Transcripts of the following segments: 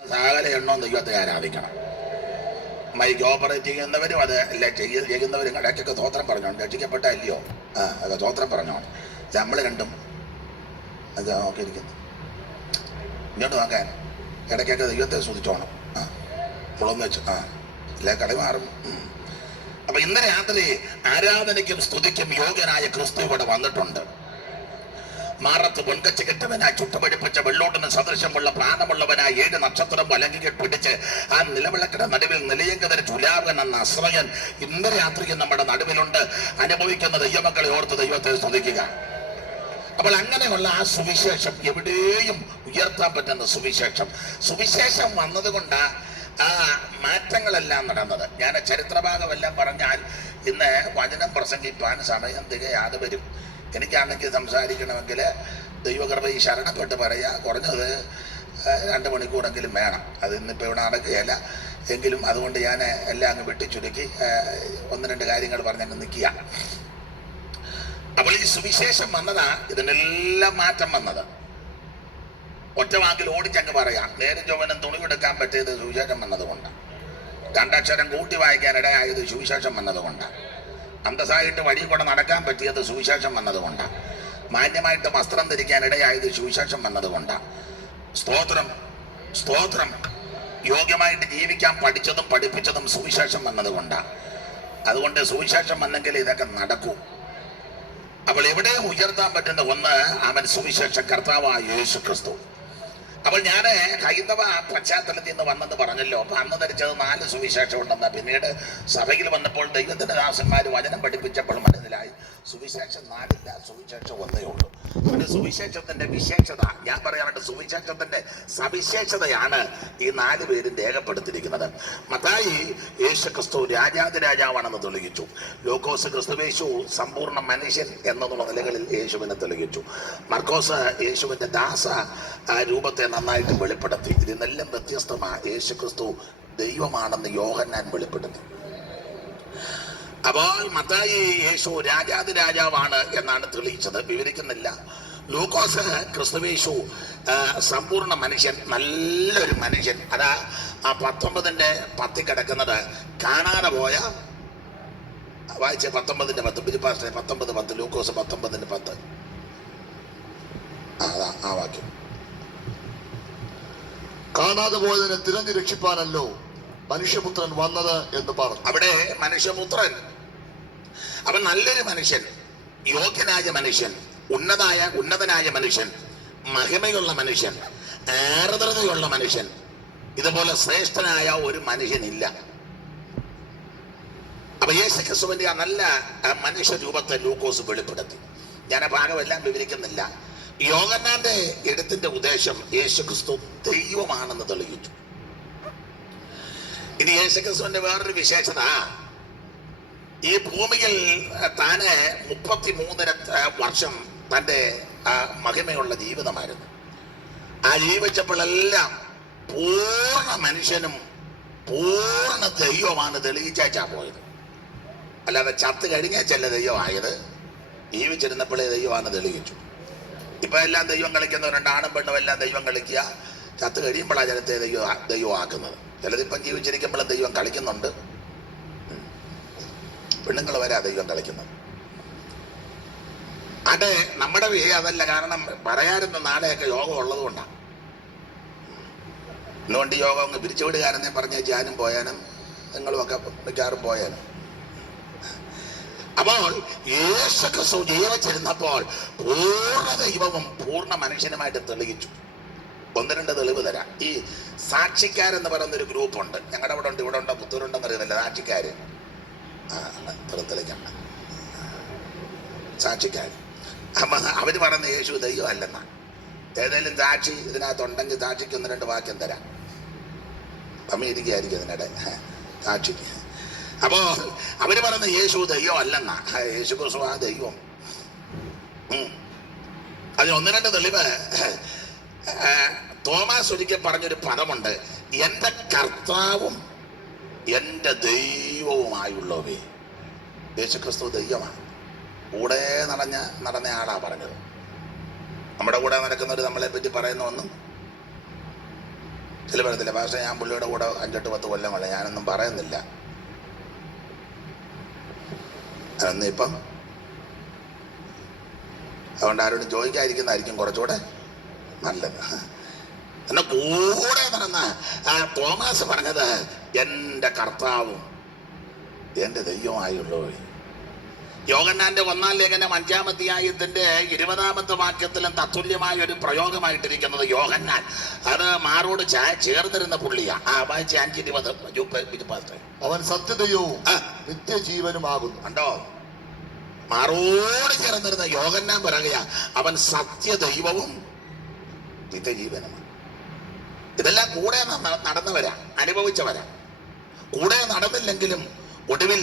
സകല എണ്ണവും ദൈവത്തെ ആരാധിക്കണം. മൈക്ക് ഓപ്പറേറ്റ് ചെയ്യുന്നവരും അത് അല്ല ചെയ്യുന്നവരും ഇടയ്ക്കൊക്കെ സ്വോത്രം പറഞ്ഞോണ്ട് രക്ഷിക്കപ്പെട്ട അല്ലയോ? അത് സ്വോത്രം പറഞ്ഞോണ്ട് നമ്മൾ രണ്ടും അത് നോക്കിയിരിക്കുന്നു. ഇങ്ങോട്ട് നോക്കാൻ ഇടയ്ക്കൊക്കെ ദൈവത്തെ സ്തുതിച്ചോണം. മുളന്ന് വെച്ച് ഇല്ല കളി മാറും. അപ്പൊ ഇന്ന് രാത്രി ആരാധനയ്ക്കും സ്തുതിക്കും യോഗ്യനായ ക്രിസ്തു ഇവിടെ വന്നിട്ടുണ്ട്. മാറത്ത് പൊൻകച്ച് കെട്ടവനായി ചുട്ടുപടിപ്പിച്ച വെള്ളോട്ടിന് സദൃശമുള്ള പ്രാണമുള്ളവനായി 7 നക്ഷത്രം വലങ്കികൾ പിടിച്ച് ആ നിലവിളക്കിന്റെ നടുവിൽ നിലയങ്കതര ചുലാവൻ എന്ന അശ്രയൻ ഇന്ന് രാത്രിയും നമ്മുടെ നടുവിലുണ്ട്. അനുഭവിക്കുന്ന ദൈവമക്കളെ ഓർത്ത് ദൈവത്തെ സ്തുതിക്കുക. അപ്പോൾ അങ്ങനെയുള്ള ആ സുവിശേഷം എവിടെയും ഉയർത്താൻ പറ്റുന്ന സുവിശേഷം വന്നതുകൊണ്ട് ആ മാറ്റങ്ങളെല്ലാം നടന്നത്. ഞാൻ ചരിത്രഭാഗമെല്ലാം പറഞ്ഞാൽ ഇന്ന് വചനം പ്രസംഗിപ്പാൻ സമയം തികയാതെ വരും. എനിക്കാണെങ്കിൽ സംസാരിക്കണമെങ്കിൽ ദൈവകൃപ ഈ ശരണപ്പെട്ട് പറയുക കുറഞ്ഞത് 2 മണിക്കൂറെങ്കിലും വേണം. അത് ഇന്നിപ്പോൾ ഇവിടെ നടക്കുകയല്ല എങ്കിലും അതുകൊണ്ട് ഞാൻ എല്ലാം അങ്ങ് വെട്ടിച്ചുരുക്കി 1-2 കാര്യങ്ങൾ പറഞ്ഞങ്ങ് നിൽക്കുക. അപ്പോൾ ഈ സുവിശേഷം വന്നതാ ഇതിനെല്ലാം മാറ്റം വന്നത്. ഒറ്റവാക്കിൽ ഓടിച്ചങ്ങ് പറയാം, നേരും ചൊവ്വനും തുണിവെടുക്കാൻ പറ്റിയത് സുവിശേഷം വന്നതുകൊണ്ട്. 2 അക്ഷരം കൂട്ടി വായിക്കാൻ ഇടയായത് സുവിശേഷം വന്നതുകൊണ്ട്. അന്തസ്സായിട്ട് വഴി കൂടെ നടക്കാൻ പറ്റിയത് സുവിശേഷം വന്നതുകൊണ്ട്. മാന്യമായിട്ട് വസ്ത്രം ധരിക്കാൻ ഇടയായത് സുവിശേഷം വന്നതുകൊണ്ട്. സ്തോത്രം യോഗ്യമായിട്ട് ജീവിക്കാൻ പഠിച്ചതും പഠിപ്പിച്ചതും സുവിശേഷം വന്നതുകൊണ്ട്. അതുകൊണ്ട് സുവിശേഷം വന്നെങ്കിൽ ഇതൊക്കെ നടക്കൂ. അപ്പോൾ എവിടെ ഉയർത്താൻ പറ്റുന്ന ഒന്ന് അവൻ സുവിശേഷ കർത്താവായ യേശു ക്രിസ്തു. അപ്പോൾ ഞാൻ ഹൈന്ദവ പശ്ചാത്തലത്തിൽ നിന്ന് വന്നെന്ന് പറഞ്ഞല്ലോ. അപ്പൊ അന്ന് ധരിച്ചത് 4 സുവിശേഷം ഉണ്ടെന്ന്. പിന്നീട് സഭയിൽ വന്നപ്പോൾ ദൈവത്തിന്റെ ദാസന്മാർ വചനം പഠിപ്പിച്ചപ്പോൾ മനസ്സിലായി സുവിശേഷം 4 ഇല്ല, സുവിശേഷം 1 ഉള്ളൂ. പിന്നെ സുവിശേഷത്തിന്റെ വിശേഷത ഞാൻ പറയാറുണ്ട്, സുവിശേഷത്തിന്റെ സവിശേഷതയാണ് ഈ 4 പേരും രേഖപ്പെടുത്തിയിരിക്കുന്നത്. മത്തായി യേശു ക്രിസ്തു രാജാതിരാജാവാണെന്ന് തെളിയിച്ചു. ലൂക്കോസ് ക്രിസ്തുവേശു സമ്പൂർണ്ണ മനുഷ്യൻ എന്നുള്ള നിലകളിൽ യേശുവിനെ തെളിയിച്ചു. മർക്കോസ് യേശുവിന്റെ ദാസ രൂപത്തെ നന്നായിട്ട് വെളിപ്പെടുത്തി. ഇതിനെല്ലാം വ്യത്യസ്തമാണ് യേശു ക്രിസ്തു ദൈവമാണെന്ന് യോഹന്നാൻ വെളിപ്പെടുത്തി. അപ്പോൾ മത്തായി യേശു രാജാതിരാജാവാണ് എന്നാണ് തെളിയിച്ചത്, വിവരിക്കുന്നില്ല. ലൂക്കോസ് ക്രിസ്തുവേശു സമ്പൂർണ്ണ മനുഷ്യൻ, നല്ലൊരു മനുഷ്യൻ. അതാ ആ 19ന്റെ 10 കിടക്കുന്നത് കാണാതെ പോയ വായിച്ച 19ന്റെ 10 ബിരിപ്പാസ്റ്റേ 19:10 ലൂക്കോസ് 19ന്റെ 10 അതാ ആ വാക്യം. കാണാതെ പോയതിനെ തിരഞ്ഞു രക്ഷിപ്പാനല്ലോ മനുഷ്യപുത്രൻ വന്നത് എന്ന് പറഞ്ഞു. അവിടെ മനുഷ്യപുത്രൻ അവൻ നല്ലൊരു മനുഷ്യൻ, യോഗ്യനായ മനുഷ്യൻ, ഉന്നതനായ മനുഷ്യൻ, മഹിമയുള്ള മനുഷ്യൻ, ആർദ്രതയുള്ള മനുഷ്യൻ. ഇതുപോലെ ശ്രേഷ്ഠനായ ഒരു മനുഷ്യനില്ല. അപ്പൊ യേശു ക്രിസ്തുവിന്റെ ആ നല്ല മനുഷ്യ രൂപത്തെ ലൂക്കോസ് വെളിപ്പെടുത്തി. ഞാൻ ആ ഭാഗമെല്ലാം വിവരിക്കുന്നില്ല. യോഹന്നാന്റെ എഴുത്തിന്റെ ഉദ്ദേശം യേശു ക്രിസ്തു ദൈവമാണെന്ന് തെളിയിച്ചു. ഇനി യേശു ക്രിസ്തുവിന്റെ വേറൊരു വിശേഷത, ഈ ഭൂമിയിൽ താന് 33 വർഷം തൻ്റെ മഹിമയുള്ള ജീവിതമായിരുന്നു. ആ ജീവിച്ചപ്പോഴെല്ലാം പൂർണ്ണ മനുഷ്യനും പൂർണ്ണ ദൈവമാണ് തെളിയിച്ചാ പോയത്. അല്ലാതെ ചത്ത് കഴിഞ്ഞേച്ചല്ല ദൈവമായത്, ജീവിച്ചിരുന്നപ്പോഴേ ദൈവമാണ് തെളിയിച്ചു. ഇപ്പൊ എല്ലാം ദൈവം കളിക്കുന്നവരുണ്ട്, ആണും പെണ്ണും എല്ലാം ദൈവം കളിക്കുക. ചത്ത് കഴിയുമ്പോഴാണ് ജനത്തെ ദൈവമാക്കുന്നത്. ചിലതിപ്പം ജീവിച്ചിരിക്കുമ്പോഴും ദൈവം കളിക്കുന്നുണ്ട്, പെണ്ണുങ്ങൾ വരെ ദൈവം കളിക്കുന്നത്. അതെ, നമ്മുടെ അതല്ല. കാരണം പറയാറുന്ന നാളെയൊക്കെ യോഗം ഉള്ളത് കൊണ്ടാണ്. എന്തുകൊണ്ട് യോഗം ഒന്ന് പിരിച്ചുവിടുകാരെന്നെ പറഞ്ഞ ഞാനും പോയാനും നിങ്ങളും ഒക്കെ മിക്കാറും പോയാനും. അപ്പോൾ യേശു ക്രിസ്തു ജീവിച്ചിരുന്നപ്പോൾ പൂർണ്ണ ദൈവവും പൂർണ്ണ മനുഷ്യനുമായിട്ട് തെളിയിച്ചു. 1-2 തെളിവ് തരാം. ഈ സാക്ഷിക്കാരെന്ന് പറയുന്നൊരു ഗ്രൂപ്പുണ്ട്. ഞങ്ങളുടെ അവിടെ ഉണ്ട്, ഇവിടെ ഉണ്ടോ പുത്തൂരുണ്ടെന്ന് അറിയുന്നില്ല. സാക്ഷിക്കാര് തെളിക്കണ്ട സാക്ഷിക്കാർ. അപ്പൊ അവര് പറയുന്ന യേശു ദൈവം അല്ലെന്നാ. ഏതെങ്കിലും സാക്ഷി ഇതിനകത്തുണ്ടെങ്കിൽ സാക്ഷിക്ക് 1-2 വാക്യം തരാം. അമേരിക്കയായിരിക്കും ഇതിനിടെ സാക്ഷി. അപ്പോ അവര് പറയുന്ന യേശു ദൈവം അല്ലെന്നാ. യേശു ക്രിസ്തു ആ ദൈവം. അതിന് 1-2 തെളിവ്. തോമാസ് ഒരിക്കൽ പറഞ്ഞൊരു പദമുണ്ട്, എൻ്റെ കർത്താവും എൻ്റെ ദൈവവുമായുള്ളവേ. യേശു ക്രിസ്തു ദൈവമാണ്. കൂടെ നടന്ന ആളാ പറഞ്ഞത്. നമ്മുടെ കൂടെ നടക്കുന്നവർ നമ്മളെ പറ്റി പറയുന്ന ഒന്നും ചില പറയത്തില്ല പക്ഷേ ഞാൻ പുള്ളിയുടെ കൂടെ 5-8-10 കൊല്ലമല്ല, ഞാനൊന്നും പറയുന്നില്ല. അതൊന്നും ഇപ്പം അതുകൊണ്ട് ആരോടും ചോദിക്കാതിരിക്കുന്നതായിരിക്കും കുറച്ചുകൂടെ നല്ലത്. എന്നെ കൂടെ നടന്ന തോമസ് പറഞ്ഞത് എൻ്റെ കർത്താവും എൻ്റെ ദൈവമായുള്ളൂ. യോഹന്നാന്റെ 1-ാം ലേഖനം 5-ാം അധ്യായത്തിന്റെ 20-ാമത്തെ വാക്യത്തിലും തത്തുല്യമായ ഒരു പ്രയോഗമായിട്ടിരിക്കുന്നത് യോഹന്നാൻ. അത് മാറോട് ചേർന്നിരുന്ന പുള്ളിയാ. വായിച്ച 5:20. അവൻ സത്യദൈവവും നിത്യജീവനുമാകുന്നു. കണ്ടോ, മാറോട് ചേർന്നിരുന്ന യോഹന്നാൻ പറയുക അവൻ സത്യദൈവവും നിത്യജീവനുമാണ്. ഇതെല്ലാം കൂടെ നടന്നവരാ, അനുഭവിച്ചവരാ. കൂടെ നടന്നില്ലെങ്കിലും ഒടുവിൽ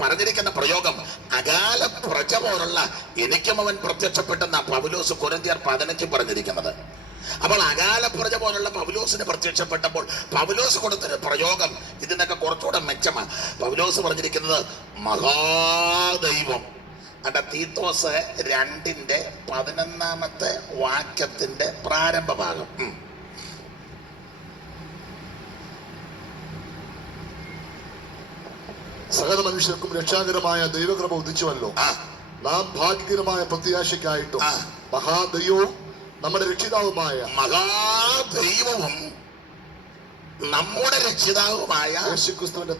പറഞ്ഞിരിക്കുന്ന പ്രയോഗം അകാല പ്രജ പോലുള്ള എനിക്കും അവൻ പ്രത്യക്ഷപ്പെട്ടെന്ന പൗലോസ് കൊരിന്ത്യർ 15 പറഞ്ഞിരിക്കുന്നത്. അപ്പോൾ അകാല പ്രജ പോലുള്ള പൗലോസിന് പ്രത്യക്ഷപ്പെട്ടപ്പോൾ പൗലോസ് കൊടുത്തൊരു പ്രയോഗം ഇതിനൊക്കെ കുറച്ചുകൂടെ മെച്ചമാണ്. പൗലോസ് പറഞ്ഞിരിക്കുന്നത് മഹാദൈവം. അണ്ട തീത്തോസ് 2:11 വാക്യത്തിന്റെ പ്രാരംഭ ഭാഗം. സകല മനുഷ്യർക്കും രക്ഷാകരമായ ദൈവകൃപ ഉദിച്ചുവല്ലോ. നാം ഭാഗ്യകരമായ പ്രത്യാശയ്ക്കായിട്ടും മഹാദൈവവും നമ്മുടെ രക്ഷിതാവുമായ മഹാദൈവവും നമ്മുടെ രക്ഷിതാവുമായ യേശുക്രിസ്തുവിന്റെ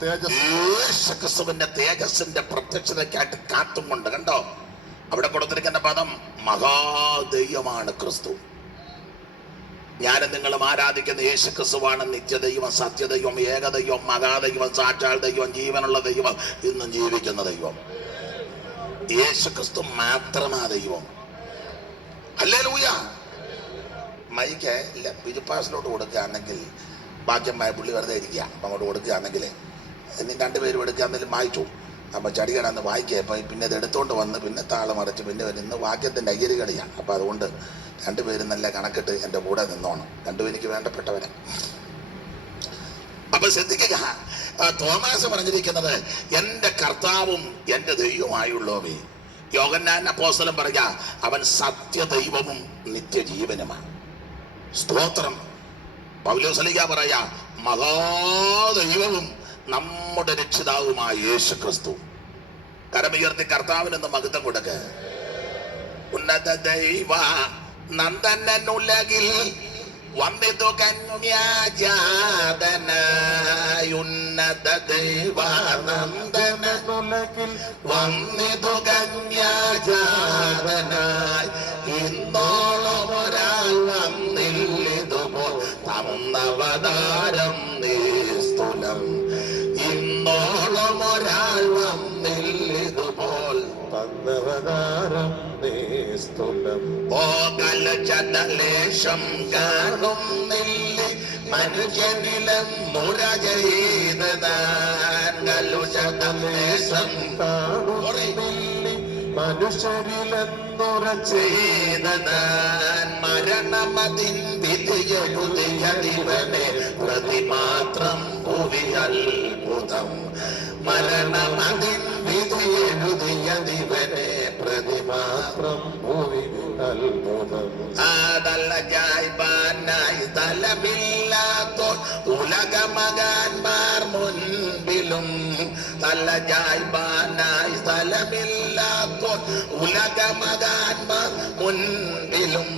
തേജസ്സിന്റെ പ്രത്യക്ഷതയ്ക്കായിട്ട് കാത്തും കൊണ്ട്. കണ്ടോ, അവിടെ കൊടുത്തിരിക്കുന്ന പദം മഹാദൈവമാണ് ക്രിസ്തു. ഞാനും നിങ്ങളും ആരാധിക്കുന്ന യേശു ക്രിസ്തുവാണ് നിത്യദൈവം, സത്യദൈവം, ഏകദൈവം, മഹാദൈവം, സാക്ഷാൽ ദൈവം, ജീവനുള്ള ദൈവം, ഇന്നും ജീവിക്കുന്ന ദൈവം. യേശു ക്രിസ്തു മാത്രമാ ദൈവം. ഹല്ലേലൂയ. മൈക്ക് ഇല്ല ബിജുപാസിലോട്ട് കൊടുക്കുകയാണെങ്കിൽ ബാക്കിയമായ പുള്ളി വെറുതെ ഇരിക്കുക. അപ്പം അങ്ങോട്ട് കൊടുക്കുകയാണെങ്കിൽ 2 പേരും എടുക്കുകയാണെങ്കിലും വായിച്ചു. അപ്പം ചടികടന്ന് വായിക്കുക. അപ്പം പിന്നെ ഇത് എടുത്തുകൊണ്ട് വന്ന് പിന്നെ താളം മറിച്ച് പിന്നെ ഇന്ന് വാക്യത്തിൻ്റെ അയ്യര് കളിയാണ്. അപ്പം അതുകൊണ്ട് 2 പേരും നല്ല കണക്കിട്ട് എൻ്റെ കൂടെ നിന്നോണം. 2 എനിക്ക് വേണ്ടപ്പെട്ടവരെ. അപ്പൊ ശ്രദ്ധിക്കുക, തോമസ് പറഞ്ഞിരിക്കുന്നത് എൻ്റെ കർത്താവും എൻ്റെ ദൈവമായുള്ളവേ. യോഹന്നാൻ അപ്പോസ്തലൻ പറയുക അവൻ സത്യദൈവവും നിത്യജീവനുമാണ്. സ്തോത്രം. പൗലോസ്ലീഹ പറയാ മഹാദൈവവും നമ്മുടെ രക്ഷിതാവുമായ യേശു ക്രിസ്തു. കരമുയർത്തി കർത്താവിനെന്ന് മഹത്വം കൊടുക്ക്. ഉന്നത ദൈവ നന്ദനുലകിൽ വന്നിതു കന്യാജാതനായി. ഉന്നത ദൈവ നന്ദനുലകിൽ വന്നിതു കന്യാജാതനായി. ഇന്നോളം ഒരാൾ വന്നില്ലിതുപോൽ തന്നവതാരം നിസ്തുലം. ഇന്നോളം ഒരാൾ വന്നില്ലിതുപോൽ തന്നവതാരം നിസ്തുലം. ഓ കലശതലേശം കാണുന്നില്ല മനുഷ്യനിലും മുര ചെയ്തതാൻ. കലുഷതലേശം കാണുന്നില്ല മനുഷ്യരിലെന്നുര ചെയ്തതാൻ. മരണമതിൻ വിധിയെഴുതിയ ദിവനെ പ്രതിമാത്രം ഭൂവി അത്ഭുതം. മരണമതിൻ വിധിയെഴുതിയ ദിവനെ പ്രതിമാത്രം ഭൂവി അത്ഭുതം. അതല്ല ജായ്പാനായി തലമില്ലാത്തോ ഉലകമകാന്മാർ മുൻപിലും. തല ജായ്പാനായി തലമില്ലാത്തോ ഉലകമകാന്മാർ മുൻപിലും.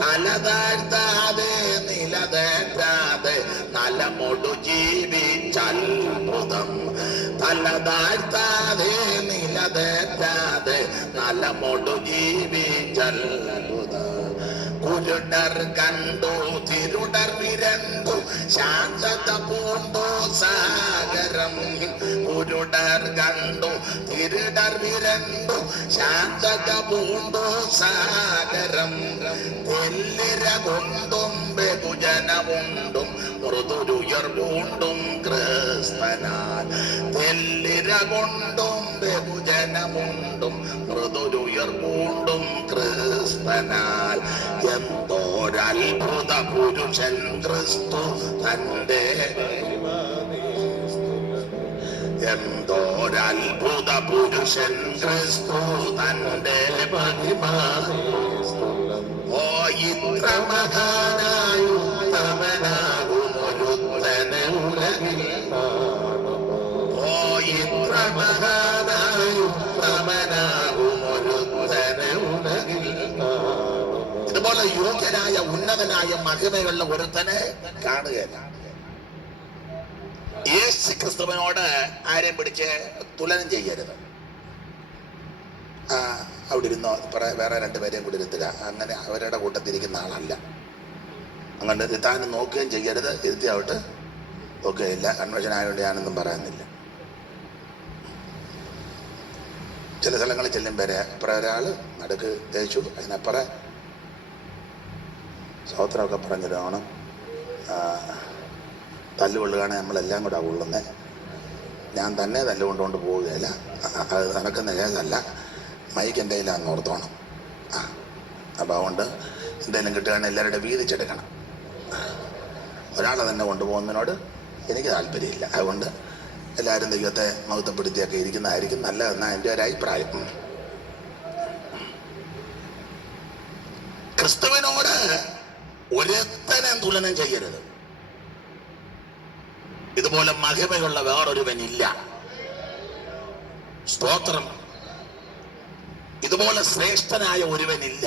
തല താഴ്ത്താതെ നിലതേറ്റാതെ നലമൊടു ജീവിച്ചത്ഭുതം. തല താഴ്ത്താതെ നിലതേറ്റാതെ നലമൊടു ജീവിച്ചത്ഭുതം. കുരുടർ കണ്ടു തിരുടർ വിരണ്ടു ശാന്തത പൂണ്ടു സാഗരം. കുരുടർ കണ്ടു തിരുടർ വിരണ്ടു ശാന്തത പൂണ്ടു സാഗരം. തെല്ലിര കൊണ്ടും ബഹുജനമുണ്ടും മൃദുരുയർവുണ്ടും ക്രിസ്തനാൽ. തെല്ലിര കൊണ്ടും ബഹുജനമുണ്ടും മൃദുരുയർവുണ്ടും ക്രിസ്തനാൽ. എന്തോരത്ഭുത പുരുഷൻ ക്രിസ്തു തന്റെ. എന്തോരത്ഭുത പുരുഷൻ ക്രിസ്തു തന്റെ മഹിമ. ഓ ഇത്ര മഹാനായുത്തമനാകും ഓ ഇത്ര ഇതുപോലെ യോഗ്യനായ ഉന്നതനായ മഹിമയുള്ള ഒരുത്തനെ കാണുകയില്ല. യേശു ക്രിസ്തുവിനോട് ആരെയും പിടിച്ച് തുലനം ചെയ്യരുത്. അവിടെ ഇരുന്നോ വേറെ രണ്ടുപേരെയും കൂടി ഇരുത്തുക, അങ്ങനെ അവരുടെ കൂട്ടത്തിരിക്കുന്ന ആളല്ല. അങ്ങനെ താനും നോക്കുകയും ചെയ്യരുത്, ഇരുത്തിയാവട്ട് നോക്കുകയില്ല. കൺവെൻഷൻ ആയതുകൊണ്ട് ഞാനൊന്നും പറയുന്നില്ല. ചില സ്ഥലങ്ങളിൽ ചെല്ലുമ്പോൾ അപ്പുറം ഒരാൾ നടുക്ക് തേച്ചു, അതിനപ്പുറം സ്തോത്രമൊക്കെ പറഞ്ഞിടണം. തല്ലുകൊള്ളുകയാണെങ്കിൽ നമ്മളെല്ലാം കൂടെ കൊള്ളുന്നത്. ഞാൻ തന്നെ തല്ലുകൊണ്ടുകൊണ്ട് പോവുകയില്ല, അത് നടക്കുന്ന കേസല്ല. മൈക്ക് എൻ്റെ കയ്യിലാന്ന് ഓർത്തോണം. അപ്പം അതുകൊണ്ട് എന്തെങ്കിലും കിട്ടുകയാണെങ്കിൽ എല്ലാവരുടെ വീതിച്ചെടുക്കണം. ഒരാളെ തന്നെ കൊണ്ടുപോകുന്നതിനോട് എനിക്ക് താല്പര്യമില്ല. അതുകൊണ്ട് എല്ലാവരും ദൈവത്തെ മഹത്വപ്പെടുത്തിയൊക്കെ ഇരിക്കുന്നതായിരിക്കും നല്ലതെന്നാണ് എൻ്റെ ഒരു അഭിപ്രായം. ക്രിസ്തുവിനോട് ഒരുത്തനെ തുലനം ചെയ്യരുത്. ഇതുപോലെ മഹിമയുള്ള വേറൊരുവനില്ല. സ്തോത്രം. ഇതുപോലെ ശ്രേഷ്ഠനായ ഒരുവനില്ല.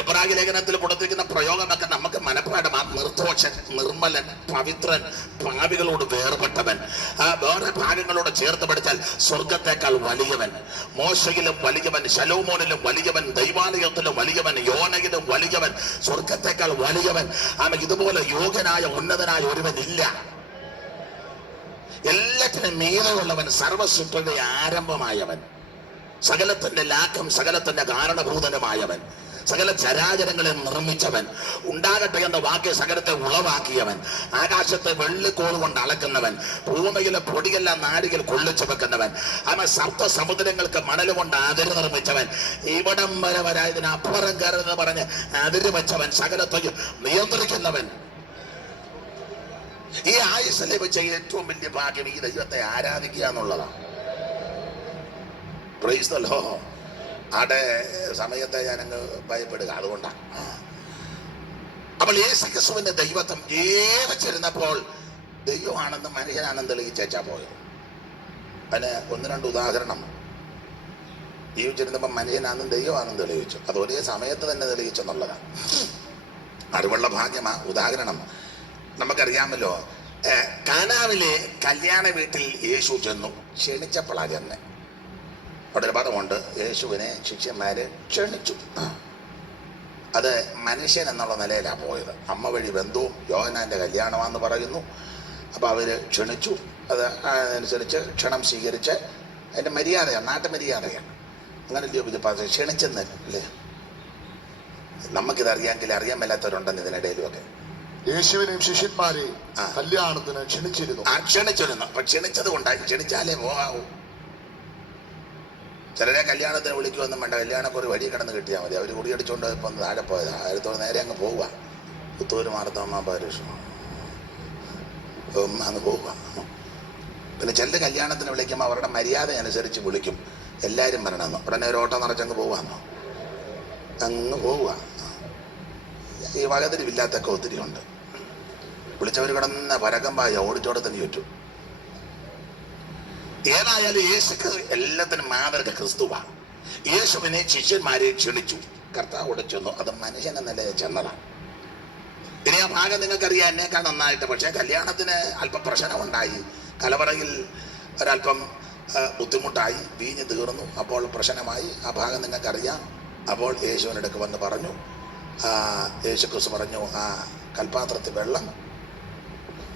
എബ്രായ ലേഖനത്തിൽ കൊടുത്തിരിക്കുന്ന പ്രയോഗമൊക്കെ നമുക്ക് മനഃപ്പാഠമാണ്. നിർദോഷൻ, നിർമ്മലൻ, പവിത്രൻ, പാപികളോട് വേർപെട്ടവൻ. വേറെ ഭാഗങ്ങളോട് ചേർത്ത് പഠിച്ചാൽ സ്വർഗത്തേക്കാൾ വലിയവൻ, മോശയിലും വലിയവൻ, ശലോമോനിലും വലിയവൻ, ദൈവാലയത്തിലും വലിയവൻ, യോനയിലും വലിയവൻ, സ്വർഗത്തേക്കാൾ വലിയവൻ. ഇതുപോലെ യോഗ്യനായ ഉന്നതനായ ഒരുവൻ ഇല്ല. എല്ലാത്തിനും മീതയുള്ളവൻ, സർവസൃഷ്ടിയുടെ ആരംഭമായവൻ, സകലത്തിന്റെ ലാക്കം, സകലത്തിന്റെ കാരണഭൂതനുമായവൻ, സകല ചരാചരങ്ങളെ നിർമ്മിച്ചവൻ, ഉണ്ടാകട്ടെ എന്ന വാക്യ സകലത്തെ ഉളവാക്കിയവൻ, ആകാശത്തെ വെള്ളിക്കോൾ കൊണ്ട് അളക്കുന്നവൻ, ഭൂമിയിലെ പൊടിയെല്ലാം നാടികൾ കൊള്ളിച്ചു വെക്കുന്നവൻ, സപ്ത സമുദ്രങ്ങൾക്ക് മണൽ കൊണ്ട് അതിര് നിർമ്മിച്ചവൻ, ഇവിടം വരെ വരായതിന് അപ്പുറം കയറുന്നത് പറഞ്ഞ് അതിര് വെച്ചവൻ, സകലത്തെ നിയന്ത്രിക്കുന്നവൻ. ഈ ആയുസ് ലഭിച്ച ഏറ്റവും വലിയ ഭാഗ്യം ഈ ദൈവത്തെ ആരാധിക്കുക എന്നുള്ളതാണ്. Price the Lord. ആടെ സമയത്തെ ഞാനങ്ങ് ഭയപ്പെടുക, അതുകൊണ്ടാണ്. അപ്പോൾ യേശുക്രിസ്തുവിന്റെ ദൈവത്വം ജീവിച്ചിരുന്നപ്പോൾ ദൈവമാണെന്ന് മനുഷ്യനാണെന്ന് തെളിയിച്ചാ പോയത്. അതിന് ഒന്ന് രണ്ട് ഉദാഹരണം. ജീവിച്ചിരുന്നപ്പോൾ മനുഷ്യനാണെന്നും ദൈവമാണെന്ന് തെളിയിച്ചു. അത് ഒരേ സമയത്ത് തന്നെ തെളിയിച്ചെന്നുള്ളതാണ്. അറിവുള്ള ഭാഗ്യമാ. ഉദാഹരണം നമുക്കറിയാമല്ലോ. കാനാവിലെ കല്യാണ വീട്ടിൽ യേശു ചെന്നു. ക്ഷണിച്ചപ്പോഴാണ് ചെന്നെ. അവിടെ ഒരു പദമുണ്ട്, യേശുവിനെ ശിഷ്യന്മാര് ക്ഷണിച്ചു. അത് മനുഷ്യൻ എന്നുള്ള നിലയിലാണ് പോയത്. അമ്മ വഴി ബന്ധുവും യോഹന്നാന്റെ കല്യാണമാണെന്ന് പറയുന്നു. അപ്പോൾ അവർ ക്ഷണിച്ചു. അത് അതനുസരിച്ച് ക്ഷണം സ്വീകരിച്ച് അതിൻ്റെ മര്യാദയാണ്, നാട്ടുമര്യാദയാണ്. അങ്ങനെ ക്ഷണിച്ചെന്ന് അല്ലേ? നമുക്കിതറിയാമെങ്കിൽ അറിയാൻ മേലാത്തവരുണ്ടെന്ന് ഇതിനിടയിലുമൊക്കെ. യേശുവിനെയും ശിഷ്യന്മാരെയും കല്യാണത്തിന് ക്ഷണിച്ചിരുന്നു. അപ്പൊ ക്ഷണിച്ചത് കൊണ്ടായി. ക്ഷണിച്ചാലേ പോകാവൂ. ചിലരെ കല്യാണത്തിന് വിളിക്കുമൊന്നും വേണ്ട, കല്യാണമൊക്കെ ഒരു വഴി കിടന്ന് കിട്ടിയാൽ മതി. അവർ കുടിയടിച്ചുകൊണ്ട് ഇപ്പം താഴെ പോയതാ. അതിലത്തോട് നേരെ അങ്ങ് പോവുക. പുത്തൂര് മാർത്തമ്മ പരീക്ഷ അങ്ങ് പോവുക. പിന്നെ ചില കല്യാണത്തിന് വിളിക്കുമ്പോൾ അവരുടെ മര്യാദ അനുസരിച്ച് വിളിക്കും. എല്ലാവരും വരണമെന്നോ, ഉടനെ ഒരു ഓട്ടം നിറച്ചങ്ങ് പോവാന്നോ, അങ്ങ് പോവുക. ഈ വകതിരിവില്ലാത്തൊക്കെ ഒത്തിരി ഉണ്ട്. വിളിച്ചവർ കിടന്ന പരക്കമ്പായ ഓടിച്ചോടത്തിന് ചുറ്റും. ഏതായാലും യേശു എല്ലാത്തിനും മാതൃക ക്രിസ്തുവാണ്. യേശുവിനെ ശിഷ്യന്മാരെ ക്ഷണിച്ചു, കർത്താവ് ചെന്നു. അത് മനുഷ്യൻ എന്ന നിലയിൽ ചെന്നതാണ്. ഇനി ആ ഭാഗം നിങ്ങൾക്കറിയാം എന്നേക്കാൾ നന്നായിട്ട്. പക്ഷേ കല്യാണത്തിന് അല്പം പ്രശ്നമുണ്ടായി. കലവറയിൽ ഒരല്പം ബുദ്ധിമുട്ടായി, വീഞ്ഞ് തീർന്നു. അപ്പോൾ പ്രശ്നമായി. ആ ഭാഗം നിങ്ങൾക്കറിയാം. അപ്പോൾ യേശുവിനടുക്ക് വന്ന് പറഞ്ഞു, യേശു ക്രിസ്തു പറഞ്ഞു, ആ കൽപാത്രത്തിൽ വെള്ളം.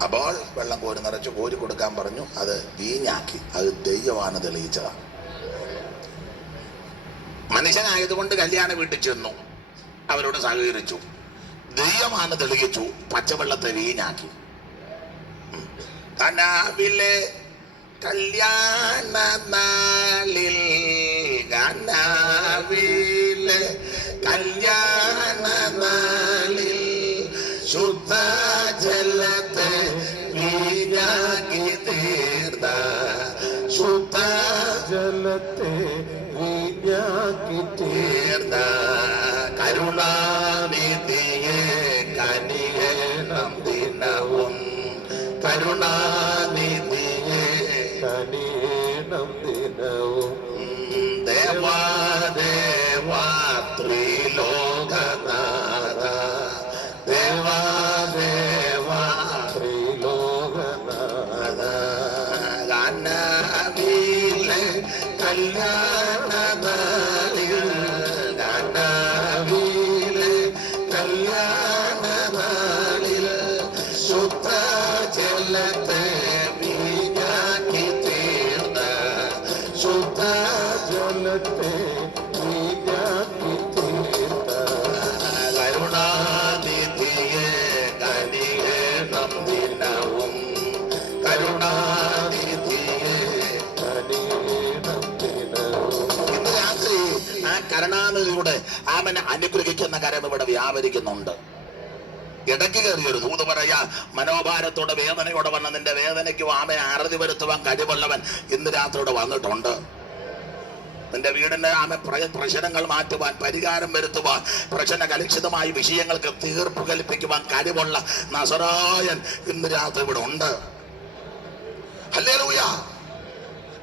അപ്പോൾ വെള്ളം കോരി നിറച്ച് കോരി കൊടുക്കാൻ പറഞ്ഞു. അത് വീഞ്ഞാക്കി. അത് ദൈവമാണ് തെളിയിച്ചതാണ്. മനുഷ്യനായതുകൊണ്ട് കല്യാണ വീട്ടിൽ ചെന്നു, അവരോട് സഹകരിച്ചു. ദൈവമാണ് തെളിയിച്ചു. പച്ചവെള്ളത്തെ വീഞ്ഞാക്കി. കനാവിലെ കല്യാണ നാളിൽ, കനാവിലെ കല്യാണ നാളിൽ ശുദ്ധജലത്തെ വീഞ്ഞാക്കി തീർന്ന, ശുദ്ധജലത്തെ വീഞ്ഞാക്കി തീർന്ന കരുണാനിധിയെ കനിയണം ദിനവും, കരുണാനിധിയേ കനിയണം ദിനവും ദേവാ ദേവാ ത്രിലോകനാഥ ദേവാ ദേവാ ത്രിലോകനാഥ ഗാനവീലെ കല്യാണനാളിൽ ഗാനവീലെ കല്യാണനാളിൽ ശുദ്ധ ജലത്തെ വീഞ്ഞാക്കി തീർന്ന ശുദ്ധ ജലത്തെ നീയാക്കി തീർത്ത കരുണാനിധിയെ കനിയണം ദിനവും കരുണാനിധിയെ കനിയണം ദിനവും. ഇന്ന് രാത്രി ആ കരുണാനിധിയുടെ അവനെ അനുഗ്രഹിക്കുന്ന കരം ഇവിടെ വ്യാപരിക്കുന്നുണ്ട്. ഇടയ്ക്ക് കയറി ഒരു ദൂത് പറയാ, മനോഭാരത്തോടെ വേദനയോടെ വന്ന നിന്റെ വേദനയ്ക്ക് ആമനെ അറുതി വരുത്തുവാൻ കഴിവുള്ളവൻ ഇന്ന് രാത്രിയോടെ വന്നിട്ടുണ്ട്. നിന്റെ വീടിന്റെ പ്രശ്നങ്ങൾ മാറ്റുവാൻ, പരിഹാരം വരുത്തുവാൻ, പ്രശ്ന കലുഷിതമായ വിഷയങ്ങൾക്ക് തീർപ്പ് കൽപ്പിക്കുവാൻ കഴിവുള്ള നസറായൻ ഇന്ന് രാത്രി ഇവിടെ ഉണ്ട്. ഹല്ലേലൂയ.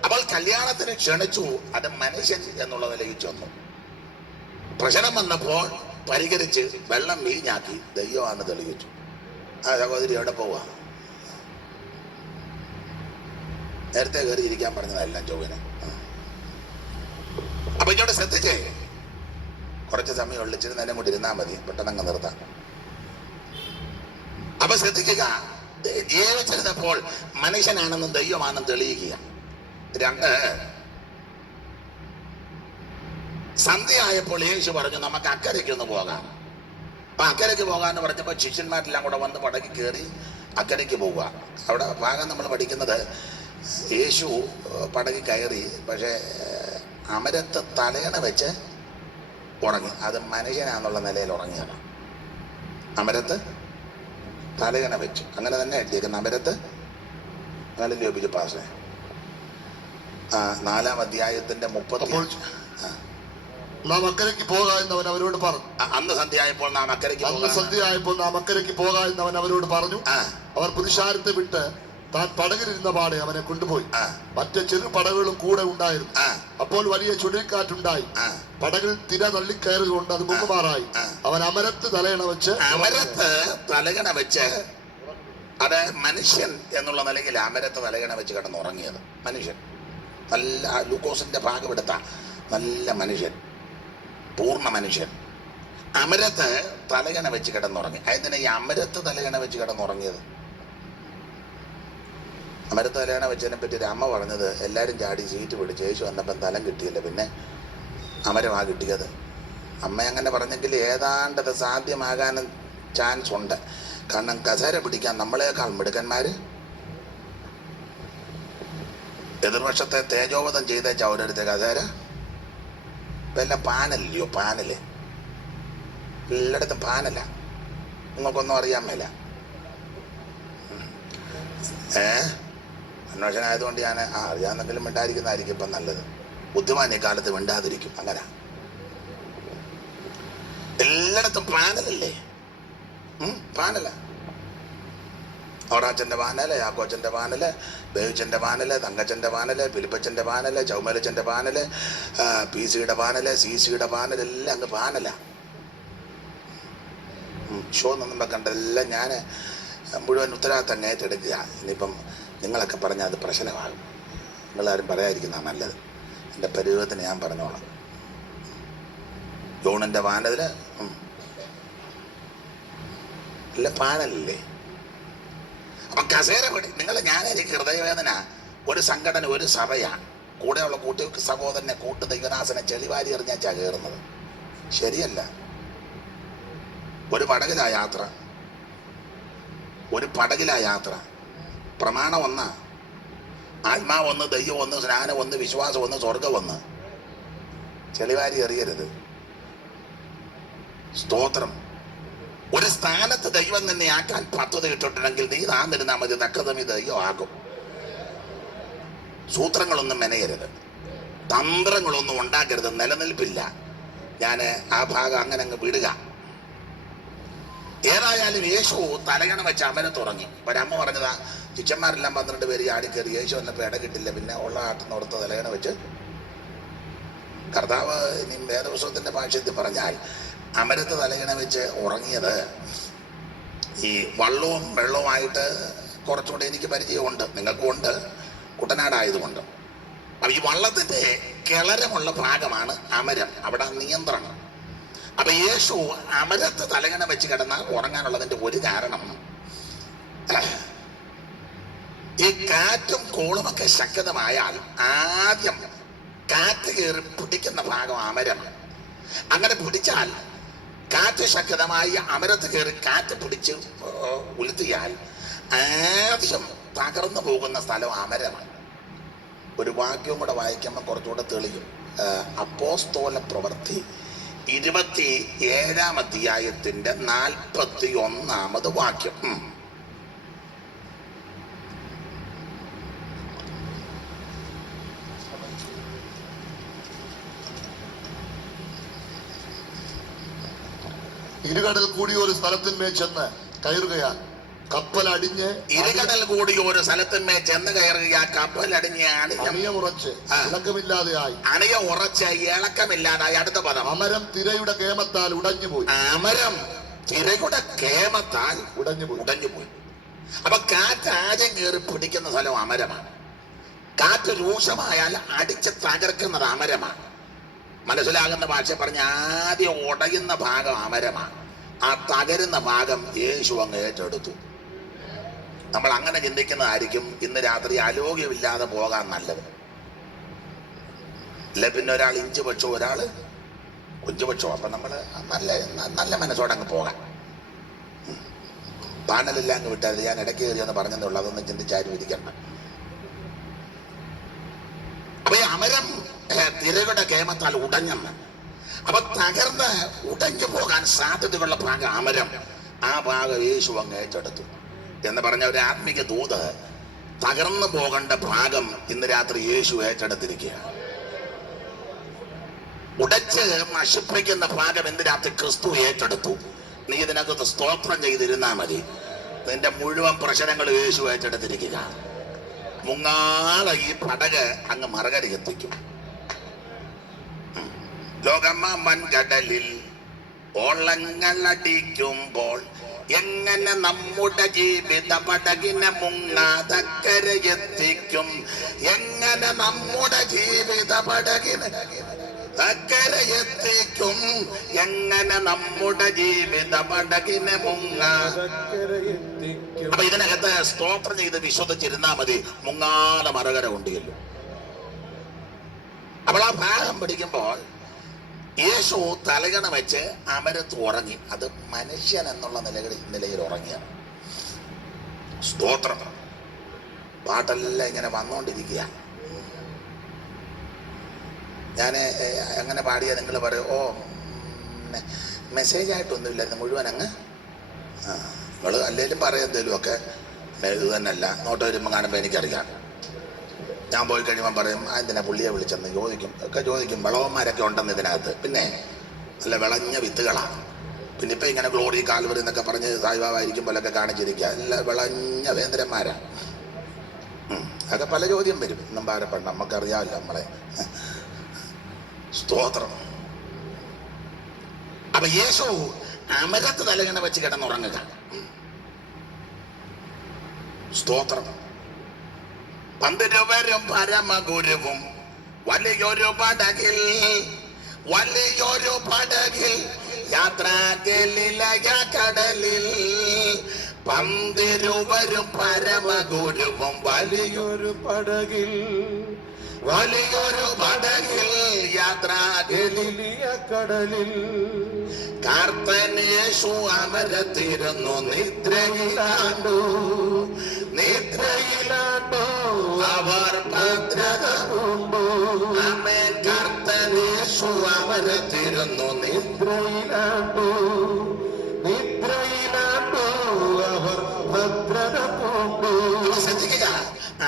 അവൾ കല്യാണത്തിന് ക്ഷണിച്ചു. അത് മനുഷ്യൻ എന്നുള്ള നിലയിൽ ചെന്നു. പ്രശ്നം വന്നപ്പോൾ പരിഹരിച്ച് വെള്ളം വീഞ്ഞാക്കി ദൈവമാണ് തെളിയിച്ചു. ആ സഹോദരി എവിടെ പോവാ? നേരത്തെ കയറി ഇരിക്കാൻ പറഞ്ഞതെല്ലാം ചൊവ്വന്. അപ്പൊ ഇങ്ങോട്ട് ശ്രദ്ധിച്ചേ, കുറച്ച് സമയം ഒളിച്ചിട്ട് നേരം കൊണ്ട് ഇരുന്നാൽ മതി, പെട്ടെന്ന് നിർത്താം. അപ്പൊ ശ്രദ്ധിക്കുക, ജീവിച്ചിരുന്നപ്പോൾ മനുഷ്യനാണെന്നും ദൈവമാണെന്നും തെളിയിക്കുക. 2, സന്ധ്യയായപ്പോൾ യേശു പറഞ്ഞു നമുക്ക് അക്കരയ്ക്കൊന്ന് പോകാം. അപ്പൊ അക്കരയ്ക്ക് പോകാന്ന് പറഞ്ഞപ്പോൾ ശിഷ്യന്മാരെല്ലാം കൂടെ വന്ന് പടക്കി കയറി അക്കരയ്ക്ക് പോവുക. അവിടെ ഭാഗം നമ്മൾ പഠിക്കുന്നത് യേശു പടകി കയറി, പക്ഷെ അമരത്ത് തലയണ വെച്ച് ഉറങ്ങി. അത് മനുഷ്യനാന്നുള്ള നിലയിൽ ഉറങ്ങിയതാണ്. അമരത്ത് തലയണ വെച്ചു, അങ്ങനെ തന്നെ എഴുതിയേക്കുന്ന അമരത്ത്. അങ്ങനെ ലോപിച്ചു പാസേ 4-ാം അധ്യായത്തിന്റെ 30. നാം അക്കരയ്ക്ക് പോകാ എന്നവൻ അവരോട് പറഞ്ഞു. അന്ന് സന്ധ്യയായപ്പോൾ നാം അക്കരയ്ക്ക് പോകാ എന്നവൻ അവരോട് പറഞ്ഞു. അവർ പുരുഷാരത്തെ വിട്ട് താൻ പടകിലിരുന്ന പാടെ അവനെ കൊണ്ടുപോയി. മറ്റ് ചെറു പടകുകളും കൂടെ ഉണ്ടായിരുന്നു. അപ്പോൾ വലിയ ചുഴലിക്കാറ്റുണ്ടായി. പടകിൽ തിര തള്ളിക്കയറുകൊണ്ട് അത് മുങ്ങുമാറായി. അവൻ അമരത്ത് തലയണ വെച്ച് അത് മനുഷ്യൻ എന്നുള്ള നിലയിൽ അമരത്ത് തലയണ വെച്ച് കിടന്നുറങ്ങിയത്. മനുഷ്യൻ നല്ല ലൂക്കോസിന്റെ ഭാഗമെടുത്ത നല്ല മനുഷ്യൻ, പൂർണ്ണ മനുഷ്യൻ അമരത്ത് തലയണ വെച്ച് കിടന്നുറങ്ങി. അതിന് ഈ അമരത്ത് തലയണ വെച്ച് കിടന്നുറങ്ങിയത്, അമരത്ത് തലയണ വെച്ചതിനെ പറ്റി ഒരു അമ്മ പറഞ്ഞത്, എല്ലാവരും ചാടി സീറ്റ് പിടിച്ച് യേശു വന്നപ്പം തലം കിട്ടിയില്ല, പിന്നെ അമരമാ കിട്ടിയത്. അമ്മ അങ്ങനെ പറഞ്ഞെങ്കിൽ ഏതാണ്ടത് സാധ്യമാകാനും ചാൻസ് ഉണ്ട്. കാരണം കസേര പിടിക്കാൻ നമ്മളെക്കാൾ മിടുക്കന്മാര്. എതിർവശത്തെ തേജോവധം ചെയ്തേച്ച അവരടുത്ത കസേര വല്ല പാനല്ലയോ, പാനല് എല്ലായിടത്തും പാനല്ല. നിങ്ങൾക്കൊന്നും അറിയാൻ മേല. അന്വേഷണമായതുകൊണ്ട് ഞാൻ അറിയാമെന്നെങ്കിലും മിണ്ടായിരിക്കുന്നതായിരിക്കും ഇപ്പം നല്ലത്. ബുദ്ധിമാൻ ഈ കാലത്ത് മിണ്ടാതിരിക്കും. അങ്ങനെ എല്ലായിടത്തും പാനലല്ലേ, പാനല. ഔറാച്ചൻ്റെ പാനല്, യാക്കോച്ചൻ്റെ പാനല്, ബേവിച്ചൻ്റെ പാനല്, തങ്കച്ചൻ്റെ പാനല്, ഫിലിപ്പച്ചൻ്റെ പാനല്, ചൗമലച്ചൻ്റെ പാനല്, PC-യുടെ പാനല്, CC-യുടെ പാനല്, എല്ലാം അങ്ങ് പാനല. ഷോ ഒന്നും വെക്കണ്ടെല്ലാം ഞാൻ മുഴുവൻ ഉത്തരവാദിത്തം ഏറ്റെടുക്കുക. ഇനിയിപ്പം നിങ്ങളൊക്കെ പറഞ്ഞാൽ അത് പ്രശ്നമാകും. നിങ്ങളാരും പറയാതിരിക്കുന്നതാണ് നല്ലത്. എൻ്റെ പരിവത്തിന് ഞാൻ പറഞ്ഞോളാം. ജോണിൻ്റെ പാനതിൽ അല്ല പാനലല്ലേ. അപ്പം കസേര പിടി നിങ്ങൾ, ഞാനെനിക്ക് ഹൃദയവേദന. ഒരു സംഘടന, ഒരു സഭയാണ്, കൂടെയുള്ള സഹോദരനെ കൂട്ട് ദൈവദാസനെ ചെളിവാരി എറിഞ്ഞാച്ചാ കയറുന്നത്. ശരിയല്ല. ഒരു പടകിലാ യാത്ര. പ്രമാണം ഒന്നാ, ആത്മാവ് ഒന്ന്, ദൈവം ഒന്ന്, സ്നാനം ഒന്ന്, വിശ്വാസം ഒന്ന്, സ്വർഗം ഒന്ന്. ചെളിവാരി എറിയരുത്. സ്തോത്രം. ഒരു സ്ഥാനത്ത് ദൈവം നിന്നെ ആക്കാൻ പദ്ധതി ഇട്ടിട്ടുണ്ടെങ്കിൽ നീ താന്നിരുന്നാൽ മതി. തക്കതമി ദൈവം ആകും. സൂത്രങ്ങളൊന്നും മെനയരുത്, തന്ത്രങ്ങളൊന്നും ഉണ്ടാക്കരുത്. നിലനിൽപ്പില്ല. ഞാൻ ആ ഭാഗം അങ്ങനെ അങ്ങ് വിടുക. ഏതായാലും യേശു തലകണ വെച്ച് അമരത്ത് ഉറങ്ങി. ഒരമ്മ പറഞ്ഞതാ, ശിഷ്യന്മാരെല്ലാം 12 പേര് ചാടിക്കയറി, യേശു വന്നപ്പോൾ ഇട കിട്ടില്ല, പിന്നെ ഉള്ള ആട്ടുന്നോർത്ത് തലകണ വെച്ച് കർത്താവ് ഇനി വേദപുസ്തകത്തിന്റെ ഭാഷയത്തിൽ പറഞ്ഞാൽ അമരത്ത് തലകണ വെച്ച് ഉറങ്ങിയത് ഈ വള്ളവും വെള്ളവുമായിട്ട് കുറച്ചുകൂടെ എനിക്ക് പരിചയമുണ്ട്, നിങ്ങൾക്കും ഉണ്ട്, കുട്ടനാടായതുകൊണ്ട്. അപ്പൊ ഈ വള്ളത്തിന്റെ കിളരമുള്ള ഭാഗമാണ് അമരം, അവിടെ നിയന്ത്രണം. അപ്പൊ യേശു അമരത്ത് തലകണ വെച്ച് കിടന്ന ഉറങ്ങാനുള്ളതിന്റെ ഒരു കാരണം, ഈ കാറ്റും കോളുമൊക്കെ ശക്തമായാൽ ആദ്യം കാറ്റ് കയറി പിടിക്കുന്ന ഭാഗം അമരമാണ്. അങ്ങനെ പിടിച്ചാൽ കാറ്റ് ശക്തമായി അമരത്ത് കയറി കാറ്റ് പിടിച്ച് ഉലുത്തിയാൽ ആദ്യം തകർന്നു പോകുന്ന സ്ഥലം അമരമാണ്. ഒരു വാക്യവും കൂടെ വായിക്കുമ്പോൾ കുറച്ചുകൂടെ തെളിയും. അപ്പോസ്തല പ്രവൃത്തി 27-ാം അധ്യായത്തിന്റെ 41-ാമത് വാക്യം. ഇരുകടൽ കൂടി ഒരു സ്ഥലത്തിന്മേൽ ചെന്ന് കയറുകയാൽ കപ്പൽ അടിഞ്ഞ്, ഇരുകടൽ കൂടി ഒരു സ്ഥലത്തിന്മേൽ ചെന്ന് കയറുക, കപ്പൽ അടിഞ്ഞ് അണിയ ഉറച്ച് ഇളക്കമില്ലാതെയായി, അണിയ ഉറച്ച് ഇളക്കമില്ലാതായി. അടുത്ത പദം, അമരം തിരയുടെ കേമത്താൽ ഉടഞ്ഞുപോയി. അമരം തിരയുടെ കേമത്താൽ ഉടഞ്ഞുപോയി. അപ്പൊ കാറ്റ് ആദ്യം കയറി പിടിക്കുന്ന സ്ഥലം അമരമാണ്. കാറ്റ് രൂക്ഷമായാൽ അടിച്ച് തകർക്കുന്നത് അമരമാണ്. മനസ്സിലാകുന്ന ഭാഷ പറഞ്ഞ ആദ്യം ഉടയുന്ന ഭാഗം അമരമാണ്. ആ തകരുന്ന ഭാഗം യേശു അങ്ങ് ഏറ്റെടുത്തു. നമ്മൾ അങ്ങനെ ചിന്തിക്കുന്നതായിരിക്കും ഇന്ന് രാത്രി ആരോഗ്യമില്ലാതെ പോകാൻ നല്ലത്. അല്ല പിന്നെ ഒരാൾ ഇഞ്ച് പക്ഷോ ഒരാൾ കുഞ്ചു പക്ഷോ. അപ്പൊ നമ്മൾ നല്ല മനസ്സോടെ അങ്ങ് പോകാം. പാനലെല്ലാം അങ്ങ് വിട്ടാൽ ഞാൻ ഇടയ്ക്ക് കയറിയെന്ന് പറഞ്ഞെന്നുള്ളൂ, അതൊന്നും ചിന്തിച്ചാരും ഇരിക്കണം. അപ്പൊ ഈ അമരം തിരകളുടെ കേമത്താൽ ഉടഞ്ഞെന്ന്. അപ്പൊ തകർന്ന് ഉടഞ്ഞു പോകാൻ സാധ്യതയുള്ള ഭാഗം അമരം, ആ ഭാഗം യേശു അങ്ങ് ഏറ്റെടുത്തു എന്ന് പറഞ്ഞ ഒരു ആത്മീക ദൂത്. തകർന്നു പോകേണ്ട ഭാഗം ഇന്ന് രാത്രി യേശു ഏറ്റെടുത്തിരിക്കുകയാണ്. ഉടച്ച് നശിപ്പിക്കുന്ന ഭാഗം ഇന്ന് രാത്രി ക്രിസ്തു ഏറ്റെടുത്തു. നീ ഇതിനകത്ത് സ്തോത്രം ചെയ്തിരുന്നാ മതി. നിന്റെ മുഴുവൻ പ്രശ്നങ്ങൾ യേശു ഏറ്റെടുത്തിരിക്കുക. മുങ്ങാതെ ഈ പടക് അങ്ങ് മറുകരയെത്തിക്കും. ലോകമാമൻ കടലിൽ ഓളങ്ങൾ അടിക്കുമ്പോൾ എങ്ങനെ നമ്മുടെ ജീവിത പടകിനെ മുങ്ങാതക്കരയെത്തിക്കും? എങ്ങനെ നമ്മുടെ ജീവിത പടകിനെ അക്കരയെത്തിക്കും? എങ്ങനെ നമ്മുടെ ജീവിത പടകിനെ മുങ്ങാതക്കരയെത്തിക്കും? അപ്പൊ ഇതിനകത്ത് സ്തോത്രം ചെയ്ത് വിശ്വസിച്ചിരുന്നാ മതി, മുങ്ങാതെ മറുകര കൊണ്ടിയല്ലോ. അപ്പോൾ ആ ഭാഗം പിടിക്കുമ്പോൾ യേശു തലകണ വെച്ച് അമരത്ത് ഉറങ്ങി. അത് മനുഷ്യൻ എന്നുള്ള നിലയിൽ ഉറങ്ങിയാണ്. സ്തോത്രം. പാട്ടെല്ലാം ഇങ്ങനെ വന്നുകൊണ്ടിരിക്കുക. ഞാൻ അങ്ങനെ പാടിയാൽ നിങ്ങൾ പറയും, ഓ മെസ്സേജ് ആയിട്ടൊന്നുമില്ലായിരുന്നു, മുഴുവൻ അങ്ങ് നിങ്ങൾ അല്ലെങ്കിലും പറയാം എന്തേലും ഒക്കെ. ഇത് തന്നെയല്ല, നോട്ട് വരുമ്പോൾ കാണുമ്പോൾ എനിക്കറിയാം. ഞാൻ പോയി കഴിയുമ്പോൾ പറയും, എന്തിനാ പുള്ളിയെ വിളിച്ചെന്ന് ചോദിക്കും. വിളവന്മാരൊക്കെ ഉണ്ടെന്ന് ഇതിനകത്ത്. പിന്നെ നല്ല വിളഞ്ഞ വിത്തുകളാണ്. പിന്നെ ഇപ്പം ഇങ്ങനെ ഗ്ലോറി കാൽവറി എന്നൊക്കെ പറഞ്ഞ് സായിബാബായിരിക്കുമ്പോഴൊക്കെ കാണിച്ചിരിക്കുക. നല്ല വിളഞ്ഞ വേന്ദ്രന്മാരാണ്. അതൊക്കെ പല ചോദ്യം വരും. നമ്പാരപ്പെട നമുക്കറിയാമല്ലോ നമ്മളെ. സ്തോത്രം. അപ്പൊ യേശു അമരത്ത് തലകണ വെച്ച് കിടന്നുറങ്ങുക. സ്തോത്രം. 12 പേരും പരമഗുരുവും വലിയൊരു പടകിൽ യാത്രാകലിലയ കടലിൽ. 12 പേരും പരമഗുരുവും വലിയൊരു പടകിൽ യാത്രാകലിലയ കടലിൽ. കർത്തനേശു അമരത്തിരുന്നു നിദ്രയിലാണ്ടു അവർ ഭദ്രത കൊണ്ടു. ആമേൻ. കർത്തനേശു അമരത്തിരുന്നു നിദ്രയിലാണ്ടു അവർ ഭദ്രത കൊണ്ടു. ശ്രദ്ധിക്കുക,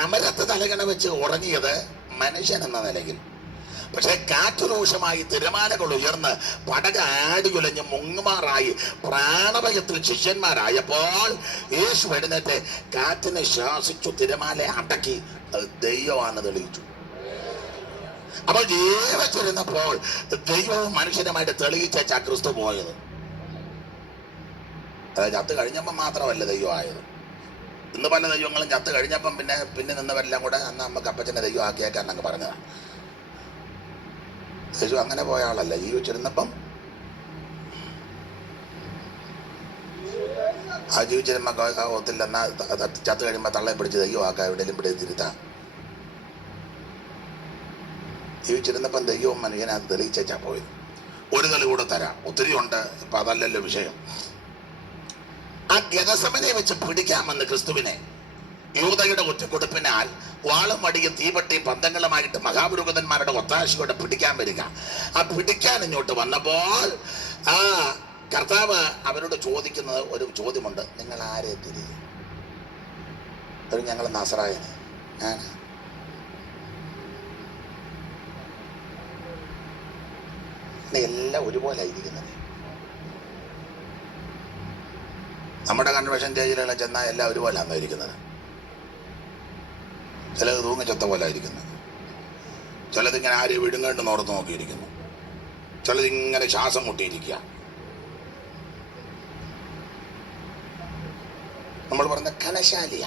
അമരത്ത് തലകണ വെച്ച് ഉറങ്ങിയത് മനുഷ്യൻ എന്ന നിലയിൽ. പക്ഷെ കാറ്റ് രോഷമായി തിരമാലകൾ ഉയർന്ന് പടക ആടിയുലഞ്ഞ് മുങ്ങുമാറായി പ്രാണഭയത്തിൽ ശിഷ്യന്മാരായപ്പോൾ യേശു എഴുന്നേറ്റ് കാറ്റിനെ ശാസിച്ചു, തിരമാല അടക്കി. അത് ദൈവമാണ് തെളിയിച്ചു. അപ്പോൾ ജീവിച്ചിരുന്നപ്പോൾ ദൈവവും മനുഷ്യനുമായിട്ട് തെളിയിച്ചാ ക്രിസ്തു പോയത്. അതായത് ചത്ത് കഴിഞ്ഞപ്പം മാത്രമല്ല ദൈവമായത്. ഇന്ന് പല ദൈവങ്ങളും ചത്ത് കഴിഞ്ഞപ്പം പിന്നെ നിന്നവരെല്ലാം കൂടെ അന്ന് നമുക്ക് അപ്പച്ചനെ ദൈവം ആക്കിയേക്കാൻ അങ്ങ് പറഞ്ഞതാണ്. യേശു അങ്ങനെ പോയ ആളല്ല. ജീവിച്ചിരുന്നപ്പം ആ ജീവിച്ചിരുമ്പോ ഒത്തില്ലെന്നാ ചത്ത് കഴിയുമ്പോൾ തള്ളയെ പിടിച്ച് ദൈവം ആക്കാം, എവിടെയെങ്കിലും പിടിച്ച് തിരുത്താം. ജീവിച്ചിരുന്നപ്പം ദൈവവും മനുഷ്യനത് തെളിയിച്ചാ പോയത്. ഒരു തെളിവൂടെ തരാം, ഒത്തിരി ഉണ്ട്, ഇപ്പൊ അതല്ലല്ലോ വിഷയം. ആ ഗെത്സമനെ വെച്ച് പിടിക്കാമെന്ന് ക്രിസ്തുവിനെ യൂദയുടെ ഒറ്റക്കൊടുപ്പിനാൽ വാളും വടിയും തീപട്ടിയും പന്തങ്ങളുമായിട്ട് മഹാപുരോഹിതന്മാരുടെ ഒത്താശയോടെ പിടിക്കാൻ വരിക. ആ പിടിക്കാൻ ഇങ്ങോട്ട് വന്നപ്പോൾ ആ കർത്താവ് അവരോട് ചോദിക്കുന്നത് ഒരു ചോദ്യമുണ്ട്: നിങ്ങൾ ആരെ തിരികെ? ഒരു ഞങ്ങൾ നസറായനെ. ഞാൻ എല്ലാം ഒരുപോലെ ഇരിക്കുന്നത്. നമ്മുടെ കൺവെൻഷൻ സ്റ്റേജിലുള്ള ചെന്നാൽ എല്ലാം ഒരുപോലെയാണ് ഇരിക്കുന്നത്. ചിലത് തൂങ്ങിച്ചത്ത പോലെ ഇരിക്കുന്നത്, ചിലതിങ്ങനെ ആരെയും വിഴുങ്ങേണ്ട നോർത്ത് നോക്കിയിരിക്കുന്നു, ചിലതിങ്ങനെ ശ്വാസം മുട്ടിയിരിക്കുക. നമ്മൾ പറഞ്ഞ കനശാലിയ.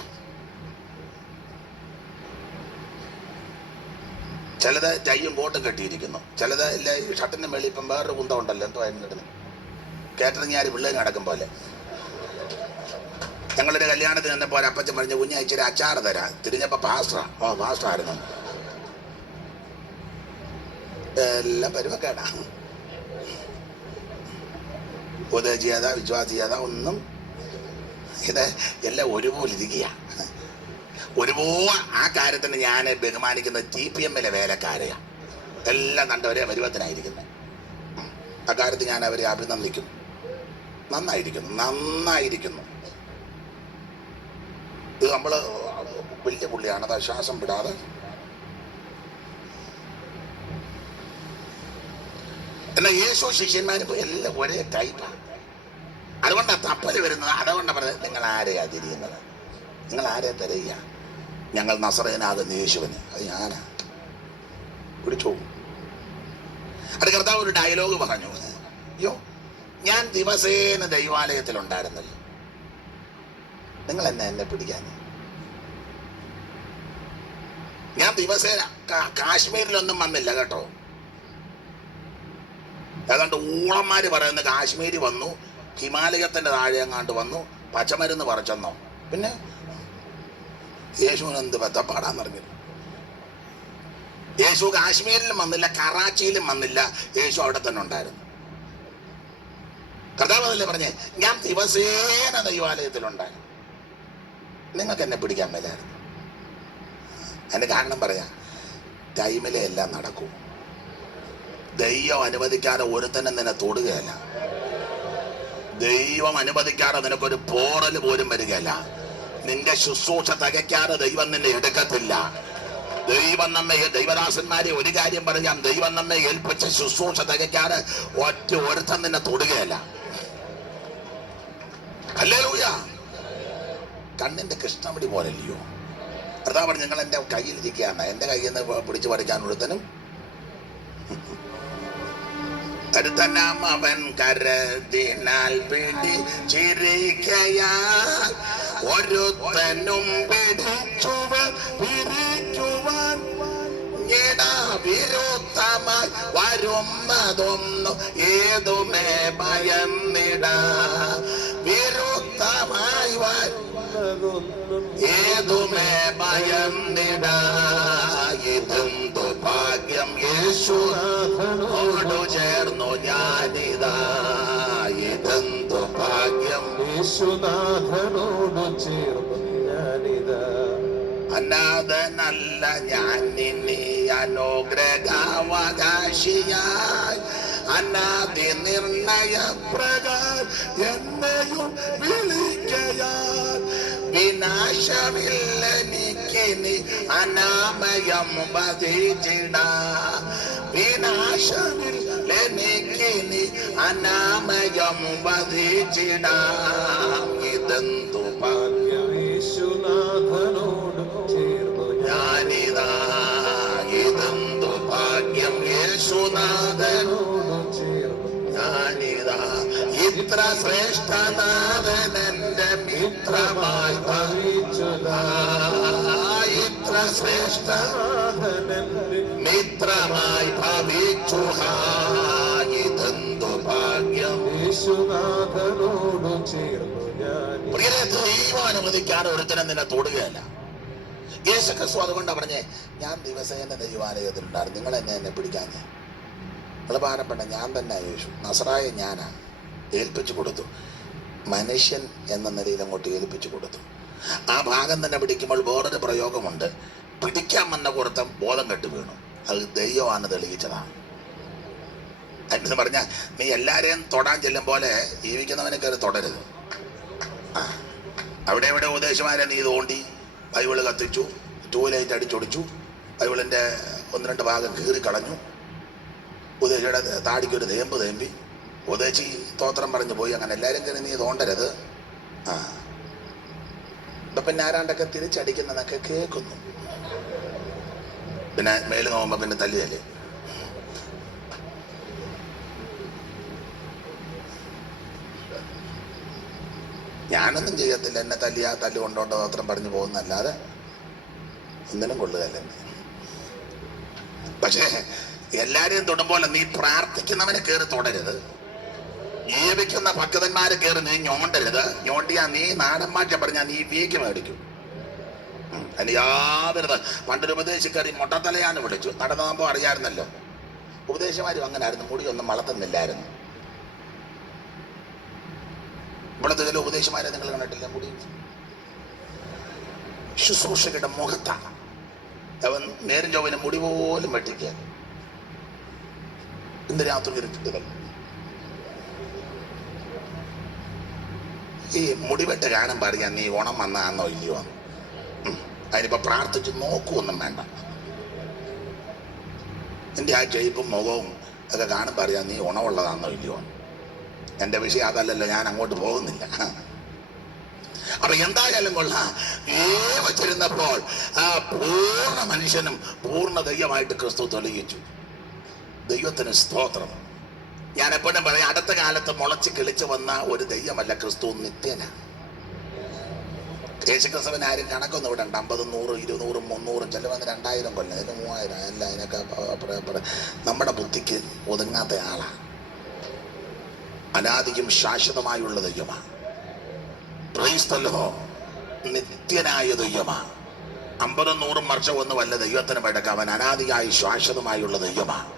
ചിലത് ജയ്യും കോട്ടും കെട്ടിയിരിക്കുന്നു, ചിലത് ഇല്ല ഈ ഷർട്ടിന്റെ മേളിൽ ഇപ്പം വേറൊരു കുന്തം ഉണ്ടല്ലോ, എന്തോ ആയിരുന്നു കേട്ടറിഞ്ഞ ആര് പിള്ളേര് നടക്കും പോലെ. ഞങ്ങളൊരു കല്യാണത്തിന് ചെന്നപ്പോൾ ഒരു അപ്പച്ചൻ പറഞ്ഞ കുഞ്ഞ് ഇച്ചിരി അച്ചാറ് തരാം. തിരിഞ്ഞപ്പോൾ പാസ്റ്ററായിരുന്നു. എല്ലാം പരുവക്കേടാ. ഉദയജീയത വിശ്വാസീയത ഒന്നും ഇത് എല്ലാം ഒരുപോലെ ഇരിക്കുക. ഒരുപോലെ ആ കാര്യത്തിന് ഞാൻ ബഹുമാനിക്കുന്നത് TPM-ലെ വേലക്കാരെയാണ്. എല്ലാം കണ്ടവരെ പരുവത്തിനായിരിക്കുന്നത്. ആ കാര്യത്തിൽ ഞാൻ അവരെ അഭിനന്ദിക്കുന്നു. നന്നായിരിക്കുന്നു. ഇത് നമ്മള് വലിയ പുള്ളിയാണ്, അത് ശ്വാസം വിടാതെ. എന്നാൽ യേശു ശിഷ്യന്മാരും എല്ലാം ഒരേ ടൈപ്പാണ്. അതുകൊണ്ടാണ് തപ്പല് വരുന്നത്. അതുകൊണ്ടാണ് പറഞ്ഞത് നിങ്ങൾ ആരെയാ തിരിയുന്നത്, നിങ്ങൾ ആരെ തിരയുക? ഞങ്ങൾ നസറേനാകുന്ന യേശുവിന്. അത് ഞാനാ പിടിച്ചോ. അത് കർത്താവ് ഒരു ഡയലോഗ് പറഞ്ഞു: അയ്യോ, ഞാൻ ദിവസേന ദൈവാലയത്തിലുണ്ടായിരുന്നല്ലോ, നിങ്ങൾ എന്നെ പിടിക്കാൻ? ഞാൻ ദിവസേന കാശ്മീരിലൊന്നും വന്നില്ല കേട്ടോ. ഏതാണ്ട് ഊളന്മാര് പറയുന്ന കാശ്മീരി വന്നു, ഹിമാലയത്തിന്റെ താഴെ എങ്ങാണ്ട് വന്നു, പച്ചമരുന്ന് പറിച്ചെന്നോ. പിന്നെ യേശുവിന് എന്ത് ബന്ധപ്പാടാന്ന് പറഞ്ഞത്? യേശു കാശ്മീരിലും വന്നില്ല, കറാച്ചിയിലും വന്നില്ല, യേശു അവിടെ തന്നെ ഉണ്ടായിരുന്നു. കർത്താവ് അതല്ലേ പറഞ്ഞേ, ഞാൻ ദിവസേന ദൈവാലയത്തിലുണ്ടായിരുന്നു, നിങ്ങൾക്ക് എന്നെ പിടിക്കാൻ മേലായിരുന്നു. അതിന്റെ കാരണം പറയാം, ടൈമിലെ എല്ലാം നടക്കൂ. ദൈവം അനുവദിക്കാതെ ഒരുത്തന്നെ നിന്നെ തൊടുകയല്ല. ദൈവം അനുവദിക്കാതെ നിനക്കൊരു പോറൽ പോലും വരികയല്ല. നിന്റെ ശുശ്രൂഷ തികയ്ക്കാതെ ദൈവം നിന്നെ എടുക്കത്തില്ല. ദൈവം നമ്മെ, ദൈവദാസന്മാരെ ഒരു കാര്യം പറയാം, ദൈവം നമ്മെ ഏൽപ്പിച്ച ശുശ്രൂഷ തികയ്ക്കാതെ ഒരുത്തൻ നിന്നെ തൊടുകയല്ല. ഹല്ലേലൂയ. കണ്ണിന്റെ കൃഷ്ണമണി പോലല്ലയോ? അതാ പറഞ്ഞു, നിങ്ങൾ എൻ്റെ കയ്യിലിരിക്കുകയാണ്, എൻ്റെ കയ്യിൽ നിന്ന് പിടിച്ചു പറിക്കാൻ ഒരുത്തനും കരുത്തനാം അവൻ കരുതിനാൽ പിടിച്ചിരിക്കയാൽ ഒരുത്തനും പിടിക്കുവാൻ വിരുദ്ധമായി വരുന്നതൊന്നും ഏതുമേ ഭയന്നിട. വിരുദ്ധമായി ഏതുമേ ഭയന്നിട. ഇതെന്തു ഭാഗ്യം യേശുനാഥനോടു ചേർന്നു ഞാനിതാ. ഇതെന്തു ഭാഗ്യം യേശുനാഥനോടു ചേർന്നു ഞാനിതാ. അനാഥനല്ല ഞാൻ ഇനി അനുഗ്രഹാവകാശിയായി. അനാദി നിർണയ പ്രകാരം എന്നെയും വിളിക്കയാൽ. വിനാശമില്ലെനിക്കിനി അനാമയം വധിച്ചിട. വിനാശമിൽ എനിക്കിനി അനാമയം വധിച്ചിടാം. ഇതെന്തു യേശുനാഥനോട് ചേർന്നു ഞാനിതാ, ഇതെന്തു ഭാഗ്യം യേശുനാഥനോട് ചേർന്നു ഞാനിതാ. ഇത്ര ശ്രേഷ്ഠനാഥൻ എന്റെ മിത്രമായി ഇത്ര ശ്രേഷ്ഠ മിത്രമായി ഭവിച്ചു. ഇതെന്തു ഭാഗ്യം യേശുനാഥനോട് ചേർന്നു ഞാൻ. പ്രിയരെ, ദൈവം അനുവദിക്കാതെ ഒരുത്തരം നിന്നെ തൊടുകയല്ല. യേശു ക്രിസ്തു അതുകൊണ്ടാ പറഞ്ഞേ, ഞാൻ ദിവസേന ദൈവാലയത്തിലുണ്ടായിരുന്നു, നിങ്ങൾ എന്നെ പിടിക്കാഞ്ഞേ. നിങ്ങൾ ഭാരപ്പെട്ട ഞാൻ തന്നെ യേശു, നസറായ ഞാനാ. ഏൽപ്പിച്ചു കൊടുത്തു, മനുഷ്യൻ എന്ന നിലയിൽ അങ്ങോട്ട് ഏൽപ്പിച്ചു കൊടുത്തു. ആ ഭാഗം തന്നെ പിടിക്കുമ്പോൾ വേറൊരു പ്രയോഗമുണ്ട്. പിടിക്കാൻ വന്ന കൊടുത്തം ബോധം കെട്ട് വീണു. അത് ദൈവമാണ് തെളിയിച്ചതാണ്. എന്ന് പറഞ്ഞാൽ നീ എല്ലാവരെയും തൊടാൻ ചെല്ലും പോലെ ജീവിക്കുന്നവനെ കയറി തൊടരുത്. അവിടെ ഇവിടെ ഉപദേശമാരെ നീ തോണ്ടി, ബൈബിള് കത്തിച്ചു, ടൂലൈറ്റ് അടിച്ചൊടിച്ചു, ബൈബിളിൻ്റെ 1-2 ഭാഗം കീറിക്കളഞ്ഞു, ഉപദേശിയുടെ താടിക്കൊരു തേമ്പ് തേമ്പി, ഉപദേശി സ്തോത്രം പറഞ്ഞു പോയി. അങ്ങനെ എല്ലാവരും കയറി നീ തോണ്ടരുത്. ഇപ്പൊ പിന്നെ ആരാണ്ടൊക്കെ തിരിച്ചടിക്കുന്നതൊക്കെ കേൾക്കുന്നു. പിന്നെ മേല് നോക്കുമ്പോ പിന്നെ തല്ലിയല്ലേ. ഞാനൊന്നും ചെയ്യത്തില്ല, എന്നെ തല്ല് കൊണ്ടോണ്ട് സ്തോത്രം പറഞ്ഞു പോകുന്നല്ലാതെ ഒന്നിനും കൊള്ളുകയല്ല. പക്ഷേ എല്ലാരെയും തൊടുമ്പോൾ നീ പ്രാർത്ഥിക്കുന്നവനെ കയറി തൊടരുത്. ജീവിക്കുന്ന ഭക്തന്മാരെ കയറി നീ ഞോണ്ടരുത്. ഞോണ്ടിയാ നീ നാടൻ മാറ്റ പറഞ്ഞാൽ നീ വീക്ക് മേടിക്കും. അതിന് യാതൊരു പണ്ടൊരു ഉപദേശിക്കാരി മൊട്ടത്തലയാന്ന് വിളിച്ചു. നടന്നപ്പോൾ അറിയാമായിരുന്നല്ലോ. ഉപദേശമാരും അങ്ങനെ ആയിരുന്നു, മുടിയൊന്നും വളർത്തുന്നില്ലായിരുന്നു. ഇവിടുത്തെ ചില ഉപദേശമാരെ നിങ്ങൾ കണ്ടിട്ടില്ല, മുടി ശുശ്രൂഷകരുടെ മുഖത്താണ്. അവൻ നേരം ചൊവ്വന് മുടി പോലും വെട്ടിക്കുക. ഇന്ന് രാത്രി കിട്ടുകൾ ഈ മുടിവെട്ട് കാണാൻ പറയാൻ നീ ഓണം വന്നാന്നോ ഇല്ലയോ? അതിനിപ്പോ പ്രാർത്ഥിച്ച് നോക്കുവൊന്നും വേണ്ട. എൻ്റെ ആ ചെയ്പ്പും മുഖവും ഒക്കെ കാണും പറയാൻ നീ ഉണവുള്ളതാന്നോ ഇല്ലയോ? എൻ്റെ വിഷയം അതല്ലല്ലോ, ഞാൻ അങ്ങോട്ട് പോകുന്നില്ല. അപ്പൊ എന്തായാലും കൊള്ളാം, വച്ചിരുന്നപ്പോൾ ആ പൂർണ്ണ മനുഷ്യനും പൂർണ്ണ ദൈവമായിട്ട് ക്രിസ്തു തെളിയിച്ചു. ദൈവത്തിന് സ്തോത്രം. ഞാൻ എപ്പോഴും പറയാം, അടുത്ത കാലത്ത് മുളച്ച് കിളിച്ചു വന്ന ഒരു ദൈവമല്ല ക്രിസ്തു, നിത്യനാ. യേശുക്രിസ്തുവിന് ആരും കണക്കൊന്നും ഇവിടെ ഉണ്ട്. 50, 100, 200, 300, ചില വന്ന് 2000 കൊല്ലം, ഇതിന് 3000 അല്ല. അതിനൊക്കെ നമ്മുടെ ബുദ്ധിക്ക് ഒതുങ്ങാത്ത ആളാണ്. അനാദിയും ശാശ്വതമായുള്ള ദൈവമാണ്. ക്രൈസ്തലോ നിത്യനായ ദൈവമാണ്. 50, 100 വർഷം ഒന്നും വല്ല ദൈവത്തിന് വേണ്ടക്ക. അവൻ അനാദിയായി ശാശ്വതമായുള്ള ദൈവമാണ്.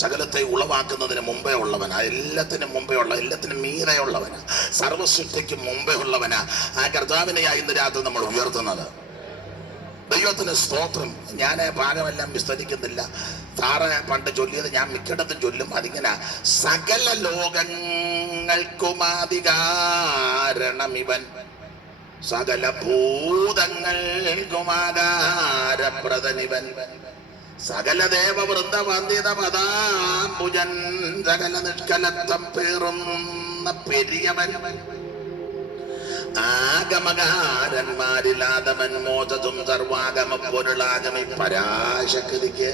സകലത്തെ ഉളവാക്കുന്നതിന് മുമ്പേ ഉള്ളവനാ, എല്ലാത്തിനും മുമ്പേ ഉള്ള, എല്ലാത്തിനും മീതെ ഉള്ളവനാ, സർവസൃഷ്ടിക്കും മുമ്പേ ഉള്ളവനാ. ആ കർത്താവിനെയായി ഇന്ന് രാത്രി നമ്മൾ ഉയർത്തുന്നത്. ദൈവത്തിന് സ്തോത്രം. ഞാൻ ഭാഗമെല്ലാം വിസ്തരിക്കുന്നില്ല. സാറ് പണ്ട് ചൊല്ലിയത് ഞാൻ മിക്കയിടത്തും ചൊല്ലും. അതിങ്ങനെ, സകല ലോകങ്ങൾക്കും അധികാരണം ഇവൻ, സകല ഭൂതങ്ങൾക്കും ആകാരപ്രദനിവൻ, സകല ദേവവൃന്ദവന്ദിത പദാംബുജൻ, സകല നിഷ്കലത്വം പേറുന്ന പെരിയവൻ, ആഗമകാരന്മാരിലാതവൻ, മോചതും സർവാഗമ പൊരുളാഗമി പരാശക്തിക്ക്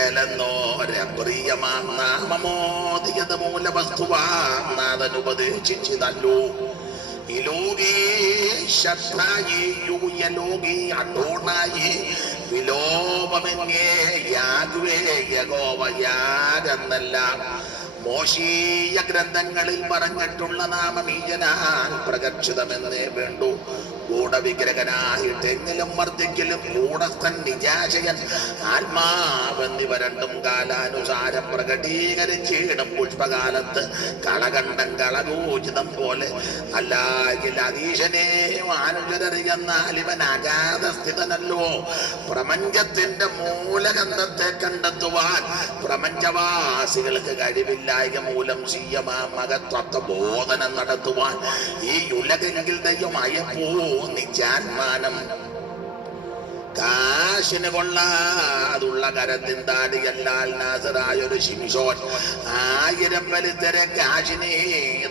ഏലെന്നോരപ്രിയമാം നാമമോദിയത് മൂലവസ്തുവാനാഥനുപദേശിച്ചിതല്ലോ. ഇലോകി ശബ്ദായി യൂയലോകി അടോണായി വിലോപമെങ്ങേ യാഗ്വേ യഗോവയാരെന്നെല്ലാം മോശീയ ഗ്രന്ഥങ്ങളിൽ പറഞ്ഞിട്ടുള്ള നാമം ഈ ജനാൽ പ്രകർഷിതമെന്നേ വേണ്ടു. ഗൂഢവിഗ്രഹനായിട്ടെങ്കിലും വർദ്ധിക്കലും കൂടസ്ഥൻ നിജാശയൻ ആത്മാവെന്നിവ രണ്ടും കാലാനുസാരം പ്രകടീകരിച്ചിടും. പുഷ്പകാലത്ത് കളകണ്ഠം കളകൂചിതം പോലെ അല്ലായെങ്കിൽ അതീശനെ മാനുഷരറിയെന്നാൽ ഇവൻ അഗാധസ്ഥിതനല്ലോ. പ്രപഞ്ചത്തിന്റെ മൂലഗന്ധത്തെ കണ്ടെത്തുവാൻ പ്രപഞ്ചവാസികൾക്ക് കഴിവില്ലായ്ക മൂലം മകത്വത്വ ബോധനം നടത്തുവാൻ ഈ ഉലകെങ്കിൽ ദൈവമായപ്പോ നിജാത്മാനം കാശിന് കൊള്ളാതുള്ള കരത്തിന്താടിയല്ലാൽ നാസറായൊരു ശിംശോൻ 1000 വലിത്തര കാശിനെ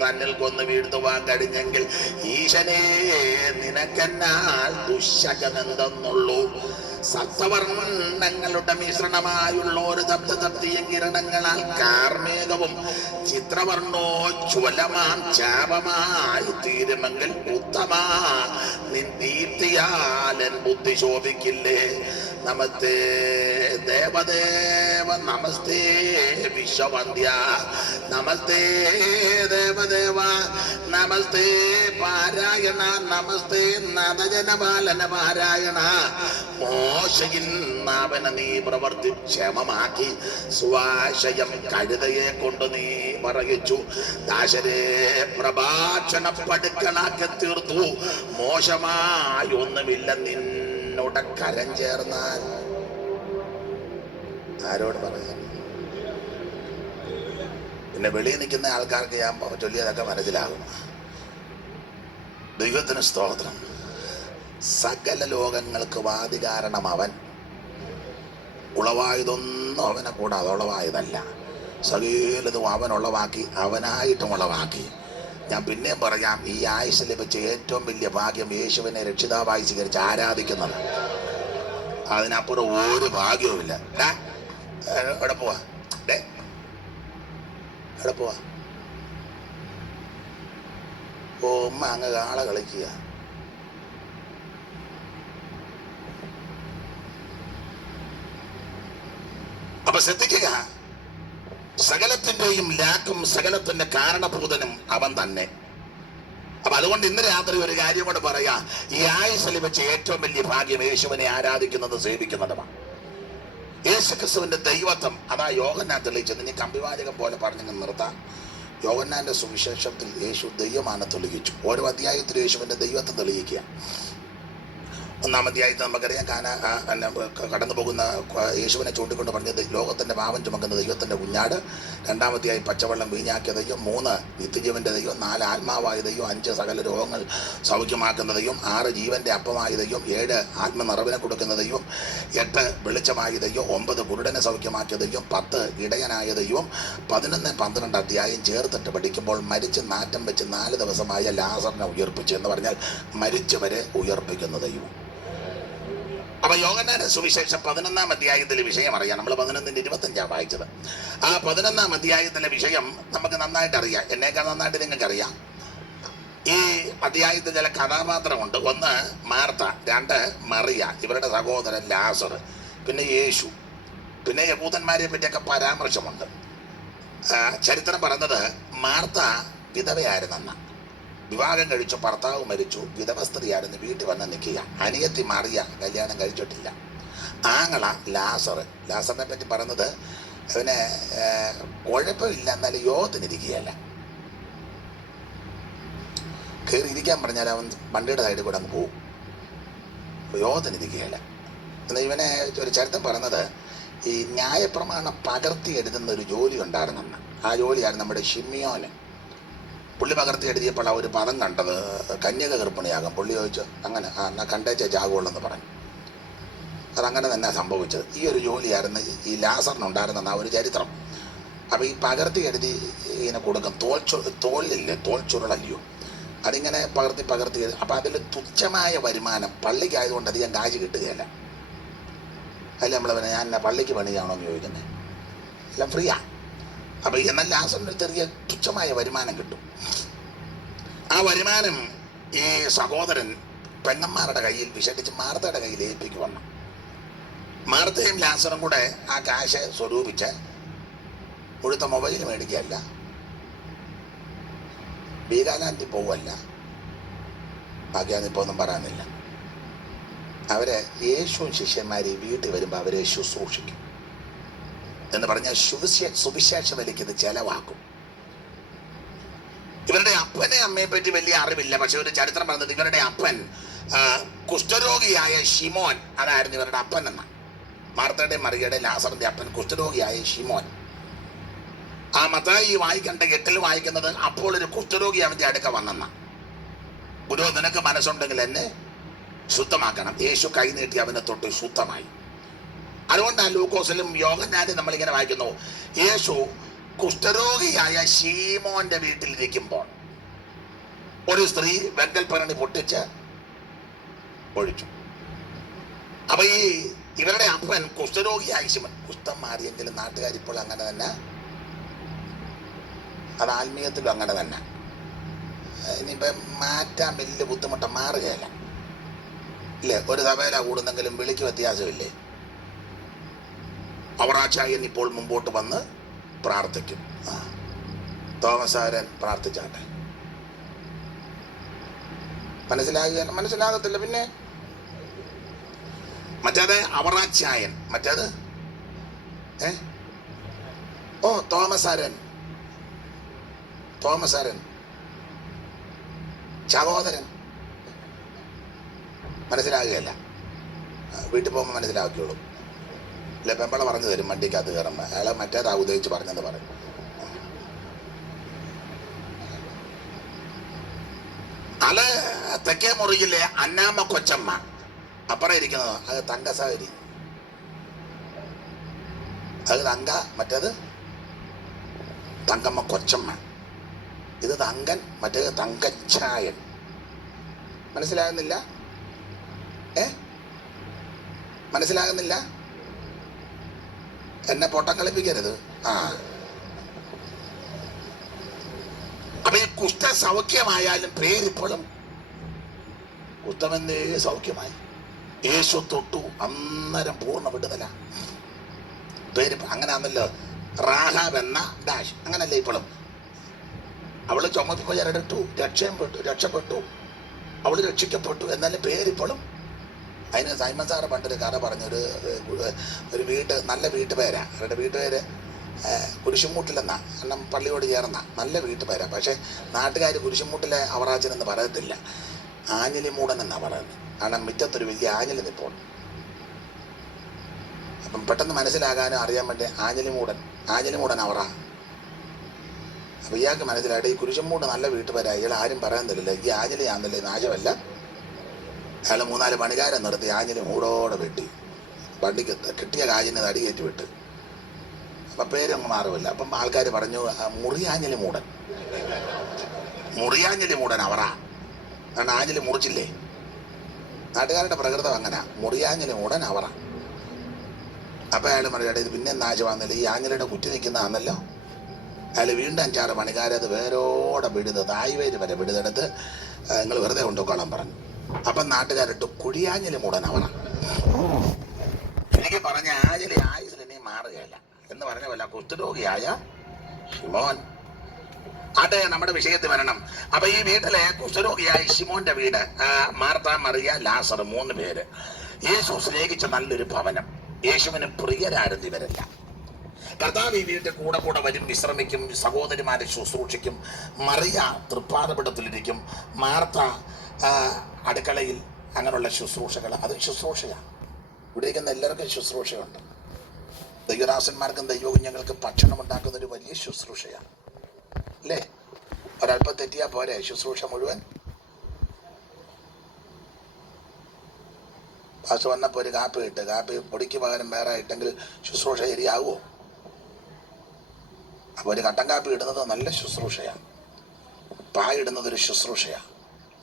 തന്നിൽ കൊന്ന് വീഴ്ത്തുവാൻ കഴിഞ്ഞെങ്കിൽ ഈശനെ നിനക്കെന്നാൽ ദുശകമെന്തെന്നുള്ളൂ. സപ്തവർണ്ണങ്ങളുടെ മിശ്രണമായുള്ള ഒരു സപ്തസപ്തിയ കിരണങ്ങളാൽ കാർമേകവും ചിത്രവർണ്ണോജ്വലമാം ചാപമായി തീരുമെങ്കിൽ ഉത്തമാ നിൻ ദീപ്തിയാലൻ ബുദ്ധി ശോഭിക്കില്ലേ. നമസ്തേ ദേവദേവ നമസ്തേ വിശ്വവന്ദ്യ നമസ്തേ ദേവദേവ നമസ്തേ പാരായണ നമസ്തേ നദജനപാലന പാരായണ. മോശയിൽ നാവന നീ പ്രവർത്തി ക്ഷമമാക്കി സ്വാശയം കഴുതയെ കൊണ്ട് നീ പറയിച്ചു. ദാശരെ പ്രഭാഷണ പടുക്കളാക്കി തീർത്തു. മോശമായി ഒന്നുമില്ല നിന്നോട് കരം ചേർന്നാൽ. ആരോട് പറയാൻ? പിന്നെ വെളിയിൽ നിൽക്കുന്ന ആൾക്കാർക്ക് ഞാൻ ചൊല്ലിയതൊക്കെ മനസ്സിലാകും. ദൈവത്തിന് സ്തോത്രം. സകല ലോകങ്ങൾക്ക് വാദി കാരണം അവൻ. ഉളവായതൊന്നും അവനെ കൂടാതെ ഉളവായതല്ല. സകലതും അവൻ ഉളവാക്കി, അവനായിട്ടും ഉളവാക്കി. ഞാൻ പിന്നെയും പറയാം, ഈ ആയുസ്സിൽ വെച്ച് ഏറ്റവും വലിയ ഭാഗ്യം യേശുവിനെ രക്ഷിതാവായി സ്വീകരിച്ച് ആരാധിക്കുന്നത്. അതിനപ്പുറം ഒരു ഭാഗ്യവുമില്ല. എവിടെ പോവാ? എവിടെ പോവാ? ഓ ഉമ്മ അങ്ങ് ആളെ കളിക്കുക. അപ്പൊ ശ്രദ്ധിക്കുക, സകലത്തിന്റെയും ലാക്കും സകലത്തിന്റെ കാരണഭൂതനും അവൻ തന്നെ. അപ്പൊ അതുകൊണ്ട് ഇന്ന് രാത്രി ഒരു കാര്യം കൂടെ പറയാ, ഈ ആയുസ്സിൽ വെച്ച് ഏറ്റവും വലിയ ഭാഗ്യം യേശുവിനെ ആരാധിക്കുന്നത്, സേവിക്കുന്നതുമാണ്. യേശു ക്രിസ്തുവിന്റെ ദൈവത്വം അതാ യോഹന്നാൻ തെളിയിച്ചത്. ഇനി കമ്പിവാചകം പോലെ പറഞ്ഞു നിർത്താം. യോഹന്നാന്റെ സുവിശേഷത്തിൽ യേശു ദൈവമാണ് തെളിയിച്ചു. ഓരോ അധ്യായത്തിലും യേശുവിന്റെ ദൈവത്വം തെളിയിക്കുക. 1-ാം അധ്യായത്തിൽ നമുക്കറിയാം, കടന്നു പോകുന്ന യേശുവിനെ ചൂണ്ടിക്കൊണ്ട് പറഞ്ഞത് ലോകത്തിന്റെ പാപം ചുമക്കുന്ന ദൈവത്തിന്റെ കുഞ്ഞാട്. 2-ാം അധ്യായം പച്ചവെള്ളം വീഞ്ഞാക്കിയ ദൈവം. 3 നിത്യജീവന്റെ ദൈവം. 4 ആത്മാവായ ദൈവം. 5 സകല രോഗങ്ങൾ സൗഖ്യമാക്കുന്ന ദൈവം. 6 ജീവന്റെ അപ്പമായ ദൈവം. 7 ആത്മനിറവിനെ കൊടുക്കുന്ന ദൈവം. 8 വെളിച്ചമായ ദൈവം. 9 കുരുടനെ സൗഖ്യമാക്കിയ ദൈവം. 10 ഇടയനായ ദൈവം. 11, 12 അധ്യായം ചേർത്തിട്ട് പഠിക്കുമ്പോൾ മരിച്ച് നാറ്റം വെച്ച് 4 ദിവസമായ ലാസറിനെ ഉയർപ്പിച്ചു എന്ന് പറഞ്ഞാൽ മരിച്ചവരെ ഉയർപ്പിക്കുന്ന ദൈവം. അപ്പൊ യോഹന്നാന്റെ സുവിശേഷം 11-ാം അധ്യായത്തിലെ വിഷയം അറിയാം. നമ്മൾ 11:25 വായിച്ചത്. ആ 11-ാം അധ്യായത്തിലെ വിഷയം നമുക്ക് നന്നായിട്ട് അറിയാം. എന്നേക്കാൾ നന്നായിട്ട് നിങ്ങൾക്ക് അറിയാം. ഈ അധ്യായത്തിൽ ചില കഥാപാത്രമുണ്ട്. 1 മാർത്ത, 2 മറിയ, ഇവരുടെ സഹോദരൻ ലാസർ, പിന്നെ യേശു, പിന്നെ യഹൂദന്മാരെ പറ്റിയൊക്കെ പരാമർശമുണ്ട്. ചരിത്രം പറഞ്ഞത് മാർത്ത വിധവയായിരുന്നെന്ന. വിവാഹം കഴിച്ചു, ഭർത്താവ് മരിച്ചു, വിധവ സ്ത്രീയായിരുന്നു, വീട്ടിൽ വന്ന് നിൽക്കുക. അനിയത്തി മറിയ കല്യാണം കഴിച്ചിട്ടില്ല. ആങ്ങള ലാസറിനെ പറ്റി പറയുന്നത് അവന് കുഴപ്പമില്ല, എന്നാലും യോഗത്തിനിരിക്കുകയല്ല. കയറി ഇരിക്കാൻ പറഞ്ഞാൽ അവൻ വണ്ടിയുടെ സൈഡിൽ കൂടെ അങ്ങ് പോകും. യോഗത്തിനിരിക്കുകയല്ല. എന്നാൽ ഇവനെ ഒരു ചരിത്രം പറഞ്ഞത് ഈ ന്യായപ്രമാണം പകർത്തി എഴുതുന്ന ഒരു ജോലി ഉണ്ടായിരുന്നെന്ന്. ആ ജോലിയായിരുന്നു നമ്മുടെ ഷിമിയോന്. പുള്ളി പകർത്തി എഴുതിയപ്പോൾ ആ ഒരു പദം കണ്ടത് കന്യക ഗർഭിണിയാകും. പുള്ളി ചോദിച്ചു, അങ്ങനെ എന്നാൽ കണ്ടേച്ച ജാകുള്ളെന്ന് പറഞ്ഞു. അതങ്ങനെ തന്നെ സംഭവിച്ചത്. ഈ ഒരു ജോലിയായിരുന്നു ഈ ലാസറിനുണ്ടായിരുന്നെന്ന ഒരു ചരിത്രം. അപ്പോൾ ഈ പകർത്തി എഴുതി ഇങ്ങനെ കൊടുക്കും. തോളില്ലേ, തോൾ ചുരുളല്ലയോ, അതിങ്ങനെ പകർത്തി എഴുതി. അപ്പോൾ അതിൽ തുച്ഛമായ വരുമാനം. പള്ളിക്കായതുകൊണ്ട് അധികം കാശ് കിട്ടുകയല്ല. അതിൽ നമ്മൾ ഞാൻ പള്ളിക്ക് പണിയാണോ എന്ന് ചോദിക്കുന്നത്, എല്ലാം ഫ്രീയാ. അപ്പോൾ എന്നാൽ ലാസറിന് ചെറിയ തുച്ഛമായ വരുമാനം കിട്ടും. ആ വരുമാനം ഈ സഹോദരൻ പെങ്ങന്മാരുടെ കയ്യിൽ വിശേഷിച്ച് മാർത്തയുടെ കയ്യിൽ ഏൽപ്പിക്കുവന്നു. മാർത്തയും ലാസറും കൂടെ ആ കാശ് സ്വരൂപിച്ച് മുഴുത്ത മൊബൈൽ മേടിക്കുകയല്ല, വീഗാലാൻഡിൽ പോവല്ല, ബാക്കിയാന്നിപ്പോൾ ഒന്നും പറയാനില്ല. അവരെ യേശു ശിഷ്യന്മാർ ഈ വീട്ടിൽ വരുമ്പോൾ അവരെ ശുശ്രൂഷിക്കും എന്ന് പറഞ്ഞാൽ സുവിശേഷ വിലയ്ക്ക് ഇത് ചെലവാക്കും. ഇവരുടെ അപ്പനെ അമ്മയെ പറ്റി വലിയ അറിവില്ല. പക്ഷെ ഒരു ചരിത്രം പറഞ്ഞത് ഇവരുടെ അപ്പൻ കുഷ്ഠരോഗിയായ ഷിമോൻ, അതായിരുന്നു ഇവരുടെ അപ്പൻ എന്ന. മാർത്തയുടെയും മറിയയുടെയും ലാസറിന്റെ അപ്പൻ കുഷ്ഠരോഗിയായ ഷിമോൻ. ആ മത്തായി വായിക്കേണ്ട 8 വായിക്കുന്നത് അപ്പോൾ ഒരു കുഷ്ഠരോഗി അവന്റെ അടുക്ക വന്നെന്ന. ഗുരു, നിനക്ക് മനസ്സുണ്ടെങ്കിൽ എന്നെ ശുദ്ധമാക്കണം. യേശു കൈ നീട്ടി അവനെ തൊട്ട് ശുദ്ധമായി. അതുകൊണ്ടാണ് ലൂക്കോസിലും യോഹന്നാനിലും നമ്മളിങ്ങനെ വായിക്കുന്നു, യേശു കുഷ്ഠരോഗിയായ ശീമോന്റെ വീട്ടിലിരിക്കുമ്പോൾ ഒരു സ്ത്രീ വെങ്കൽപ്പരണി പൊട്ടിച്ച് ഒഴിച്ചു. അപ്പൊ ഇവരുടെ അപ്പൻ കുഷ്ഠരോഗിയായ ശീമോൻ, കുഷ്ഠം മാറിയെങ്കിലും നാട്ടുകാരിപ്പോൾ അങ്ങനെ തന്നെ, അത് ആത്മീയത്തിലും അങ്ങനെ തന്നെ. ഇനിയിപ്പോ മാറ്റാൻ വലിയ ബുദ്ധിമുട്ട്, മാറുകയല്ല ഇല്ലേ. ഒരു തവേല കൂടുന്നെങ്കിലും വിളിക്ക് വ്യത്യാസമില്ലേ. അവറാച്ചായൻ ഇപ്പോൾ മുമ്പോട്ട് വന്ന് പ്രാർത്ഥിക്കും. തോമസാരൻ പ്രാർത്ഥിച്ചാട്ടെ. മനസ്സിലാകത്തില്ല പിന്നെ. മറ്റേത് അവറാച്ചായൻ, മറ്റേത് തോമസാരൻ സഹോദരൻ. മനസ്സിലാകുകയല്ല. വീട്ടിൽ പോകുമ്പോൾ മനസ്സിലാക്കിയോളൂ. ഇല്ല, പെമ്പള പറഞ്ഞു തരും വണ്ടിക്കകത്ത് കയറുമ്പോൾ. അയാളെ മറ്റേതാ ഉദ്ദേശിച്ച് പറഞ്ഞെന്ന് പറയും. അത് തെക്കേ മുറിയിലെ അന്നാമ്മ കൊച്ചമ്മ. അപ്പുറം ഇരിക്കുന്നത് അത് തങ്കസാരി, അത് തങ്ക, മറ്റേത് തങ്കമ്മ കൊച്ചമ്മ. ഇത് തങ്കൻ, മറ്റേത് തങ്കച്ചായൻ. മനസ്സിലാകുന്നില്ല? മനസ്സിലാകുന്നില്ല? എന്നെ പൊട്ടം കളിപ്പിക്കരുത്. അപ്പൊ ഈ കുഷ്ഠ സൗഖ്യമായാലും പേരിപ്പോഴും കുഷ്ഠമെന്നേ സൗഖ്യമായി. യേശു തൊട്ടു, അന്നേരം പൂർണ്ണ വിടുതല. പേര് അങ്ങനെ ആണല്ലോ. റാഹാബ് എന്ന ഡാഷ്, അങ്ങനല്ലേ ഇപ്പോഴും. അവള് ചുമത്തിപ്പോ ചരടിട്ടു, രക്ഷപ്പെട്ടു, അവള് രക്ഷിക്കപ്പെട്ടു. എന്നാലും പേരിപ്പോഴും. അതിന് സൈമൻ സാറ് പണ്ടൊരു കഥ പറഞ്ഞൊരു നല്ല വീട്ടുപേരാ. അവരുടെ വീട്ടുപേര് കുരിശുമൂട്ടിലെന്നാ, കാരണം പള്ളിയോട് ചേർന്ന നല്ല വീട്ടുപേരാ. പക്ഷെ നാട്ടുകാർ കുരിശുമൂട്ടിലെ അവറാച്ചനെന്ന് പറയത്തില്ല, ആഞ്ഞിലിമൂടൻ എന്നാ പറയുന്നത്. കാരണം മുറ്റത്തൊരു വലിയ ആഞ്ഞിലി നിൽപ്പുണ്ട്. അപ്പം പെട്ടെന്ന് മനസ്സിലാകാനും അറിയാൻ വേണ്ടി ആഞ്ഞിലിമൂടൻ അവറ. അപ്പം ഇയാൾക്ക് മനസ്സിലായിട്ട് ഈ കുരിശുമൂട് നല്ല വീട്ടുപേരാ, ഇയാൾ ആരും പറയാൻ തരില്ല. ഈ ആഞ്ഞിലി ആന്നല്ലേ നാശമല്ല. അയാൾ 3-4 പണിക്കാരെ നിർത്തി ആഞ്ഞിലി മൂടോടെ വെട്ടി വണ്ടിക്ക് കിട്ടിയ കാഞ്ഞിന് തടി കയറ്റി വിട്ട്. അപ്പം പേരൊന്നും മാറുമില്ല. അപ്പം ആൾക്കാർ പറഞ്ഞു മുറിയാഞ്ഞിലി മൂടൻ അവറ. കാരണം ആഞ്ഞിലി മുറിച്ചില്ലേ. നാട്ടുകാരുടെ പ്രകൃതം അങ്ങനെ, മുറിയാഞ്ഞിലി മൂടൻ അവറ. അപ്പം അയാൾ പറഞ്ഞു, ഇത് പിന്നെ നാശമാകുന്നില്ല, ഈ ആഞ്ഞിലിയുടെ കുറ്റി നിൽക്കുന്നതാണല്ലോ. അയാൾ വീണ്ടും 5-6 പണിക്കാരെ അത് വേരോടെ തായ്വേര് വരെ വിടുതെടുത്ത് നിങ്ങൾ വെറുതെ കൊണ്ടുപോയിക്കോളാൻ പറഞ്ഞു. അപ്പം നാട്ടുകാരിട്ട് കുഴിയാഞ്ഞിലി മൂടൻ അവറ. എനിക്ക് പറഞ്ഞ ആഞ്ഞിലി ആയുസിൽ ഇനി മാറുകയല്ല എന്ന് പറഞ്ഞ പോലെ കുഷ്ഠരോഗിയായ ശിമോൻ. അത് നമ്മുടെ വിഷയത്തിൽ വരണം. അപ്പൊ ഈ വീട്ടിലെ കുഷ്ഠരോഗിയായ ശിമോന്റെ വീട്, മാർത്ത, മറിയ, ലാസർ, 3 പേര്. യേശു സ്നേഹിച്ച നല്ലൊരു ഭവനം. യേശുവിന് പ്രിയരായിരുന്നു ഇവരല്ല. കർത്താവ് ഈ വീട്ടിൽ കൂടെ വരും, വിശ്രമിക്കും, സഹോദരിമാരെ ശുശ്രൂഷിക്കും. മറിയ തൃപ്പാദപീഠത്തിലിരിക്കും. മാർത്ത അടുക്കളയിൽ. അങ്ങനെയുള്ള ശുശ്രൂഷകൾ, അത് ശുശ്രൂഷയാണ്. ഇവിടെ ഇരിക്കുന്ന എല്ലാവർക്കും ശുശ്രൂഷയുണ്ട്. ദൈവദാസന്മാർക്കും ദൈവകുഞ്ഞുങ്ങൾക്കും ഭക്ഷണം ഉണ്ടാക്കുന്ന ഒരു വലിയ ശുശ്രൂഷയാണ് അല്ലേ. ഒരല്പം തെറ്റിയാൽ പോരെ ശുശ്രൂഷ മുഴുവൻ. പാസ് വന്നപ്പോൾ ഒരു കാപ്പി ഇട്ട്, കാപ്പി പൊടിക്ക് പകരം വേറെ ഇട്ടെങ്കിൽ ശുശ്രൂഷ ശരിയാകുമോ? അപ്പോൾ ഒരു കട്ടൻ കാപ്പി ഇടുന്നത് നല്ല ശുശ്രൂഷയാണ്. പായിടുന്നത് ഒരു ശുശ്രൂഷയാണ്.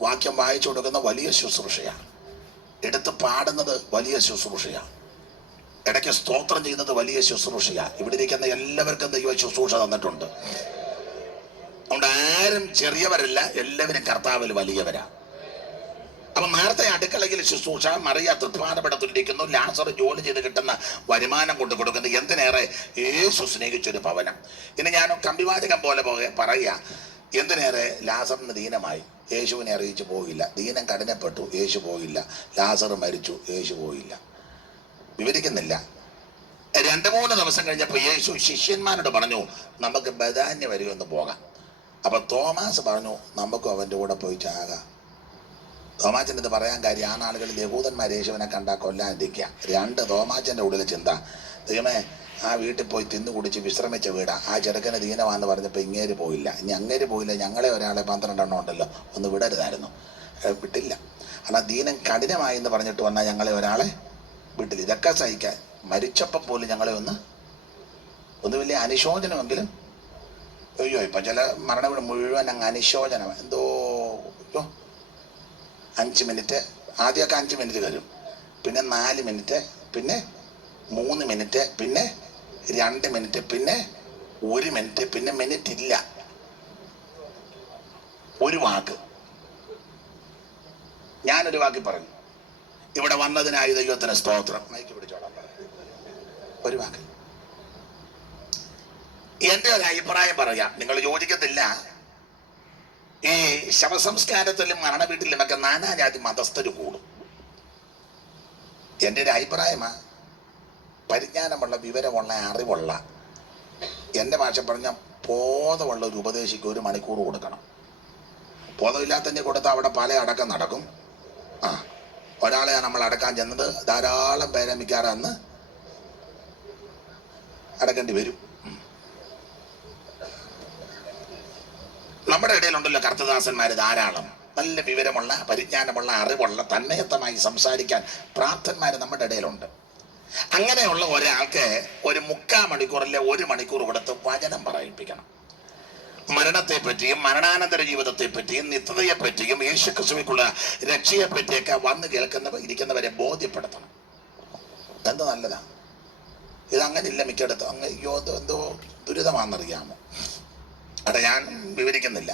വാക്യം വായിച്ചു കൊടുക്കുന്ന വലിയ ശുശ്രൂഷയാണ്. എടുത്ത് പാടുന്നത് വലിയ ശുശ്രൂഷയാണ്. ഇടയ്ക്ക് സ്തോത്രം ചെയ്യുന്നത് വലിയ ശുശ്രൂഷയാണ്. ഇവിടെ ഇരിക്കുന്ന എല്ലാവർക്കും ദൈവ ശുശ്രൂഷ തന്നിട്ടുണ്ട്. അതുകൊണ്ട് ആരും ചെറിയവരല്ല, എല്ലാവരും കർത്താവിൽ വലിയവരാ. അപ്പൊ നേരത്തെ അടുക്കളയിൽ ശുശ്രൂഷ, മറിയ തൃപ്പാദപീഠത്തിലിരിക്കുന്നു, ലാസർ ജോലി ചെയ്ത് കിട്ടുന്ന വരുമാനം കൊണ്ട് കൊടുക്കുന്നത്. എന്തിനേറെ യേശു സ്നേഹിച്ചൊരു ഭവനം. ഇനി ഞാൻ കമ്പിവാചകം പോലെ പറയുക, എന്തിനേറെ ലാസറിന് ദീനമായി, യേശുവിനെ അറിയിച്ചു പോയില്ല. ദീനം കഠിനപ്പെട്ടു, യേശു പോയില്ല. ലാസർ മരിച്ചു, യേശു പോയില്ല. വിവരിക്കുന്നില്ല. 2-3 ദിവസം കഴിഞ്ഞപ്പോൾ യേശു ശിഷ്യന്മാരോട് പറഞ്ഞു, നമുക്ക് ബഥാന്യ വരുമെന്ന് പോകാം. അപ്പൊ തോമാസ് പറഞ്ഞു, നമുക്കും അവൻ്റെ കൂടെ പോയി ചാകാം. തോമാച്ചൻ ഇത് പറയാൻ കാര്യം, ആ നാളുകളിൽ യഹൂദന്മാർ യേശുവിനെ കണ്ടാൽ കൊല്ലാനിരിക്കുക. 2 തോമാച്ചൻ്റെ ഉള്ളിൽ ചിന്ത, ദൈവമേ ആ വീട്ടിൽ പോയി തിന്നു കുടിച്ച് വിശ്രമിച്ച വീടാ, ആ ചെറുക്കന് ദീനമാണെന്ന് പറഞ്ഞപ്പോൾ ഇങ്ങേര് പോയില്ല. ഇനി അങ്ങേര് പോയില്ല, ഞങ്ങളെ ഒരാളെ 12 എണ്ണം ഉണ്ടല്ലോ, ഒന്ന് വിടരുതായിരുന്നു. വിട്ടില്ല. കാരണം ദീനം കഠിനമായി എന്ന് പറഞ്ഞിട്ട് വന്നാൽ ഞങ്ങളെ ഒരാളെ വീട്ടിൽ ഇതൊക്കെ സഹിക്കാൻ മരിച്ചപ്പോൾ പോലും ഞങ്ങളെ ഒന്ന് വലിയ അനുശോചനമെങ്കിലും അയ്യോ ഇപ്പം ചില മരണവിടെ മുഴുവൻ അങ്ങ് അനുശോചനം എന്തോ 5 മിനിറ്റ് ആദ്യമൊക്കെ 5 മിനിറ്റ് തരും, പിന്നെ 4 മിനിറ്റ്, പിന്നെ 3 മിനിറ്റ്, പിന്നെ 2 മിനിറ്റ്, പിന്നെ 1 മിനിറ്റ്, പിന്നെ മിനിറ്റ് ഇല്ല. ഒരു വാക്ക് ഞാനൊരു വാക്കി പറഞ്ഞു, ഇവിടെ വന്നതിനായി ദൈവത്തിന് സ്തോത്രം, മൈക്ക് പിടിച്ചോളാൻ പറഞ്ഞു. ഒരു വാക്ക്. എൻ്റെ ഒരു അഭിപ്രായം പറയാം, നിങ്ങൾ യോജിക്കത്തില്ല. ഈ ശവസംസ്കാരത്തിലും മരണ വീട്ടിലുമൊക്കെ നാനാജാതി മതസ്ഥര് കൂടും. എൻ്റെ ഒരു അഭിപ്രായമാ, പരിജ്ഞാനമുള്ള വിവരമുള്ള അറിവുള്ള, എൻ്റെ ഭാഷ പറഞ്ഞ ബോധമുള്ള ഒരു ഉപദേശിക്ക് 1 മണിക്കൂർ കൊടുക്കണം. ബോധമില്ലാത്തതിനെ കൊടുത്താൽ അവിടെ പല അടക്കം നടക്കും. ഒരാളെ നമ്മൾ അടക്കാൻ ചെന്നത് ധാരാളം പേരെ മിക്കാറ് അന്ന് അടക്കേണ്ടി വരും. നമ്മുടെ ഇടയിലുണ്ടല്ലോ കർത്തദാസന്മാർ ധാരാളം, നല്ല വിവരമുള്ള പരിജ്ഞാനമുള്ള അറിവുള്ള തന്മയത്തമായി സംസാരിക്കാൻ പ്രാപ്തന്മാർ നമ്മുടെ ഇടയിലുണ്ട്. അങ്ങനെയുള്ള ഒരാൾക്ക് 1/4 മണിക്കൂറല്ലേ 1 മണിക്കൂർ കൊടുത്ത് വചനം പറയിപ്പിക്കണം. മരണത്തെ പറ്റിയും മരണാനന്തര ജീവിതത്തെ പറ്റിയും നിത്യതയെ പറ്റിയും യേശുക്രിസ്തുവിനുള്ള രക്ഷയെ പറ്റിയൊക്കെ വന്ന് ഇരിക്കുന്നവരെ ബോധ്യപ്പെടുത്തണം. എന്തോ നല്ലതാ ഇതങ്ങനെ ഇല്ല മിക്കടുത്ത്. അങ്ങ് എന്തോ ദുരിതമാണെന്നറിയാമോ? അവിടെ ഞാൻ വിവരിക്കുന്നില്ല.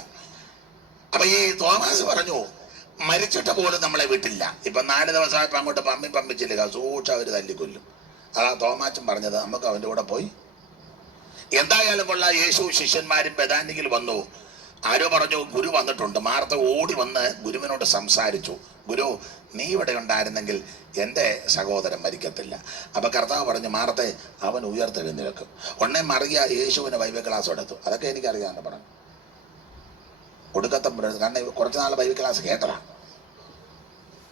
അപ്പൊ ഈ തോമാസ് പറഞ്ഞു മരിച്ചിട്ട് പോലും നമ്മളെ വിട്ടില്ല. ഇപ്പൊ 4 ദിവസമായപ്പോ അങ്ങോട്ട് പമ്പിച്ചില്ല, സൂക്ഷിച്ച് അവര് തല്ലിക്കൊല്ലും. അതാ തോമാച്ചൻ പറഞ്ഞത്, നമുക്ക് അവന്റെ കൂടെ പോയി. എന്തായാലും കൊള്ള, യേശു ശിഷ്യന്മാരും ബഥാനിയിൽ വന്നു. ആരോ പറഞ്ഞു ഗുരു വന്നിട്ടുണ്ട്. മാർത്ത ഓടി വന്ന് ഗുരുവിനോട് സംസാരിച്ചു, ഗുരു നീ ഇവിടെ ഉണ്ടായിരുന്നെങ്കിൽ എൻ്റെ സഹോദരൻ മരിക്കത്തില്ല. അപ്പൊ കർത്താവ് പറഞ്ഞു, മാർത്തെ അവൻ ഉയർത്തെഴുന്നേൽക്കും. ഉടനെ മറിയ യേശുവിന് ബൈബിൾ ക്ലാസ് എടുത്തു. അതൊക്കെ എനിക്കറിയാമെന്ന് പറഞ്ഞു. ഒടുക്കത്തെ കാരണം കുറച്ച് നാൾ ബൈബിൾ ക്ലാസ് കേട്ടതാ.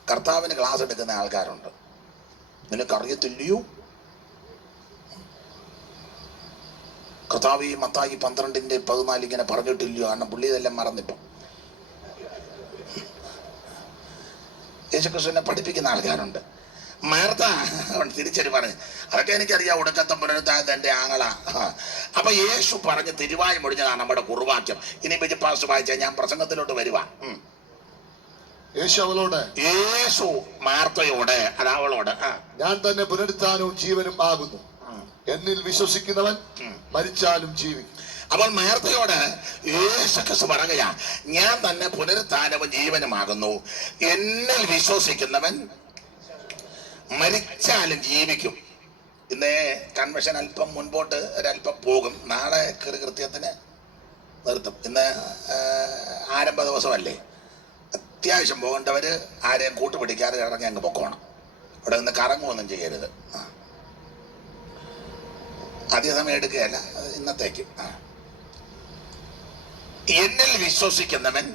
കർത്താവിന് ക്ലാസ് എടുക്കുന്ന ആൾക്കാരുണ്ട്. നിനക്കറിയത്തില്ലയോ കർത്താവ് ഈ മത്തായി 12:14 ഇങ്ങനെ പറഞ്ഞിട്ടില്ലയോ? കാരണം പുള്ളി ഇതെല്ലാം മറന്നിപ്പം. യേശുക്രിസ്തുവിനെ പഠിപ്പിക്കുന്ന ആൾക്കാരുണ്ട്. മാർത്ത തിരിച്ചടി പറഞ്ഞു, അതൊക്കെ എനിക്കറിയാം, ഒടുക്കത്തെ പുനരുത്ഥാനത്ത് എൻ്റെ ആങ്ങള. അപ്പൊ യേശു പറഞ്ഞ് തിരുവായി മുടിഞ്ഞതാണ് നമ്മുടെ കുറുവാക്യം. ഇനി ബിജു പാസ്റ്റർ വായിച്ചാൽ ഞാൻ പ്രസംഗത്തിലോട്ട് വരുവാ. യേശു മാർത്തയോട്, അവളോട്, ഞാൻ തന്നെ പുനരുത്ഥാനവും ജീവനും ആകുന്നു, എന്നിൽ വിശ്വസിക്കുന്നവൻ മരിച്ചാലും ജീവിക്കും. അപ്പോൾ മാർത്തയോട് യേശുക്രിസ്തു പറയുകയാ, ഞാൻ തന്നെ പുനരുത്ഥാനവും ജീവനുമാകുന്നു, എന്നിൽ വിശ്വസിക്കുന്നവൻ മരിച്ചാലും ജീവിക്കും. ഇന്ന് കൺവെൻഷൻ അല്പം മുൻപോട്ട് ഒരല്പം പോകും. നാളെ കൃത്യത്തിന് നിർത്തും. ഇന്ന് ആരംഭ ദിവസമല്ലേ, അത്യാവശ്യം പോകേണ്ടവര് ആരെയും കൂട്ടുപിടിക്കാതെ ഇറങ്ങി അങ്ങ് പൊക്കോണം. ഇവിടെ നിന്ന് കറങ്ങുമൊന്നും ചെയ്യരുത്. അധിക സമയം എടുക്കുകയല്ല, ഇന്നത്തേക്ക്. എന്നിൽ വിശ്വസിക്കുന്നവൻ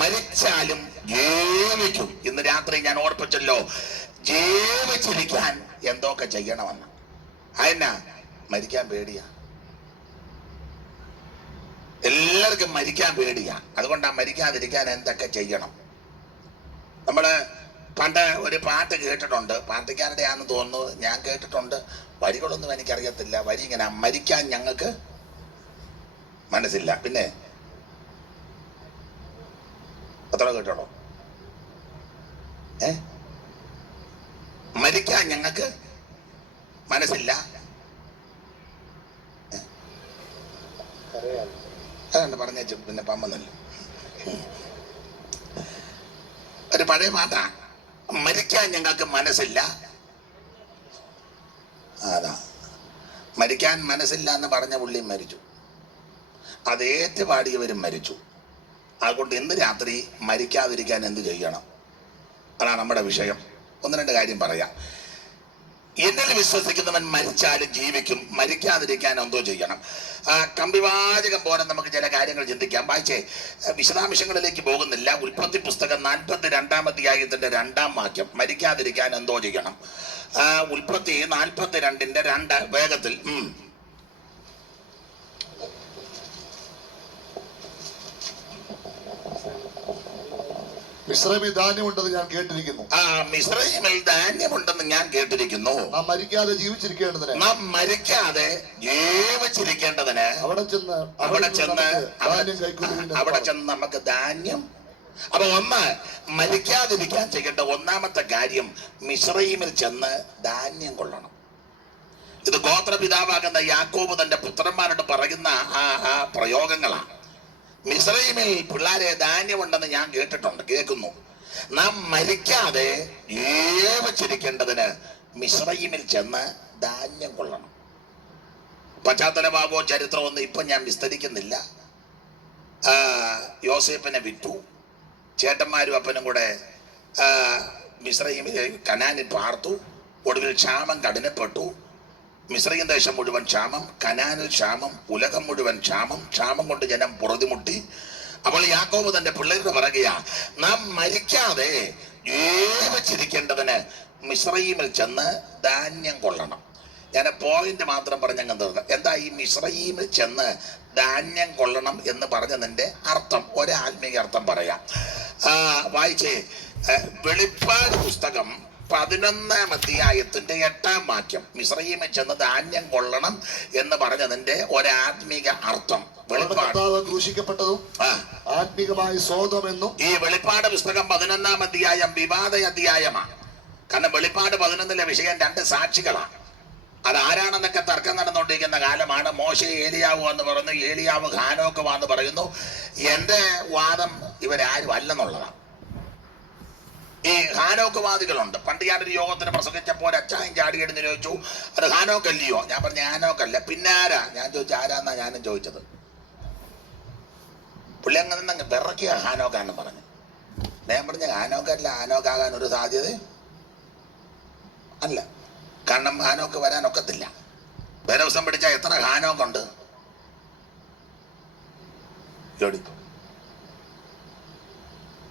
മരിച്ചാലും ജീവിക്കും. ഇന്ന് രാത്രി ഞാൻ ഓർപ്പിച്ചല്ലോ, ജീവിച്ചിരിക്കാൻ എന്തൊക്കെ ചെയ്യണമെന്ന്. അതെന്നാ? മരിക്കാൻ പേടിയാ. എല്ലാവർക്കും മരിക്കാൻ പേടിയാ. അതുകൊണ്ടാ മരിക്കാതിരിക്കാൻ എന്തൊക്കെ ചെയ്യണം. നമ്മള് പണ്ട് ഒരു പാട്ട് കേട്ടിട്ടുണ്ട്, പാർട്ടിക്കാരുടെ ആണെന്ന് തോന്നുന്നു, ഞാൻ കേട്ടിട്ടുണ്ട്. വരികളൊന്നും എനിക്കറിയത്തില്ല. വരി ഇങ്ങനെ, മരിക്കാൻ ഞങ്ങൾക്ക് മനസ്സില്ല. പിന്നെ അത്ര കേട്ടോളൂ. മരിക്കാൻ ഞങ്ങൾക്ക് മനസ്സില്ല. അതുകൊണ്ട് പറഞ്ഞേച്ചു, പിന്നെ പമ്പൊന്നുമില്ല. ഒരു പഴയ പാട്ടാ, മരിക്കാൻ ഞങ്ങൾക്ക് മനസ്സില്ല. അതാ, മരിക്കാൻ മനസ്സില്ല എന്ന് പറഞ്ഞ പുള്ളിയും മരിച്ചു, അത് ഏറ്റുപാടിയവരും മരിച്ചു. അതുകൊണ്ട് ഇന്ന് രാത്രി മരിക്കാതിരിക്കാൻ എന്ത് ചെയ്യണം? അതാണ് നമ്മുടെ വിഷയം. 1-2 കാര്യം പറയാം. എന്നിൽ വിശ്വസിക്കുന്നവൻ മരിച്ചാലും ജീവിക്കും, മരിക്കാതിരിക്കാൻ എന്തോ ചെയ്യണം? കമ്പിവാചകം പോലെ നമുക്ക് ചില കാര്യങ്ങൾ ചിന്തിക്കാം. വായിച്ചേ, വിശദാംശങ്ങളിലേക്ക് പോകുന്നില്ല. ഉൽപ്പത്തി പുസ്തകം 42-ാം അധ്യായത്തിന്റെ 2-ാം വാക്യം, മരിക്കാതിരിക്കാൻ എന്തോ ചെയ്യണം. ഉൽപ്പത്തി 42:2 വേഗത്തിൽ. മിസ്രൈമിൽ ധാന്യമുണ്ടെന്ന് ഞാൻ കേട്ടിരിക്കുന്നു. ആ മിസ്രൈമിൽ ധാന്യമുണ്ടെന്ന് ഞാൻ കേട്ടിരിക്കുന്നു. നാം മരിക്കാതെ ജീവിച്ചിരിക്കേണ്ടതിന് അവിടെ ചെന്ന് നമുക്ക് ധാന്യം. അപ്പൊ ഒന്ന് മരിക്കാതിരിക്കാൻ ചെയ്യേണ്ട ഒന്നാമത്തെ കാര്യം മിസ്രൈമിൽ ചെന്ന് ധാന്യം കൊള്ളണം. ഇത് ഗോത്രപിതാവാകുന്ന യാക്കോബ് തന്റെ പുത്രന്മാരോട് പറയുന്ന ആ പ്രയോഗങ്ങളാണ്. മിസ്രൈമിൽ പിള്ളേരെ ധാന്യമുണ്ടെന്ന് ഞാൻ കേൾക്കുന്നു. നാം മരിക്കാതെ ജീവിച്ചിരിക്കേണ്ടതിന് മിസ്രൈമിൽ ചെന്ന് ധാന്യം കൊള്ളണം. പശ്ചാത്തലഭാവോ ചരിത്രമൊന്നും ഇപ്പൊ ഞാൻ വിസ്തരിക്കുന്നില്ല. യോസേപ്പിനെ വിറ്റു. ചേട്ടന്മാരും അപ്പനും കൂടെ മിസ്രൈമിൽ കനാനിൽ പാർത്തു. ഒടുവിൽ ക്ഷാമം കഠിനപ്പെട്ടു. മിസ്രൈം ദേശം മുഴുവൻ ക്ഷാമം, കനാനിൽ ക്ഷാമം, ഉലകം മുഴുവൻ ക്ഷാമം. ക്ഷാമം കൊണ്ട് ജനം പൊറുതിമുട്ടി. അപ്പോൾ യാക്കോബ് തന്റെ പിള്ളേരോട് പറയുകയാ, നാം മരിക്കാതെ ജീവിച്ചിരിക്കേണ്ടതിന് മിസ്രൈമിൽ ചെന്ന് ധാന്യം കൊള്ളണം. ഞാൻ പോയിന്റ് മാത്രം പറഞ്ഞങ്ങ് തീർക്കാം. എന്താ ഈ മിസ്രൈമിൽ ചെന്ന് ധാന്യം കൊള്ളണം എന്ന് പറഞ്ഞതിന്റെ അർത്ഥം? ഒരാത്മീയ അർത്ഥം പറയാം. വായിച്ചേ, വെളിപ്പാട് പുസ്തകം 11-ാം അധ്യായത്തിന്റെ 8-ാം വാക്യം. മിസ്രൈമിൽ ചെന്ന് ധാന്യം കൊള്ളണം എന്ന് പറഞ്ഞതിന്റെ ഒരാത്മീക അർത്ഥം ക്രൂശിക്കപ്പെട്ടതും ആത്മീകമായി സ്വതമെന്നും. ഈ വെളിപ്പാട് പുസ്തകം 11-ാം അധ്യായം വിവാദ അധ്യായമാണ്. കാരണം വെളിപ്പാട് 11-ലെ വിഷയം 2 സാക്ഷികളാണ്. അതാരാണെന്നൊക്കെ തർക്കം നടന്നുകൊണ്ടിരിക്കുന്ന കാലമാണ്. മോശെ ഏലിയാവ് എന്ന് പറയുന്നു, ഏലിയാവ് ഹാനോക്ക് എന്ന് പറയുന്നു. എന്റെ വാദം ഇവരാരും അല്ലെന്നുള്ളതാണ്. ഈ ഹാനോക്കുവാദികളുണ്ട്. പണ്ട് ഞാനൊരു യോഗത്തിന് പ്രസംഗിച്ചപ്പോൾ അച്ചായും ചാടിയെടുന്ന് ചോദിച്ചു, അത് ഹാനോക്കല്ലയോ? ഞാൻ പറഞ്ഞു ഹാനോക്കല്ല. പിന്നെ ആരാ? ഞാൻ ചോദിച്ചു ആരാന്നാ ഞാനും ചോദിച്ചത്. പുള്ളി അങ്ങനെ വിറക്കിയ ഹാനോക്കാന്ന് പറഞ്ഞു. ഞാൻ പറഞ്ഞ ഹാനോക്കല്ല, ഹാനോക്കാകാൻ ഒരു സാധ്യത അല്ല. കാരണം ഹാനോക്ക് വരാനൊക്കത്തില്ല. വേറെ ദിവസം പിടിച്ചാൽ എത്ര ഹാനോക്കുണ്ട്?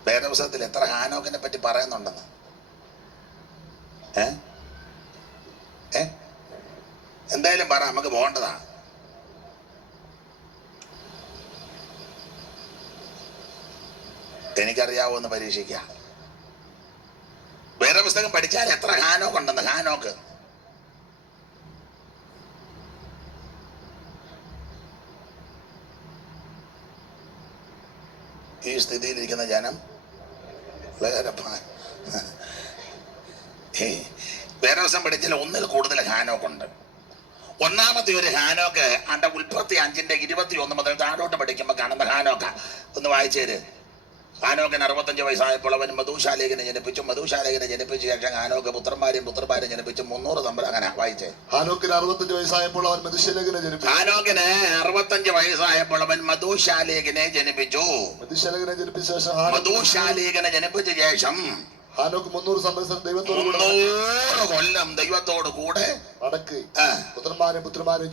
വേദപുസ്തകത്തിൽ എത്ര ഹാനോക്കിനെ പറ്റി പറയുന്നുണ്ടെന്ന് എന്തായാലും പറ, നമുക്ക് പോകേണ്ടതാ. എനിക്കറിയാവോ എന്ന് പരീക്ഷിക്കാം. വേദപുസ്തകം പഠിച്ചാൽ എത്ര ഹാനോക്ക് ഉണ്ടെന്ന്. ഹാനോക്ക് ഈ സ്ഥിതിയിലിരിക്കുന്ന ജനം വേറെ ദിവസം പഠിച്ചാൽ 1-ൽ കൂടുതൽ ഹാനോക്കുണ്ട്. ഒന്നാമത്തെ ഒരു ഹാനോക്ക് അന്റെ ഉൽപ്പത്തി 5:21 മുതൽ താഴോട്ട് പഠിക്കുമ്പോൾ കാണുന്ന ഹാനോക്ക. ഒന്ന് വായിച്ചേര്. ഹാനോക്കിന് 65 വയസ്സായപ്പോൾ അവൻ മധുശാലേഖനെ ജനിപ്പിച്ചു. മധുശാലേഖനെ ജനിപ്പിച്ച ശേഷം ഹാനോക്ക് പുത്രന്മാരെയും ജനിപ്പിച്ചു 300 തമ്പുരാൻ. അങ്ങനെ വായിച്ചേ. ഹാനോക്കിന് 65 വയസ്സായപ്പോൾ അവൻ മധുശാലേഖനെ ജനിപ്പിച്ചു. ഹാനോക്കിന് 65 വയസ്സായപ്പോൾ അവൻ മധുശാലേഖനെ ജനിപ്പിച്ചു. മധുശാലേഖനെ ജനിപ്പിച്ച ശേഷം ഹാനോക്ക് 300 സംവത്സരം കൊല്ലം ദൈവത്തോട് കൂടെ പുത്രന്മാരെ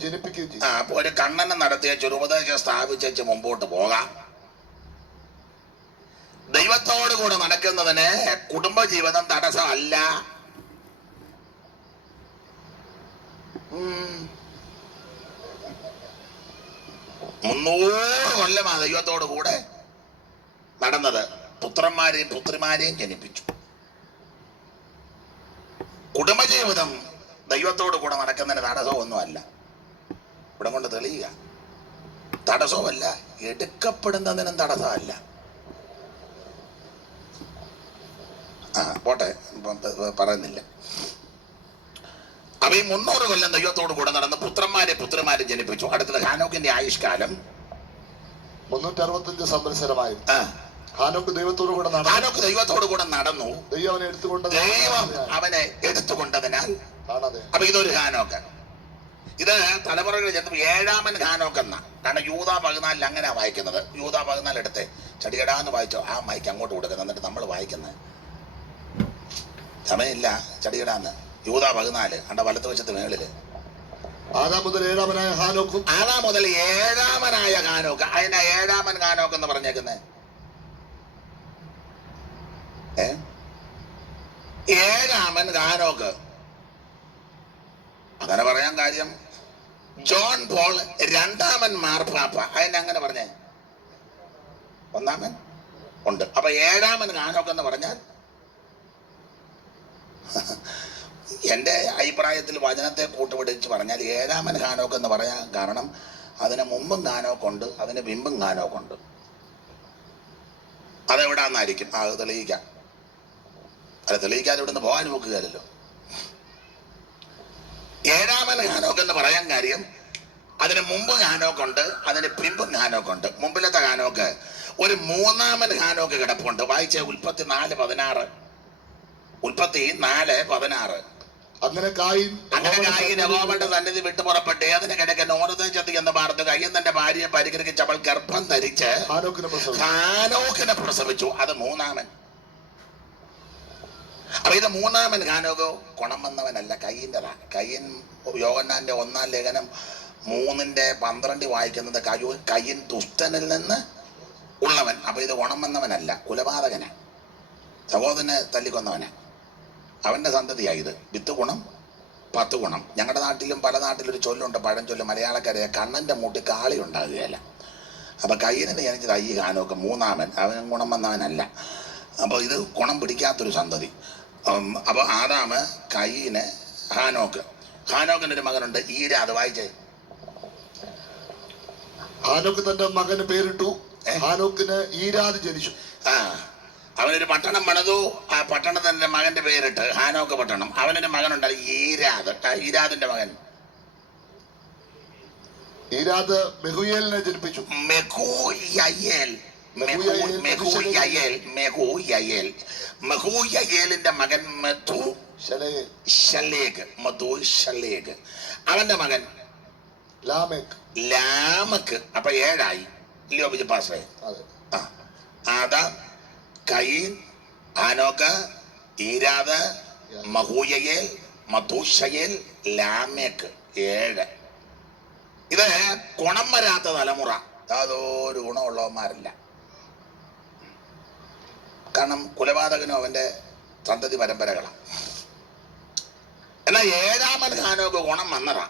ജനിപ്പിക്കുകയും ചെയ്തു. അപ്പൊ ഒരു കണ്ണനെ നടത്തിയ ചെറുപദേശം സ്ഥാപിച്ചു മുമ്പോട്ട് പോകാം. ദൈവത്തോട് കൂടെ നടക്കുന്നതിന് കുടുംബജീവിതം തടസ്സമല്ല. 300 കൊല്ലമാ ദൈവത്തോട് കൂടെ നടന്നത്. പുത്രന്മാരെയും പുത്രിമാരെയും ജനിപ്പിച്ചു. കുടുംബജീവിതം ദൈവത്തോട് കൂടെ നടക്കുന്നതിന് തടസ്സമൊന്നുമല്ല. ഇവിടെ കൊണ്ട് തെളിയുക. തടസ്സമല്ല, എടുക്കപ്പെടുന്നതിനും തടസ്സമല്ല. പോട്ടെ, പറയുന്നില്ല. അപ്പൊ ഈ 300 കൊല്ലം ദൈവത്തോട് കൂടെ നടന്ന് പുത്രന്മാരെ ജനിപ്പിച്ചു. അടുത്തത് ഹാനോക്കിന്റെ ആയുഷ്കാലം 365 സംവത്സരമായിരുന്നു. ഹാനോക്ക് ദൈവത്തോട് കൂടെ നടന്നു. ദൈവം അവനെ എടുത്തുകൊണ്ടതിനാൽ. അപ്പൊ ഇതൊരു ഹാനോക്ക്. ഇത് തലമുറകൾ ചെന്നപ്പോൾ 7-ാമൻ ഹാനോക്ക് എന്നാ. കാരണം യൂദാ 14 അങ്ങനെയാ വായിക്കുന്നത്. യൂദാ 14 എടുത്ത് ചടികടാന്ന് വായിച്ചോ. ആ മൈക്ക് അങ്ങോട്ട് കൊടുക്കുന്നത്. എന്നിട്ട് നമ്മൾ വായിക്കുന്നത് സമയമില്ല. ചടികടാന്ന് യൂദാ 14 അണ്ട വലത്ത് വശത്ത് മേളില്. ആദാം മുതൽ 7-ാമനായ ഹാനോക്കും. ആദാം മുതൽ 7-ാമനായ ഹാനോക്ക്. അതിനാ 7-ാമൻ ഹാനോക്ക് എന്ന് പറഞ്ഞേക്കുന്നത്. 7-ാമൻ ഹാനോക്ക് അങ്ങനെ പറയാൻ കാര്യം ജോൺ പോൾ 2-ാമൻ മാർപ്പാപ്പ. അതിനെ അങ്ങനെ പറഞ്ഞേ. 1-ാമൻ ഉണ്ട്. അപ്പൊ ഏഴാമൻ ഹാനോക്ക് എന്ന് പറഞ്ഞാൽ എൻ്റെ അഭിപ്രായത്തിൽ വചനത്തെ കൂട്ടുപിടിച്ച് പറഞ്ഞാൽ ഏഴാമൻ ഹാനോക്ക് എന്ന് പറയാൻ കാരണം അതിന് മുമ്പും ഹാനോക്കുണ്ട്, അതിന് പിമ്പും ഹാനോക്കുണ്ട്. അതെവിടാന്നായിരിക്കും അത് തെളിയിക്കാം. അത് തെളിയിക്കാതെ ഇവിടുന്ന് പോകാൻ നോക്കുകയല്ലോ. ഏഴാമൻ ഹാനോക്ക് എന്ന് പറയാൻ കാര്യം അതിന് മുമ്പ് ഹാനോക്കുണ്ട്, അതിന് പിമ്പും ഹാനോക്കുണ്ട്. മുമ്പിലത്തെ ഹാനോക്ക് ഒരു മൂന്നാമൻ ഹാനോക്ക് കിടപ്പുണ്ട്. വായിച്ച ഉൽപ്പത്തി 4:16. ഉൽപ്പത്തി 4:16. അങ്ങനെ കായിൻ യഹോവയുടെ സന്നിധി വിട്ടു പുറപ്പെട്ട് അതിന് കിടക്കെ നോരദേശത്ത് എന്ന് പാർത്ത് കയ്യൻ തന്റെ ഭാര്യയെ പരിഗ്രഹിച്ച് അവൾ ഗർഭം ധരിച്ച് ഹാനോക്കിനെ പ്രസവിച്ചു. അത് മൂന്നാമൻ. അപ്പൊ ഇത് മൂന്നാമൻ ഹാനോക്ക് ഗുണം വന്നവനല്ല, കയ്യിൻ്റെതാ. കയ്യൻ യോഹന്നാന്റെ 1-ാം ലേഖനം 3:12 വായിക്കുന്നത് കയ്യൻ ദുഷ്ടനിൽ നിന്ന് ഉള്ളവൻ. അപ്പൊ ഇത് ഗുണം വന്നവനല്ല, കുലപാതകനാ, സഹോദരനെ തല്ലിക്കൊന്നവനാ. അവന്റെ സന്തതിയായത്. 10 ഗുണം 10 ഗുണം. ഞങ്ങളുടെ നാട്ടിലും പല നാട്ടിലൊരു ചൊല്ലുണ്ട്, പഴഞ്ചൊല്ല്, മലയാളക്കരയെ കണ്ണന്റെ മൂട്ടി കാളി ഉണ്ടാകുകയല്ല. അപ്പൊ കയ്യനെ ജനിച്ചത് ഈ ഹാനോക്ക് മൂന്നാമൻ, അവൻ ഗുണം വന്നവനല്ല. അപ്പൊ ഇത് ഗുണം പിടിക്കാത്തൊരു സന്തതി. അപ്പൊ ആദാമ്, കയ്യന്, ഹാനോക്ക്. ഹാനോക്കിനൊരു മകനുണ്ട് ഈരാദ്. വായിച്ചേ. ഹാനോക്ക് തന്റെ മകന് പേരിട്ടു. ഹാനോക്കിന് ഈരാദ് ജനിച്ചു. അവനൊരു പട്ടണം പണിതു. ആ പട്ടണത്തിന്റെ മകന്റെ പേരിട്ട് ഹാനോക്ക് പട്ടണം. അവനൊരു മകനുണ്ട് ഈരാദ്. ഈരാദിന്റെ മകൻ ഈരാദ് മെഹൂയേലിനെ ജനിപ്പിച്ചു. മെഹൂയയേലിന്റെ മകൻ മെഥൂശലേഖ്. അവന്റെ മകൻ ലാമക്ക്. അപ്പൊ 7 ആയി ഇല്ലയോ ബിജുപാസേ? ആദാം, കയീൻ, ഹാനോക്ക്, ഈരാദ്, മഹൂയയേൽ, മഥൂശയേൽ, ലാമേക്ക്. 7. ഇത് ഗുണം വരാത്ത തലമുറ. യാതൊരു ഗുണമുള്ളവന്മാരല്ല. കാരണം കുലപാതകനും അവന്റെ സന്തതി പരമ്പരകളാണ്. എന്നാൽ ഏഴാമൻ ഹാനോക്ക് ഗുണം വന്നതാ.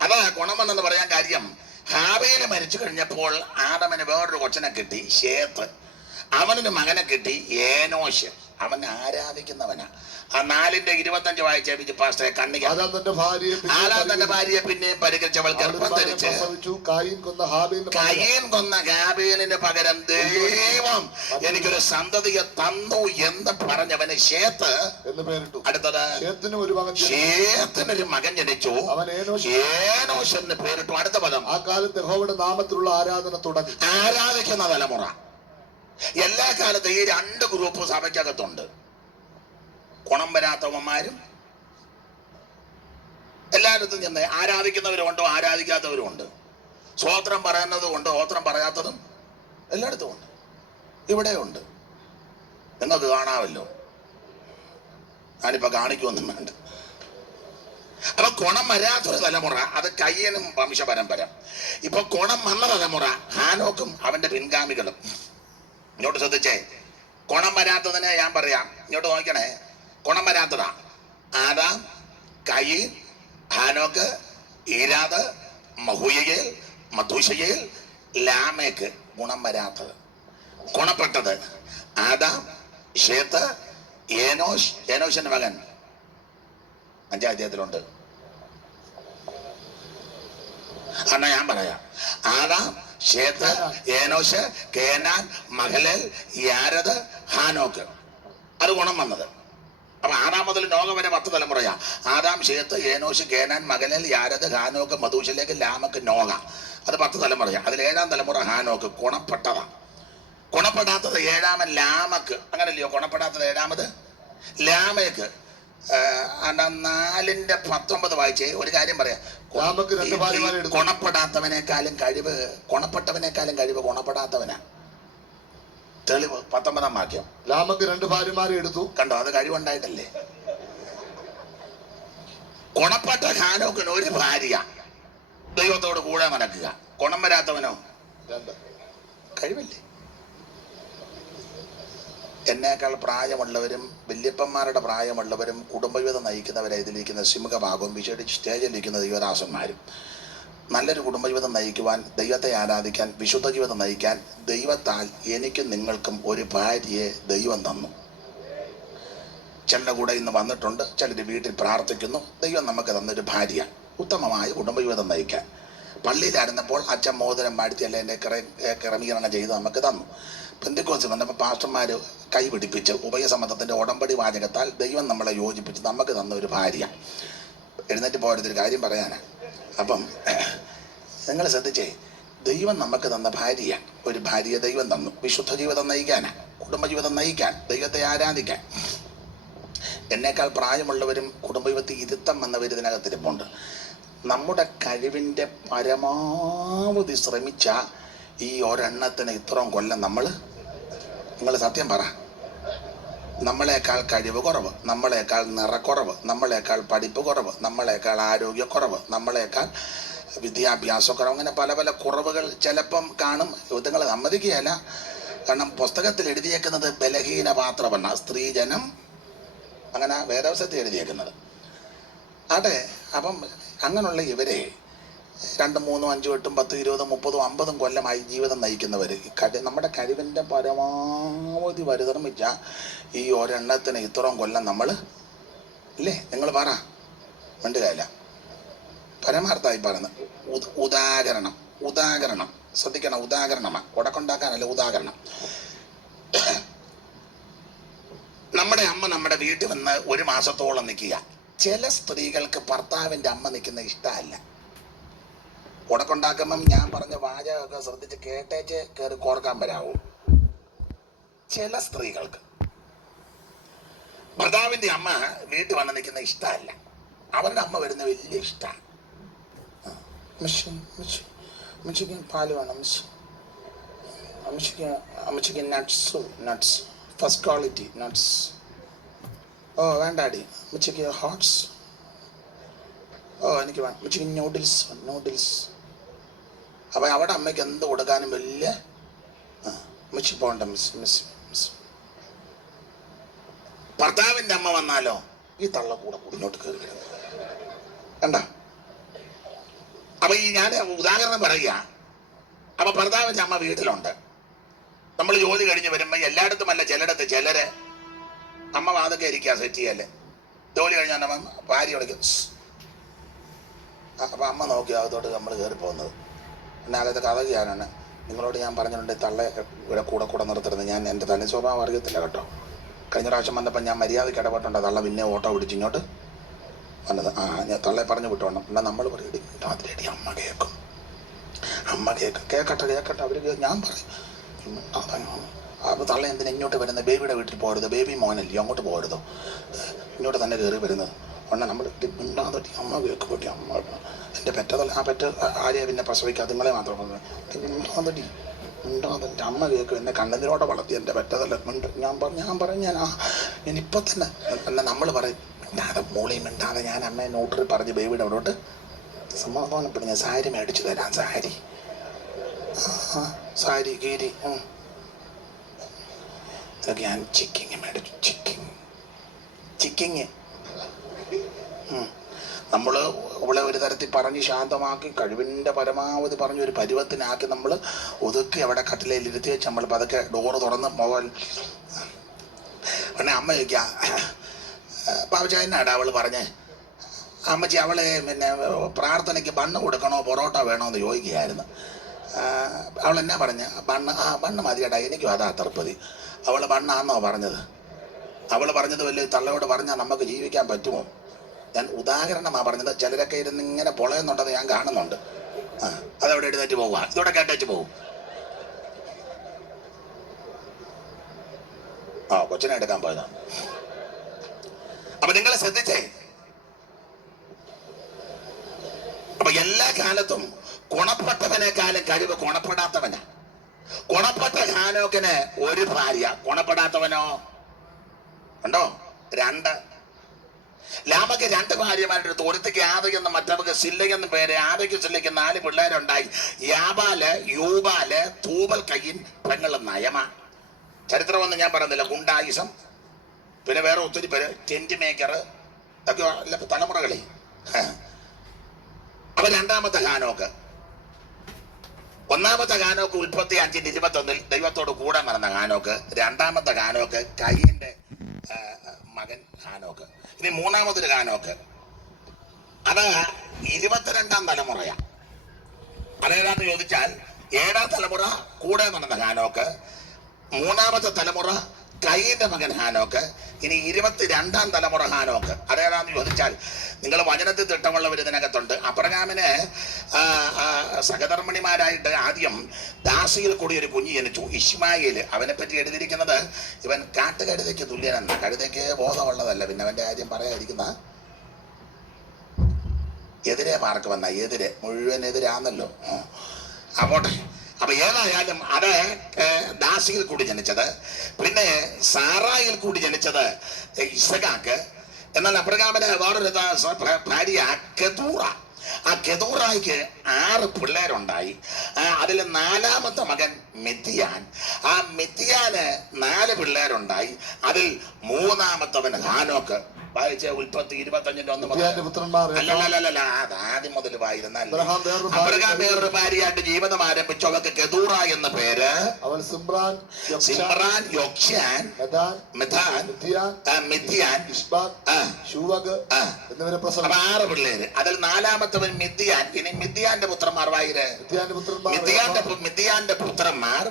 അതാ ഗുണം വന്നെന്ന് പറയാൻ കാര്യം, ഹാബേല് മരിച്ചു കഴിഞ്ഞപ്പോൾ ആദമിന് വേറൊരു കൊച്ചനെ കിട്ടി, ശേത്ത്. അവനൊരു മകനെ കിട്ടി, ഏനോശ്. അവൻ ആരാധിക്കുന്നവനാ. ആ 4:25 വായിച്ച ബിജു പാസ്റ്ററെ. കണ്ണിക ആദാം തന്റെ ഭാര്യയെ പിന്നെയും പരിഹരിച്ചവൾ ഗർഭം ധരിച്ച് കയീൻ കൊന്ന ഹാബേലിന് പകരം ദൈവം എനിക്കൊരു സന്തതിയെ തന്നു എന്ന് പറഞ്ഞവന് ശേത്ത് എന്ന് പേരിട്ടു. അടുത്തത് ശേത്തിനൊരു മകൻ ജനിച്ചു, ഏനോശ് എന്ന് പേരിട്ടു. അടുത്ത പദം. ആ കാലത്ത് യഹോവയുടെ നാമത്തിലുള്ള ആരാധന തുടങ്ങി. ആരാധിക്കുന്ന തലമുറ. എല്ലാ കാലത്തും ഈ 2 ഗ്രൂപ്പ് സഭയ്ക്കകത്തുണ്ട്. ഗുണം വരാത്തവന്മാരും എല്ലായിടത്തും ചെന്ന് ആരാധിക്കുന്നവരുമുണ്ട്, ആരാധിക്കാത്തവരുമുണ്ട്. സ്വോത്രം പറയുന്നതും ഉണ്ട്, സ്വോത്രം പറയാത്തതും എല്ലായിടത്തും ഉണ്ട്. ഇവിടെ ഉണ്ട്. നിങ്ങൾക്ക് കാണാമല്ലോ. ഞാനിപ്പോ കാണിക്കുമൊന്നും വേണ്ട. അപ്പൊ ഗുണം വരാത്തൊരു തലമുറ, അത് കയ്യനും വംശപരമ്പര. ഇപ്പൊ ഗുണം വന്ന തലമുറ ഹാനോക്കും അവന്റെ പിൻഗാമികളും. ഇങ്ങോട്ട് ശ്രദ്ധിച്ചേ. ഗുണം വരാത്തതിനെ ഞാൻ പറയാം. ഇങ്ങോട്ട് നോക്കണേ. ഗുണം വരാത്തതാ ആദാം, കയീൻ, ഹാനോക്ക്, ഈരാദ്, മഹൂയയേൽ, മഥൂശയേൽ, ലാമേക്ക്. ഗുണം വരാത്തത്. ഗുണപ്പെട്ടത് ആദാം, ശേത്ത്, ഏനോശ്. ഏനോശിന്റെ മകൻ 5-ാം അധ്യായത്തിലുണ്ട്. എന്നാ ഞാൻ പറയാം. ആദാം, ശേത്ത്, ഏനോശ്, കേനാൻ, മഹലേൽ, യാരദ്, ഹാനോക്ക്. അത് ഗുണം വന്നത്. അപ്പൊ ആദാം മുതൽ നോഹ വരെ 10 തലമുറയാ. ആദാം, ശേത്ത്, ഏനോശ്, കേനാൻ, മഹലേൽ, യാരദ്, ഹാനോക്ക്, മഥൂശലേക്ക്, ലാമക്ക്, നോഹ. അത് 10 തലമുറയാ. അതിൽ 7-ാം തലമുറ ഹാനോക്ക്. ഗുണപ്പെട്ടതാ. ഗുണപ്പെടാത്തത് 7-ാമൻ ലാമക്ക്. അങ്ങനല്ലയോ? ഗുണപ്പെടാത്തത് 7-ാമത് ലാമേക്ക്. 4:19 വായിച്ചേ. ഒരു കാര്യം പറയാം. ഗുണപ്പെടാത്തവനേക്കാളും കഴിവ് ഗുണപ്പെടാത്തവനാ. തെളിവ് 19-ാം വാക്യം. ലാമക്ക് 2 ഭാര്യമാരെ എടുത്തു. കണ്ടോ? അത് കഴിവുണ്ടായിട്ടല്ലേ. ഗുണപ്പെട്ട ഹാനോക്കിന് 1 ഭാര്യ, ദൈവത്തോട് കൂടെ നടക്കുക. ഗുണം വരാത്തവനോ 2. കഴിവില്ലേ? എന്നേക്കാൾ പ്രായമുള്ളവരും വല്യപ്പന്മാരുടെ പ്രായമുള്ളവരും കുടുംബജീവിതം നയിക്കുന്നവരെ ഇതിലിരിക്കുന്ന സിംഹഭാഗവും വിശേഷിച്ച് സ്റ്റേജിലിരിക്കുന്ന ദൈവദാസന്മാരും നല്ലൊരു കുടുംബജീവിതം നയിക്കുവാൻ, ദൈവത്തെ ആരാധിക്കാൻ, വിശുദ്ധ ജീവിതം നയിക്കാൻ ദൈവത്താൽ എനിക്കും നിങ്ങൾക്കും ഒരു ഭാര്യയെ ദൈവം തന്നു. ചിലരുടെ കൂടെ ഇന്ന് വന്നിട്ടുണ്ട്, ചിലർ വീട്ടിൽ പ്രാർത്ഥിക്കുന്നു. ദൈവം നമുക്ക് തന്നൊരു ഭാര്യ, ഉത്തമമായ കുടുംബജീവിതം നയിക്കാൻ. പള്ളിയിലായിരുന്നപ്പോൾ അച്ഛൻ മോതിരം മാറ്റി അല്ലെ എൻ്റെ ക്രമീകരണം ചെയ്ത് നമുക്ക് തന്നു. പെന്തിക്കോസ്ത് വന്നപ്പോൾ പാസ്റ്റർമാർ കൈ പിടിപ്പിച്ച് ഉഭയസമ്മതത്തിൻ്റെ ഉടമ്പടി വാചകത്താൽ ദൈവം നമ്മളെ യോജിപ്പിച്ച് നമുക്ക് തന്ന ഒരു ഭാര്യ. എഴുന്നേറ്റ് പോയൊരു കാര്യം പറയാനാണ്. അപ്പം നിങ്ങൾ ശ്രദ്ധിച്ചേ, ദൈവം നമുക്ക് തന്ന ഭാര്യ, ഒരു ഭാര്യയെ ദൈവം തന്നു വിശുദ്ധ ജീവിതം നയിക്കാനാണ്, കുടുംബജീവിതം നയിക്കാൻ, ദൈവത്തെ ആരാധിക്കാൻ. എന്നേക്കാൾ പ്രായമുള്ളവരും കുടുംബജീവിതത്തിൽ ഇരുത്തം എന്നവർ ഇതിനകത്തിരിപ്പുണ്ട്. നമ്മുടെ കഴിവിൻ്റെ പരമാവധി ശ്രമിച്ച ഈ ഒരെണ്ണത്തിന് ഇത്രയും കൊല്ലം നിങ്ങൾ സത്യം പറ, നമ്മളെക്കാൾ കഴിവ് കുറവ്, നമ്മളെക്കാൾ നിറക്കുറവ്, നമ്മളെക്കാൾ പഠിപ്പ് കുറവ്, നമ്മളെക്കാൾ ആരോഗ്യക്കുറവ്, നമ്മളെക്കാൾ വിദ്യാഭ്യാസക്കുറവ്, അങ്ങനെ പല പല കുറവുകൾ ചിലപ്പം കാണും. നിങ്ങൾ സമ്മതിക്കുകയല്ല. കാരണം പുസ്തകത്തിൽ എഴുതിയേക്കുന്നത് ബലഹീന പാത്രമെന്ന സ്ത്രീജനം, അങ്ങനെ വേദവസത്തിൽ എഴുതിയേക്കുന്നത്. അതെ, അപ്പം അങ്ങനെയുള്ള ഇവരെ 2, 3, 5, 8, 10, 20, 30, 50 കൊല്ലമായി ജീവിതം നയിക്കുന്നവർ നമ്മുടെ കഴിവിൻ്റെ പരമാവധി പരിശ്രമിച്ച ഈ ഒരെണ്ണത്തിന് ഇത്രയും കൊല്ലം നമ്മൾ ഇല്ലേ? നിങ്ങൾ പറ, മിണ്ടുകയല്ല. പരമാർത്ഥമായി പറയുന്നത് ഉദാഹരണം ശ്രദ്ധിക്കണം. ഉദാഹരണമാണ്, ഉടക്കുണ്ടാക്കാനല്ല, ഉദാഹരണം. നമ്മുടെ അമ്മ നമ്മുടെ വീട്ടിൽ വന്ന് 1 മാസത്തോളം നിൽക്കുക. ചില സ്ത്രീകൾക്ക് ഭർത്താവിൻ്റെ അമ്മ നിൽക്കുന്ന ഇഷ്ടമല്ല. ഉടക്കുണ്ടാക്കുമ്പം ഞാൻ പറഞ്ഞ വാചകമൊക്കെ ശ്രദ്ധിച്ച് കേട്ടേച്ച് കയറി കോർക്കാൻ വരാവൂ. ചില സ്ത്രീകൾക്ക് ഭർത്താവിൻ്റെ അമ്മ വീട്ടിൽ വന്ന് നിൽക്കുന്ന ഇഷ്ടമല്ല, അവരുടെ അമ്മ വരുന്ന വലിയ ഇഷ്ടമാണ്. അമ്മച്ചിക്ക് പാല് വേണം, അമ്മച്ചിക്ക് നട്ട്സ് ഫസ്റ്റ് ക്വാളിറ്റി നട്ട്സ്. ഓ വേണ്ടാടി, അമ്മച്ചിക്ക് ഹോട്ട്സ്. ഓ എനിക്ക് വേണം, അമ്മച്ചിക്ക് നൂഡിൽസ്. അപ്പം അവിടെ അമ്മയ്ക്ക് എന്ത് കൊടുക്കാനും വലിയ അമ്മച്ചി പോകണ്ട മിസ്. ഭർത്താവിൻ്റെ അമ്മ വന്നാലോ ഈ തള്ള കൂടെ ഇങ്ങോട്ട് കയറി വരുന്നത് കണ്ട. അപ്പൊ ഈ ഞാൻ ഉദാഹരണം പറയുക. അപ്പൊ ഭർത്താവിൻ്റെ അമ്മ വീട്ടിലുണ്ട്. നമ്മൾ ജോലി കഴിഞ്ഞ് വരുമ്പോൾ എല്ലായിടത്തുമല്ല, ചിലര് അമ്മ വാതൊക്കെ ഇരിക്കുക, സെറ്റ് ചെയ്യല്ലേ. ജോലി കഴിഞ്ഞാൽ അമ്മ ഭാര്യ വിളിക്കും. അപ്പം അമ്മ നോക്കി അകത്തോട്ട് നമ്മൾ കയറി പോകുന്നത്. പിന്നെ അകത്തെ കഥ ചെയ്യാനാണ്. നിങ്ങളോട് ഞാൻ പറഞ്ഞിട്ടുണ്ട് തള്ള ഇവിടെ കൂടെ നിർത്തരുത്. ഞാൻ എൻ്റെ തനി സ്വഭാവം അറിയത്തില്ല കേട്ടോ. കഴിഞ്ഞ പ്രാവശ്യം വന്നപ്പോൾ ഞാൻ മര്യാദയ്ക്ക് ഇടപെട്ടുണ്ട്. തള്ള പിന്നെ ഓട്ടോ പിടിച്ച് ഇങ്ങോട്ട് വന്നത്. ഞാൻ തള്ളയെ പറഞ്ഞു വിട്ടോണം. എന്നാൽ നമ്മൾ പറയും അതിലടി അമ്മ കേൾക്കട്ടെ അവർ ഞാൻ പറയും. അപ്പോൾ തള്ള എന്തിനാ ഇങ്ങോട്ട് വരുന്നത്? ബേബിയുടെ വീട്ടിൽ പോകരുത്, ബേബി മോനല്ലേ, അങ്ങോട്ട് പോകരുതോ, ഇങ്ങോട്ട് തന്നെ കയറി വരുന്നത്. ഉടനെ നമ്മൾ മിണ്ടാതട്ടി അമ്മ കേൾക്കുപറ്റി അമ്മ എൻ്റെ പെറ്റതല്ല, ആ പെറ്റ് ആരെയാണ് പിന്നെ പ്രസവിക്കാതെ നിങ്ങളെ മാത്രം മിണ്ടാതട്ടി അമ്മ കേൾക്കും. എന്നെ കണ്ണതിനോടെ വളർത്തി എൻ്റെ പെറ്റതല്ല ഞാൻ ഇപ്പം തന്നെ എന്നാൽ നമ്മൾ പറയും മിണ്ടാതെ മോളിയും മിണ്ടാതെ. ഞാൻ അമ്മയെ നോട്ടറി പറഞ്ഞ് ബേബിയുടെ അവിടോട്ട് സമാധാനപ്പെടും. ഞാൻ സാരി മേടിച്ചു തരാം, സാരി കീരി ഇതൊക്കെ ഞാൻ ചിക്കിങ് മേടിച്ചു. ചിക്കിങ് നമ്മൾ അവളെ ഒരു തരത്തിൽ പറഞ്ഞ് ശാന്തമാക്കി കഴിവിൻ്റെ പരമാവധി പറഞ്ഞ് ഒരു പരുവത്തിനാക്കി നമ്മൾ ഒതുക്കി അവിടെ കട്ടിലയിൽ ഇരുത്തി വെച്ച് നമ്മൾ പതുക്കെ ഡോറ് തുറന്ന് മൊബൈൽ പിന്നെ അമ്മ ചോദിക്കുക പാവച്ചായനാടാ അവൾ പറഞ്ഞേ. അമ്മച്ചി അവളെ പിന്നെ പ്രാർത്ഥനയ്ക്ക് ബണ്ണ് കൊടുക്കണോ പൊറോട്ട വേണോ എന്ന് ചോദിക്കുകയായിരുന്നു. അവൾ എന്നാ പറഞ്ഞ ബണ്ണ് മതിയടാ, എനിക്കും അതാ തൃപ്പതി. അവൾ ബണ്ണാന്നോ പറഞ്ഞത്? അവൾ പറഞ്ഞത് വലിയ തള്ളയോട് പറഞ്ഞാൽ നമുക്ക് ജീവിക്കാൻ പറ്റുമോ? ഞാൻ ഉദാഹരണമാണ് പറഞ്ഞത്. ചിലരൊക്കെ ഇരുന്ന് ഇങ്ങനെ പൊളയുന്നുണ്ടെന്ന് ഞാൻ കാണുന്നുണ്ട്. അതവിടെ എഴുന്നേറ്റ് പോവുക, ഇതോടെ കേട്ടേച്ച് പോകും. കൊച്ചിനെ എടുക്കാൻ പോയതാണ്. അപ്പൊ നിങ്ങൾ ശ്രദ്ധിച്ചേ. അപ്പൊ എല്ലാ കാലത്തും ഗുണപ്പെട്ടവനേക്കാളും കഴിവ് ഗുണപ്പെടാത്തവനാ. ഗുണപ്പെട്ട ഹാനോക്കിന് ഒരു ഭാര്യ, ഗുണപ്പെടാത്തവനോ ഉണ്ടോ? 2. ലാമക്ക് 2 ഭാര്യമാരുടെ അടുത്ത്. ഒരുത്തേക്ക് ആദയെന്നും മറ്റവർക്ക് സില്ലയെന്നും പേര്. ആദയ്ക്ക് സില്ലയ്ക്ക് 4 പിള്ളേരുണ്ടായി. യാബാല്, യൂബാല്, തൂബൽ കയ്യൻ, പെങ്ങളും നയമ. ചരിത്രമൊന്നും ഞാൻ പറയുന്നില്ല. ഗുണ്ടായുസം, പിന്നെ വേറെ ഒത്തിരി പേര്, ടെന്റ് മേക്കർ, ഒക്കെ തലമുറകളെ. അപ്പൊ 2ാമത്തെ ഹാനോക്ക് ഒന്നാമത്തെ ഹാനോക്ക് ഉൽപ്പത്തി 5:21 ദൈവത്തോട് കൂടെ നടന്ന ഹാനോക്ക്. രണ്ടാമത്തെ ഹാനോക്ക് കയീന്റെ മകൻ ഹാനോക്ക്. ഇനി മൂന്നാമതൊരു ഹാനോക്ക്, അത് 22-ാം തലമുറയാ. അതേതാന്ന് ചോദിച്ചാൽ 7-ാം തലമുറ കൂടെ നടന്ന ഹാനോക്ക്, മൂന്നാമത്തെ തലമുറ കയീന്റെ മകൻ ഹാനോക്ക്, ഇനി 22-ാം തലമുറ ഹാനോക്ക്. അതേതാന്ന് ചോദിച്ചാൽ നിങ്ങൾ വചനത്തിൽ തിട്ടമുള്ളവർ ഇതിനകത്തുണ്ട്. അബ്രഹാമിന് സഹധർമ്മിണിമാരായിട്ട് ആദ്യം ദാസിയിൽ കൂടി ഒരു കുഞ്ഞ് ജനിച്ചു, ഇശ്മായേല്. അവനെ പറ്റി എഴുതിയിരിക്കുന്നത് ഇവൻ കാട്ടുകഴുതയ്ക്ക് തുല്യനെന്ന. കഴുതയ്ക്ക് ബോധമുള്ളതല്ല, പിന്നെ അവന്റെ കാര്യം പറയാതിരിക്കുന്ന എതിരെ മാർക്ക് വന്ന എതിരെ മുഴുവൻ എതിരാന്നല്ലോ. അപ്പോട്ടെ, അപ്പൊ ഏതായാലും അത് ദാസിയിൽ കൂടി ജനിച്ചത്. പിന്നെ സാറായിൽ കൂടി ജനിച്ചത് ഇസഹാക്ക്. എന്നാൽ അബ്രഹാമിന് വേറൊരു ഭാര്യ കെതൂറ. ആ കെതൂറായിക്ക് 6 പിള്ളേരുണ്ടായി. അതിൽ 4-ാമത്തെ മകൻ മിദ്യാൻ. ആ മിദ്യാന് 4 പിള്ളേരുണ്ടായി. അതിൽ 3-ാമത്തവൻ ഹാനോക്ക്. വായിച്ച ഉൽപ്പത്തി 25:1. അല്ലല്ല, അത് ആദ്യം മുതൽ വായിരുന്നല്ല. അബ്രഹാം വേറൊരു ഭാര്യയായിട്ട് ജീവിതം ആരംഭിച്ചു. അവർക്ക് കെതൂറ എന്ന പേര്. സിമ്രാൻ, യൊക്ഷൻ, മെഥാൻ, മിദ്യാൻ, 6 പിള്ളേര്. അതിൽ 4-ാമത്തവൻ മിദ്യാൻ. ഇനി മിദ്യാന്റെ പുത്രന്മാർ വായിര്. മിദ്യാന്റെ പുത്രന്മാർ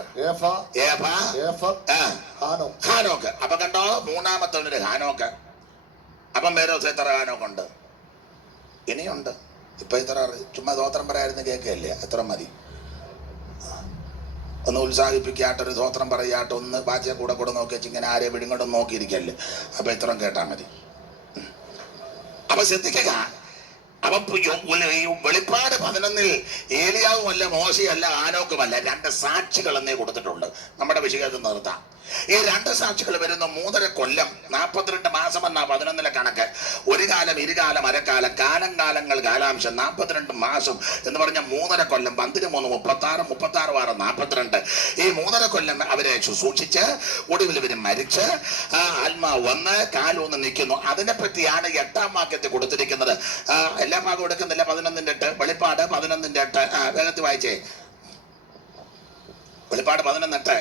ഹാനോക്ക്. അപ്പൊ കണ്ടോ, 3-ാമത്തവനൊരു ഹാനോക്ക്. അപ്പം വേറെ ദിവസം എത്ര ഹാനോക്കുണ്ട്? ഇനിയുണ്ട്. ഇപ്പൊ ഇത്ര ചുമ്മാ സ്വോത്രം പറയായിരുന്നു കേൾക്കല്ലേ? എത്ര മതി? ഒന്ന് ഉത്സാഹിപ്പിക്കാട്ടൊരു സ്വോത്രം പറയാട്ടോ, ഒന്ന് ബാച്ചിയെ കൂടെ നോക്കി വെച്ച് ഇങ്ങനെ ആരെ വിടുങ്ങോട്ടും നോക്കിയിരിക്കല്ലേ? അപ്പൊ ഇത്രയും കേട്ടാ മതി. അപ്പൊ ശ്രദ്ധിക്കുക. അപ്പൊ വെളിപ്പാട് 11 ഏലിയാവുമല്ല, മോശയല്ല, ഹാനോക്കുമല്ല, 2 സാക്ഷികൾ എന്നേ കൊടുത്തിട്ടുണ്ട്. നമ്മുടെ വിഷയത്തിൽ നിർത്താം. ഈ 2 സാക്ഷികൾ വരുന്ന 3.5 കൊല്ലം, 42 മാസം എന്നാ 11 കണക്ക്. ഒരു കാലം, ഇരുകാലം, അരക്കാലം, കാലങ്ങൾ, കാലാംശം, 42 മാസം എന്ന് പറഞ്ഞ 3.5 കൊല്ലം. 3 36, 36 42. ഈ 3.5 കൊല്ലം അവരെ ശുശ്രൂഷിച്ച് ഒടുവിൽ ഇവര് മരിച്ച് ആത്മാവ് വന്ന് കാലൂന്ന് നിൽക്കുന്നു. അതിനെപ്പറ്റിയാണ് 8-ാം വാക്യത്തിൽ കൊടുത്തിരിക്കുന്നത്. എല്ലാ ഭാഗവും എടുക്കുന്നില്ല. 11:8 വെളിപ്പാട് 11:8. വേഗത്തിൽ വായിച്ചേ. വെളിപ്പാട് 11:8.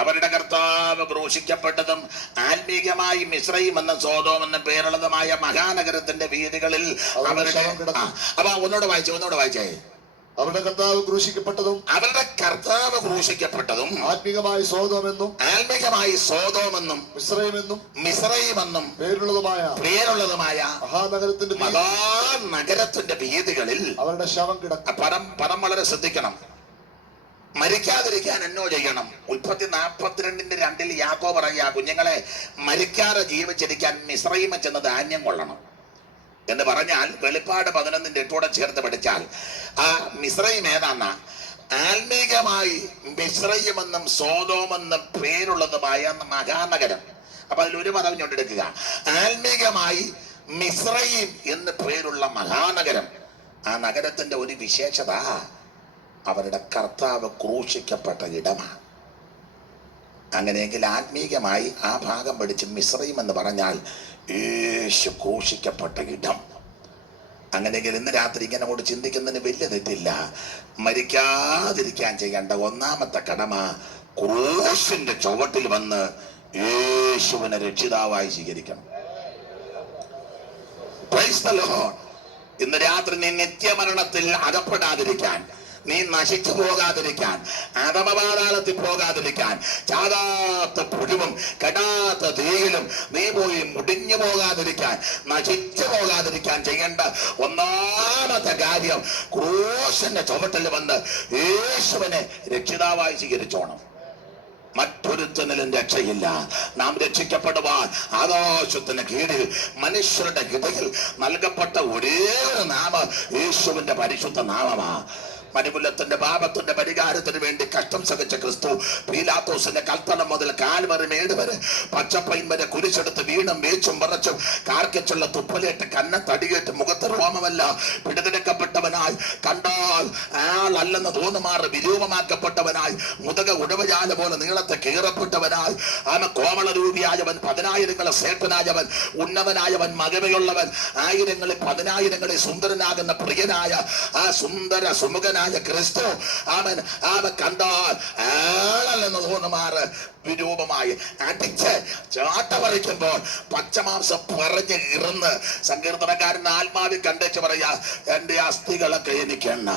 അവരുടെ കർത്താവ് ക്രൂശിക്കപ്പെട്ടതും ആത്മീകമായി മിസ്രയീം എന്ന സോദോം എന്ന പേരുള്ളതുമായ മഹാനഗരത്തിന്റെ വീതികളിൽ അവരുടെ അപ്പൊ ഒന്നുകൂടെ വായിച്ചേ. അവരുടെ കർത്താവ് ക്രൂശിക്കപ്പെട്ടതും ആത്മീകമായി സോദോമെന്നും മിസ്രയീമെന്നും പേരുള്ളതുമായ മഹാനഗരത്തിന്റെ വീതികളിൽ അവരുടെ ശവം കിടക്കും. പദം വളരെ ശ്രദ്ധിക്കണം. മരിക്കാതിരിക്കാൻ എന്നോ ചെയ്യണം. ഉൽപ്പത്തി 42:2 യാക്കോബ് പറയാ, കുഞ്ഞുങ്ങളെ മരിക്കാതെ ജീവിച്ചിരിക്കാൻ മിസ്രയീം ചെന്ന് ധാന്യം കൊള്ളണം എന്ന് പറഞ്ഞാൽ വെളിപ്പാട് 11:8 ചേർത്ത് പഠിച്ചാൽ ആ മിസ്രയീം ഏതാന്ന ആത്മീകമായി മിസ്രയീമെന്നും സോദോമെന്നും പേരുള്ളതുമായ മഹാനഗരം. അപ്പൊ അതിലൊരു പദം കൊണ്ടെടുക്കുക. ആത്മീകമായി മിസ്രയീം എന്ന് പേരുള്ള മഹാനഗരം. ആ നഗരത്തിന്റെ ഒരു വിശേഷത അവരുടെ കർത്താവ് ക്രൂശിക്കപ്പെട്ട ഇടമാണ്. അങ്ങനെയെങ്കിൽ ആത്മീകമായി ആ ഭാഗം പഠിച്ച് മിസ്രയീം എന്ന് പറഞ്ഞാൽ യേശു ക്രൂശിക്കപ്പെട്ട ഇടം. അങ്ങനെയെങ്കിൽ ഇന്ന് രാത്രി ഇങ്ങനെ കൂടി ചിന്തിക്കുന്നതിന് വലിയ തെറ്റില്ല. മരിക്കാതിരിക്കാൻ ചെയ്യേണ്ട 1-ാമത്തെ കടമ ക്രൂശിന്റെ ചുവട്ടിൽ വന്ന് യേശുവിനെ രക്ഷിതാവായി സ്വീകരിക്കണം. Price the Lord. ഇന്ന് രാത്രി നീ നിത്യമരണത്തിൽ അകപ്പെടാതിരിക്കാൻ, നീ നശിച്ചു പോകാതിരിക്കാൻ, അധമപാതാളത്തിൽ പോകാതിരിക്കാൻ, ചാകാത്ത പുഴുവും കെടാത്ത തീയിലും നീ പോയി മുടിഞ്ഞു പോകാതിരിക്കാൻ, നശിച്ചു പോകാതിരിക്കാൻ ചെയ്യേണ്ട 1-ാമത്തെ കാര്യം ക്രൂശിന്റെ ചുവട്ടിൽ വന്ന് യേശുവിനെ രക്ഷിതാവായി സ്വീകരിച്ചോണം. മറ്റൊരുത്തനിലും രക്ഷയില്ല. നാം രക്ഷിക്കപ്പെടുവാൻ ആകാശത്തിന് കീഴിൽ മനുഷ്യരുടെ ഇടയിൽ നൽകപ്പെട്ട ഒരേ ഒരു നാമം യേശുവിന്റെ പരിശുദ്ധ നാമമാ. മനുകുലത്തിന്റെ പാപത്തിന്റെ പരിഹാരത്തിന് വേണ്ടി കഷ്ടം സഹിച്ച ക്രിസ്തു പീലാത്തോസിന്റെ കൽത്തളം മുതൽ കാൽവറി മേട് വരെ പച്ചപ്പൈൻ വരെ കുരിശെടുത്ത് വീണും വേച്ചും പറച്ചും കാർക്കച്ചുള്ള തുപ്പലേറ്റ് കന്നത്തടിയേറ്റ് മുഖത്ത് രോമമല്ല പിടിതെടുക്കപ്പെട്ടവനായി, കണ്ടാൽ ആളല്ലെന്ന് തോന്നുമാറ് വിരൂപമാക്കപ്പെട്ടവനായി, മുതക ഉടവജാല പോലെ നീളത്തെ കീറപ്പെട്ടവനായി, കോമളരൂപിയായവൻ, 10,000 സേട്ടനായവൻ, ഉന്നതനായവൻ, മകമയുള്ളവൻ, 1000 10,000 സുന്ദരനാകുന്ന പ്രിയനായ ആ സുന്ദര സുമുഖനായ നല്ലവനായ ക്രിസ്തു അവൻ കണ്ടാൽ ആളല്ലെന്ന് തോന്നുമാറ് വിരൂപമായി അടിച്ച് ചാട്ട പറിക്കുമ്പോൾ പച്ചമാംസം പറഞ്ഞ് ഇറന്ന് സങ്കീർത്തനക്കാരൻ ആത്മാവിൽ കണ്ടേച്ച് പറയാ, എന്റെ അസ്ഥികളൊക്കെ എനിക്കെണ്ണ,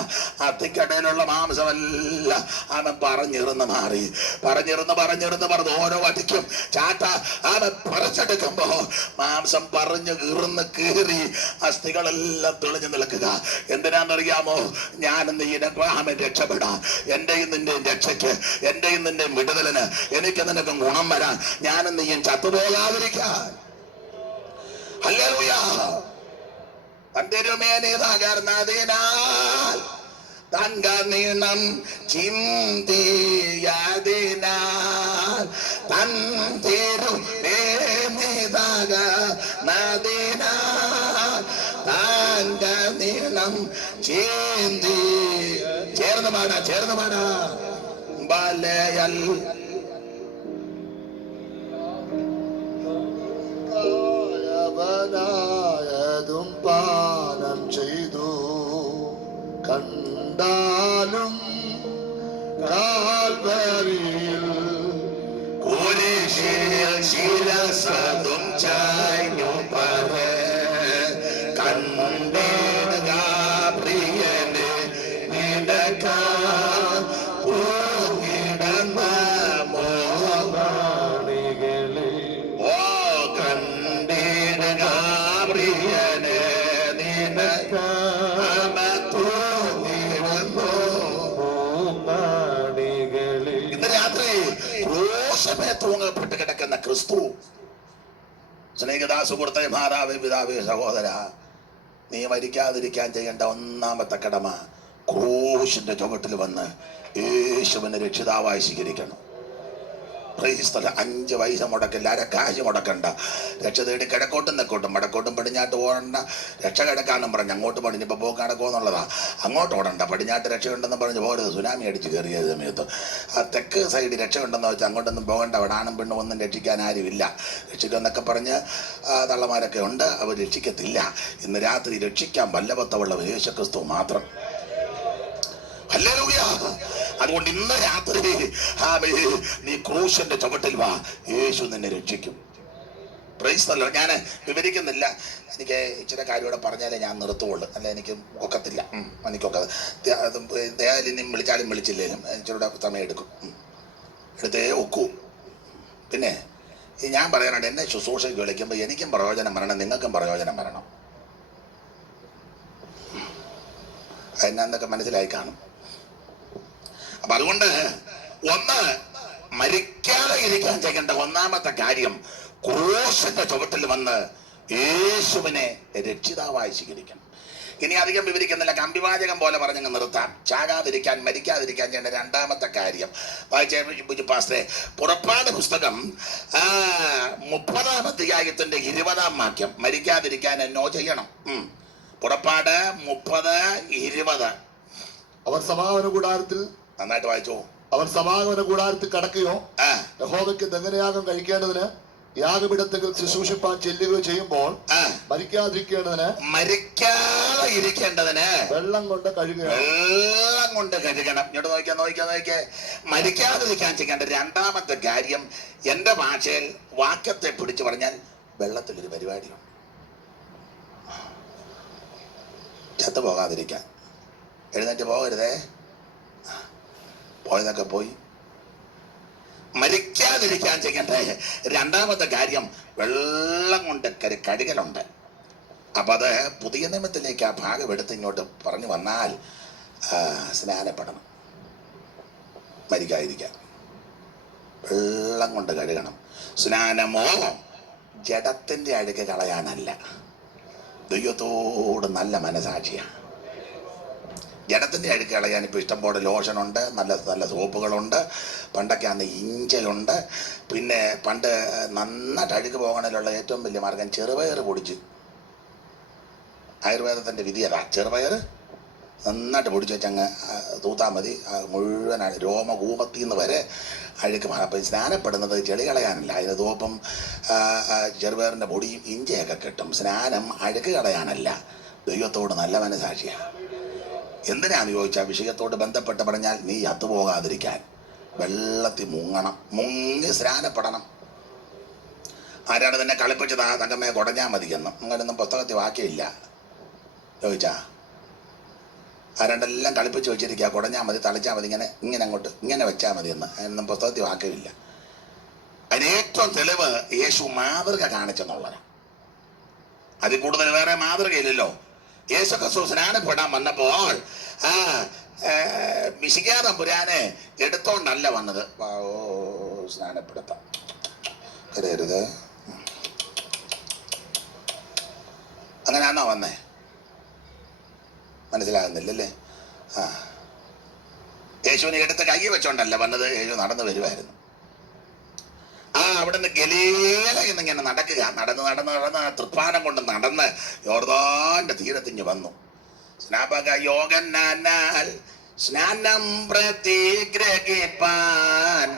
അസ്ഥിക്കടയിലുള്ള മാംസമല്ല അവൻ പറഞ്ഞിരുന്ന് മാറി. പറഞ്ഞ് ഓരോ അടിക്കും ചാട്ട അവൻ പറിച്ചെടുക്കുമ്പോ മാംസം പറഞ്ഞു ഇറന്ന് കീറി അസ്ഥികളെല്ലാം തെളിഞ്ഞു നിൽക്കുക. എന്തിനാണെന്നറിയാമോ? ഞാനും നീനവൻ രക്ഷപ്പെടാം. എന്റെയും നിന്റെ രക്ഷയ്ക്ക്, എന്റെയും നിന്റെ വിടുതലിന്, എനിക്ക് നിനക്ക് ഗുണം വരാൻ, ഞാനും നീയും ചത്തുപോകാതിരിക്കാൻ. ഹല്ലേലൂയ. തന്തിരുമേനിതകർന്നതിനാൽ തങ്കനീണം ചിന്തിയതിനാൽ തന്തിരുമേനിതകർന്നതിനാൽ തങ്കനീണം ചിന്തി. ചേർന്ന് പാടാ ബലയൽ യവനായതും പാനം ചെയ്തു കണ്ടാലും കാൽവരിയിൽ കുരിശിൽ ശിരസതും ചായ്ഞ്ഞു പറ കണ്ടേടുക പ്രിയനെ നിടക്കാൻ പൂങ്ങിടന്ന മോഹമാണികളിൽ ഓ കണ്ടേടുക പ്രിയനെ പൂമാണികളിൽ ഇന്ന് രാത്രി ക്രൂശമേ തൂങ്ങപ്പെട്ട് കിടക്കുന്ന ക്രിസ്തു. സ്നേഹിതാ സുഹൃത്തെ, മാതാവേ, പിതാവേ, സഹോദര, നീ മരിക്കാതിരിക്കാൻ ചെയ്യേണ്ട ഒന്നാമത്തെ കടമ ക്രൂശിന്റെ ചുവട്ടിൽ വന്ന് യേശുവിനെ രക്ഷിതാവായി സ്വീകരിക്കണം. 5 പൈസ മുടക്കില്ല, അരക്കാശ് മുടക്കണ്ട. രക്ഷ തേടി കിഴക്കോട്ടും തെക്കോട്ടും വടക്കോട്ടും പടിഞ്ഞാട്ട് ഓടണ്ട. രക്ഷ കിടക്കാന്നും പറഞ്ഞ് അങ്ങോട്ട് പടിഞ്ഞിപ്പോൾ പോക്ക് നടക്കുമെന്നുള്ളതാ. അങ്ങോട്ട് ഓടണ്ട, പടിഞ്ഞാട്ട് രക്ഷയുണ്ടെന്ന് പറഞ്ഞ് പോരുത്. സുനാമി അടിച്ച് കയറിയ സമയത്ത് ആ തെക്ക് സൈഡ് രക്ഷയുണ്ടെന്ന് വെച്ചാൽ അങ്ങോട്ടൊന്നും പോകണ്ട. അവിടെ ആണും പെണ്ണും ഒന്നും രക്ഷിക്കാൻ ആരുമില്ല. രക്ഷിക്കുമെന്നൊക്കെ പറഞ്ഞ് തള്ളമാരൊക്കെ ഉണ്ട്, അവർ രക്ഷിക്കത്തില്ല. ഇന്ന് രാത്രി രക്ഷിക്കാൻ വല്ലഭത്തമുള്ള യേശുക്രിസ്തു മാത്രം. ഹല്ലേലൂയ. അതുകൊണ്ട് ഇന്ന് രാത്രി നീ ക്രൂശിന്റെ ചുവട്ടിൽ വാ, യേശു നിന്നെ രക്ഷിക്കും. Price the Lord. ഞാൻ വിവരിക്കുന്നില്ല, എനിക്ക് ഇച്ചിരി കാര്യമൂടെ പറഞ്ഞാലേ ഞാൻ നിർത്തുള്ളൂ, അല്ല എനിക്ക് ഒക്കത്തില്ല. എനിക്കൊക്കെ ദയാലിനും വിളിച്ചാലും വിളിച്ചില്ലേലും ഇച്ചിരൂടെ സമയം എടുക്കും, എടുത്തേ ഒക്കൂ. പിന്നെ ഈ ഞാൻ പറയാനുണ്ട്, എന്നെ ശുശ്രൂഷയ്ക്ക് വിളിക്കുമ്പോൾ എനിക്കും പ്രയോജനം വരണം, നിങ്ങൾക്കും പ്രയോജനം വരണം. അതിനെന്തൊക്കെ മനസ്സിലായി കാണും. അപ്പൊ അതുകൊണ്ട് ഒന്ന് മരിക്കാതെ ഇരിക്കാൻ ചെയ്യേണ്ട ഒന്നാമത്തെ കാര്യം ക്രൂശിന്റെ ചുവട്ടിൽ വന്ന് യേശുവിനെ രക്ഷിതാവായി സ്വീകരിക്കണം. ഇനി അധികം വിവരിക്കുന്നില്ല, കമ്പിവാചകം പോലെ പറഞ്ഞങ്ങ് നിർത്താം. ചാകാതിരിക്കാൻ, മരിക്കാതിരിക്കാൻ ചെയ്യേണ്ട രണ്ടാമത്തെ കാര്യം വായിച്ച പാസ്റ്ററെ, പുറപ്പാട് പുസ്തകം 30-ാം അധ്യായത്തിന്റെ 20-ാം വാക്യം. മരിക്കാതിരിക്കാൻ എന്നോ ചെയ്യണം. പുറപ്പാട് 30:20. അവർ സമാഗമന കൂടാരത്തിൽ, നന്നായിട്ട് വായിച്ചോ. അവർ സമാഗമന കൂടാരത്തിൽ കടക്കുകയോ യഹോവയ്ക്ക് ദഹനയാഗം കഴിക്കേണ്ടതിന് യാഗപീഠത്തിൽ ശുശ്രൂഷിപ്പാൻ ചെല്ലുകയോ ചെയ്യുമ്പോൾ മരിക്കാതെ ഇരിക്കേണ്ടതിന് വെള്ളം കൊണ്ട് കഴുകണം. ഇങ്ങോട്ട് നോക്കിയാ മരിക്കാതിരിക്കാൻ ചെയ്യേണ്ട രണ്ടാമത്തെ കാര്യം, എന്റെ ഭാഷയിൽ വാക്യത്തെ പിടിച്ചു പറഞ്ഞാൽ വെള്ളത്തിലൊരു പരിപാടിയുണ്ട്. ചത്തു പോകാതിരിക്കാൻ, എഴുന്നേറ്റ് പോകരുതേ, പോയതൊക്കെ പോയി. മരിക്കാതിരിക്കാൻ ചെയ്യേണ്ട രണ്ടാമത്തെ കാര്യം വെള്ളം കൊണ്ട് കഴുകലുണ്ട്. അപ്പൊ അത് പുതിയ നിയമത്തിലേക്ക് ആ ഭാഗം എടുത്ത് ഇങ്ങോട്ട് പറഞ്ഞു വന്നാൽ സ്നാനപ്പെടണം. മരിക്കാതിരിക്കാൻ വെള്ളം കൊണ്ട് കഴുകണം. സ്നാനമോ ജഡത്തിന്റെ അഴുക്ക് കളയാനല്ല, ദൈവത്തോട് നല്ല മനസാക്ഷിയാണ്. ജഡത്തിൻ്റെ അഴുക്ക് കളയാൻ ഇപ്പോൾ ഇഷ്ടംപോലെ ലോഷനുണ്ട്, നല്ല നല്ല സോപ്പുകളുണ്ട്. പണ്ടൊക്കെ അന്ന് ഇഞ്ചലുണ്ട്. പിന്നെ പണ്ട് നന്നായിട്ട് അഴുക്ക് പോകണതിലുള്ള ഏറ്റവും വലിയ മാർഗം ചെറുപയർ പൊടിച്ച്, ആയുർവേദത്തിൻ്റെ വിധി അതാ, ചെറുപയർ നന്നായിട്ട് പൊടിച്ച് വെച്ചങ്ങ് തൂത്താൽ മതി. മുഴുവൻ രോമകൂമത്തിൽ നിന്ന് വരെ അഴുക്ക് മാറും. അപ്പം സ്നാനപ്പെടുന്നത് ചെളി കളയാനല്ല, അതിന് തോപ്പം ചെറുപയറിൻ്റെ പൊടിയും ഇഞ്ചയൊക്കെ കിട്ടും. സ്നാനം അഴുക്ക് കളയാനല്ല, ദൈവത്തോട് നല്ല മനസാക്ഷിയാണ്. എന്തിനാന്ന് ചോദിച്ചാൽ വിഷയത്തോട് ബന്ധപ്പെട്ട് പറഞ്ഞാൽ നീ അത്തുപോകാതിരിക്കാൻ വെള്ളത്തിൽ മുങ്ങണം, മുങ്ങി സ്നാനപ്പെടണം. ആരാണ് തന്നെ കളിപ്പിച്ചത്? ആ തങ്കമ്മയെ കുടഞ്ഞാൽ മതിയെന്നും അങ്ങനെയൊന്നും പുസ്തകത്തിൽ വാക്കിയില്ല. ചോദിച്ചാ ആരാണ്ടെല്ലാം കളിപ്പിച്ച് വെച്ചിരിക്കുക, കുടഞ്ഞാൽ മതി, തളിച്ചാൽ മതി, ഇങ്ങനെ ഇങ്ങനെ അങ്ങോട്ട് ഇങ്ങനെ വെച്ചാൽ മതി എന്ന്. അതിനൊന്നും പുസ്തകത്തിൽ വാക്കിയില്ല. അതിന് ഏറ്റവും തെളിവ് യേശു മാതൃക കാണിച്ചെന്നുള്ളതാണ്. അതിൽ കൂടുതൽ വേറെ മാതൃകയില്ലല്ലോ. യേശു ക്രിസ്തു സ്നാനപ്പെടാൻ വന്നപ്പോൾ മിശിഹാ തമ്പുരാനെ എടുത്തോണ്ടല്ല വന്നത്. സ്നാനപ്പെടുത്താം കരയരുത്, അങ്ങനെയാണോ വന്നേ? മനസ്സിലാകുന്നില്ലല്ലേ? യേശുവിനെ എടുത്ത് കൈ വെച്ചോണ്ടല്ല വന്നത്. യേശു നടന്നു വരുമായിരുന്നു. അവിടുന്ന് ഗലീലയെന്നിങ്ങനെ നടക്കുക, നടന്ന് തൃപ്പാനം കൊണ്ട് നടന്ന് യോർദാന്റെ തീരത്തിഞ്ഞ് വന്നു. സ്നാപക യോഗനാൽ സ്നാനം പ്രതിഗ്രഹിപ്പാൻ,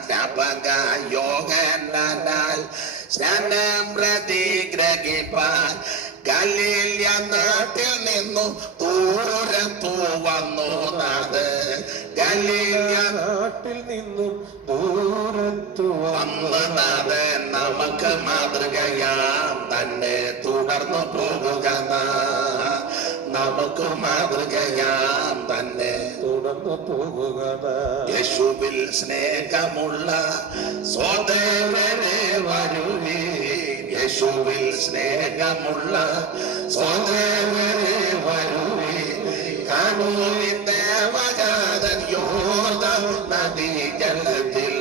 സ്നാപക യോഗനാൽ സ്നാനം പ്രതിഗ്രഹിപ്പാൻ ഗലീല നാട്ടിൽ നിന്നു ദൂരത്തു വന്നു. ഗലീല നാട്ടിൽ നിന്നും ദൂരത്തു വന്നത് നമുക്ക് മാതൃകയാം തന്നെ തുടർന്നു പോകുക. നമുക്ക് മാതൃകയാം തന്നെ തുടർന്നു പോകുക. യേശുവിൽ സ്നേഹമുള്ള സോദരരെ വരുവീ, യേശുവിൽ സ്നേഹമുള്ള സോദരരെ വരുവീ, കാണുവിൻ ദേവജാതൻ യോർദാൻ നദീജലത്തിൽ,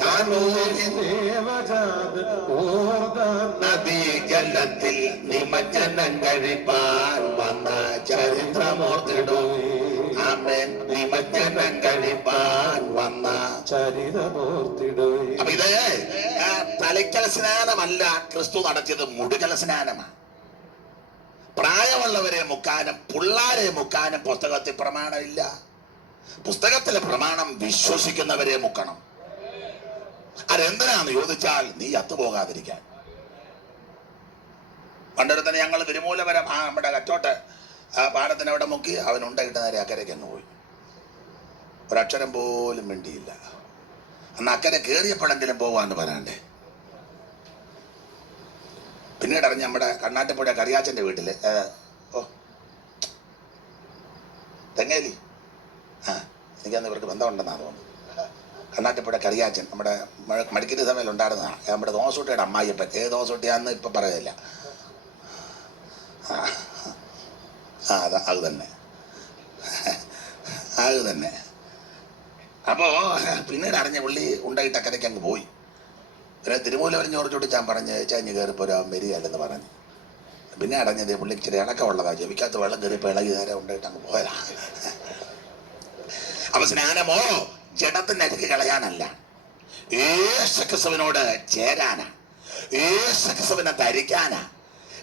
കാണുവിൻ ദേവജാതൻ യോർദാൻ നദീജലത്തിൽ നിമജ്ജനം കഴിപ്പാൻ വന്ന ചരിത്രമോർത്തിടും. ആമേൻ. നിമജ്ജനം കഴിപ്പാൻ വന്ന ചരിത്രമോർത്തിടും. അപ്പൊ ഇത് തലയ്ക്കൽ സ്നാനമല്ല ക്രിസ്തു നടത്തിയത്, മുടുകൽ സ്നാനമാണ്. പ്രായമുള്ളവരെ മുക്കാനും പിള്ളാരെ മുക്കാനും പുസ്തകത്തിൽ പ്രമാണമില്ല. പുസ്തകത്തിലെ പ്രമാണം വിശ്വസിക്കുന്നവരെ മുക്കണം. അതെന്തിനാന്ന് ചോദിച്ചാൽ നീ അത്തുപോകാതിരിക്കാൻ. പണ്ടൊരുത്തന്നെ ഞങ്ങൾ തിരുമൂലപുരം നമ്മുടെ കച്ചോട്ട് പാടത്തിന് അവിടെ മുക്കി അവൻ ഉണ്ടകിട്ട് നേരെ അക്കരയ്ക്ക് അങ്ങ് പോയി. ഒരക്ഷരം പോലും മിണ്ടിയില്ല. അന്ന് അക്കരെ കയറിയപ്പോഴെങ്കിലും പോവാന്ന് പറയാണ്ടേ. പിന്നീട് അറിഞ്ഞ് നമ്മുടെ കണ്ണാറ്റപ്പുഴ കറിയാച്ചൻ്റെ വീട്ടില് തെങ്ങേലി എനിക്കന്ന് ഇവർക്ക് ബന്ധമുണ്ടെന്നാണ് തോന്നുന്നു. കണ്ണാറ്റപ്പുഴ കറിയാച്ചൻ നമ്മുടെ മടിക്കരി സഭയിൽ ഉണ്ടായിരുന്നതാണ്. നമ്മുടെ ദോസൂട്ടിയുടെ അമ്മായിയപ്പൻ. ഏത് ദോസൂട്ടിയാന്ന് ഇപ്പം പറയില്ല. അത് തന്നെ അത് തന്നെ. അപ്പോൾ പിന്നീട് അറിഞ്ഞ പുള്ളി ഉണ്ടായിട്ട് അക്കരയ്ക്ക് അങ്ങ് പോയി. പിന്നെ തിരുമൂലവരം ചോദിച്ചോട്ട് ഞാൻ പറഞ്ഞ് ചാഞ്ഞ് കയറിപ്പോരാൻ വരികയല്ലെന്ന് പറഞ്ഞു. പിന്നെ അടഞ്ഞത് പുള്ളി ഇച്ചിരി ഇളക്കമുള്ളതാണ്. ജപിക്കാത്ത വെള്ളം കയറിപ്പോൾ ഇളകി നേരെ ഉണ്ടായിട്ട് അങ്ങ് പോയതാ. അപ്പൊ സ്നാനമോ ജഡത്തിന് അരിക്ക് കളയാനല്ല, യേശുക്രിസ്തുവിനോട് ചേരാനാ, യേശുക്രിസ്തുവിനെ ധരിക്കാനാ.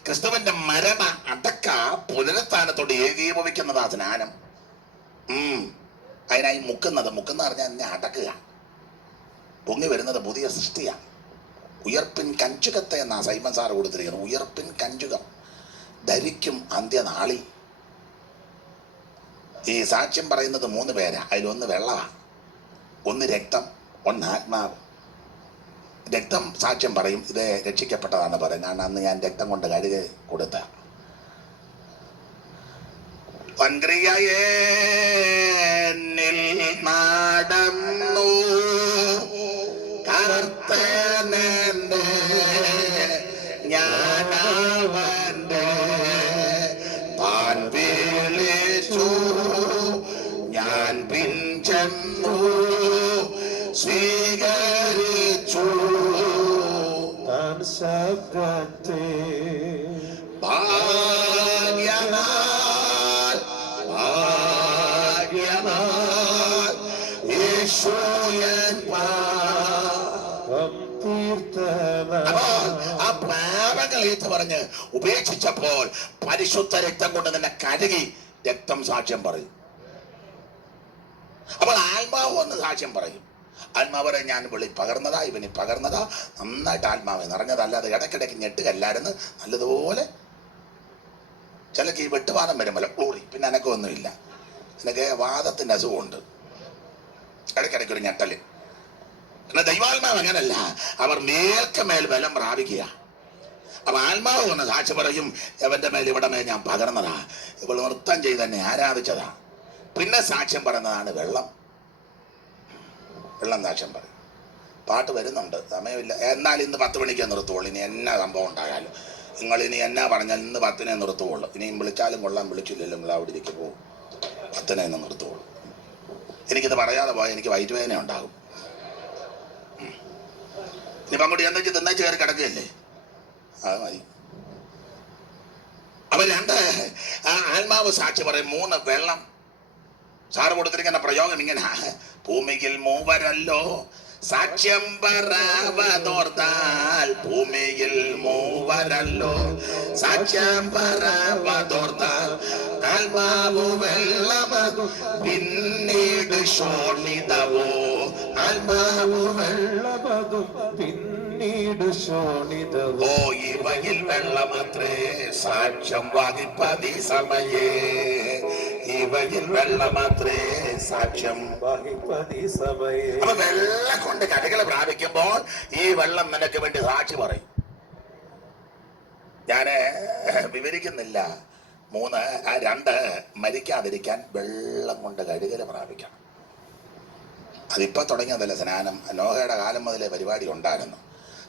ക്രിസ്തുവിന്റെ മരണ അടക്ക പുനരുത്ഥാനത്തോട് ഏകീഭവിക്കുന്നതാ സ്നാനം. അതിനായി മുക്കുന്ന പറഞ്ഞാൽ എന്നെ അടക്കുക. പൊങ്ങി വരുന്നത് പുതിയ സൃഷ്ടിയാ. ഉയർപ്പിൻ കഞ്ചുകത്തെ എന്നാ സൈമൻ സാറ് കൊടുത്തിരിക്കുന്നത്. ഉയർപ്പിൻ കഞ്ചുകം ധരിക്കും അന്ത്യനാളിൽ. ഈ സാക്ഷ്യം പറയുന്നത് 3 പേരാ. അതിലൊന്ന് വെള്ളമാണ്, ഒന്ന് രക്തം, ഒന്ന് ആത്മാവ്. രക്തം സാക്ഷ്യം പറയും, ഇത് രക്ഷിക്കപ്പെട്ടതാണെന്ന് പറയും. കാരണം അന്ന് ഞാൻ രക്തം കൊണ്ട് കഴുകി കൊടുത്ത വൻക്രിയയെ നടന്നു കർത്തനന്റെ ഞാനവന്റെ താൻ വിളിച്ചു ഞാൻ പിൻചെന്നു സ്വീകരിച്ചു താൻ ശബ്ദത്തെ ഭാഗ്യനാൽ ഭാഗ്യനാൽ യേശുയൻ ആ പാപങ്ങളേറ്റ് പറഞ്ഞ് ഉപേക്ഷിച്ചപ്പോൾ പരിശുദ്ധ രക്തം കൊണ്ട് തന്നെ കഴുകി രക്തം സാക്ഷ്യം പറയും. അപ്പോൾ ആത്മാവ് ഒന്ന് സാക്ഷ്യം പറയും. ആത്മാവരെ ഞാൻ വിളി പകർന്നതാ, ഇവന് പകർന്നതാ, നന്നായിട്ട് ആത്മാവ് നിറഞ്ഞതല്ലാതെ ഇടയ്ക്കിടയ്ക്ക് ഞെട്ടുകല്ലായിരുന്നു. നല്ലതുപോലെ ചിലക്ക് ഈ വെട്ടുവാദം വരുമല്ലോ ഗ്ലോറി, പിന്നെ അനക്കൊന്നുമില്ല. നിനക്ക് വാദത്തിന്റെ അസുഖമുണ്ട്, ഇടയ്ക്കിടയ്ക്ക് ഒരു ഞെട്ടല്. എന്നാൽ ദൈവാത്മാവ് അങ്ങനല്ല, അവർ മേൽക്കമേൽ ബലം പ്രാപിക്കുക. അപ്പൊ ആത്മാവ് വന്ന് സാക്ഷി പറയും, അവന്റെ മേൽ ഇവിടെ മേൽ ഞാൻ പകർന്നതാ, ഇവൾ നൃത്തം ചെയ്ത് തന്നെ ആരാധിച്ചതാ. പിന്നെ സാക്ഷ്യം പറയുന്നതാണ് വെള്ളം സാക്ഷ്യം പറയും. പാട്ട് വരുന്നുണ്ട്, സമയമില്ല. എന്നാൽ ഇന്ന് 10 മണിക്കേ നിർത്തുള്ളൂ. ഇനി എന്നാ സംഭവം ഉണ്ടായാലും നിങ്ങൾ ഇനി എന്നാ പറഞ്ഞാൽ ഇന്ന് 10-നെ നിർത്തുള്ളൂ. ഇനിയും വിളിച്ചാലും കൊള്ളാം, വിളിച്ചില്ലല്ലോ നിങ്ങൾ അവിടെ ഇരിക്കും പോകും. 10-നെ നിർത്തുള്ളൂ. എനിക്കിത് പറയാതെ പോയാൽ എനിക്ക് വയറ്റുവേദന ഉണ്ടാകും. ഇനിയിപ്പം അങ്ങോട്ട് എന്താ വെച്ച് തിന്നേച്ച് കയറി കിടക്കുകയല്ലേ, അത് മതി. അപ്പൊ 2 ആത്മാവ് സാക്ഷി പറയും. 3 വെള്ളം. സാറ് കൊടുത്തിരിക്കുന്ന പ്രയോഗം ഇങ്ങനെ: ഭൂമിയിൽ മൂവരല്ലോ സാക്ഷ്യം പറവതോർത്താൽ, ഭൂമിയിൽ മൂവരല്ലോ സാക്ഷ്യം പറവതോർത്താൽ, ആത്മാവു വെള്ളമതു പിന്നീട് ശോണിതവോ, ആത്മാവു വെള്ളമതും പിന്നീട് ശോണിതവോ. ഓ ഇവയിൽ വെള്ളമത്രേ സാക്ഷ്യം വാദിപ്പതി സമയേ, ഇവയിൽ വെള്ളമത്രേ സാക്ഷ്യം വഹിപ്പതി സമയേ. അപ്പൊ വെള്ളം കൊണ്ട് കടകൾ പ്രാപിക്കുമ്പോൾ ഈ വെള്ളം നിനക്ക് വേണ്ടി സാക്ഷി പറയും. ഞാന് വിവരിക്കുന്നില്ല. 2 മരിക്കാതിരിക്കാൻ വെള്ളം കൊണ്ട് കഴുകല് പ്രാപിക്കണം. അതിപ്പോ തുടങ്ങിയതല്ല, സ്നാനം നോഹയുടെ കാലം മുതലേ പരിപാടി ഉണ്ടായിരുന്നു.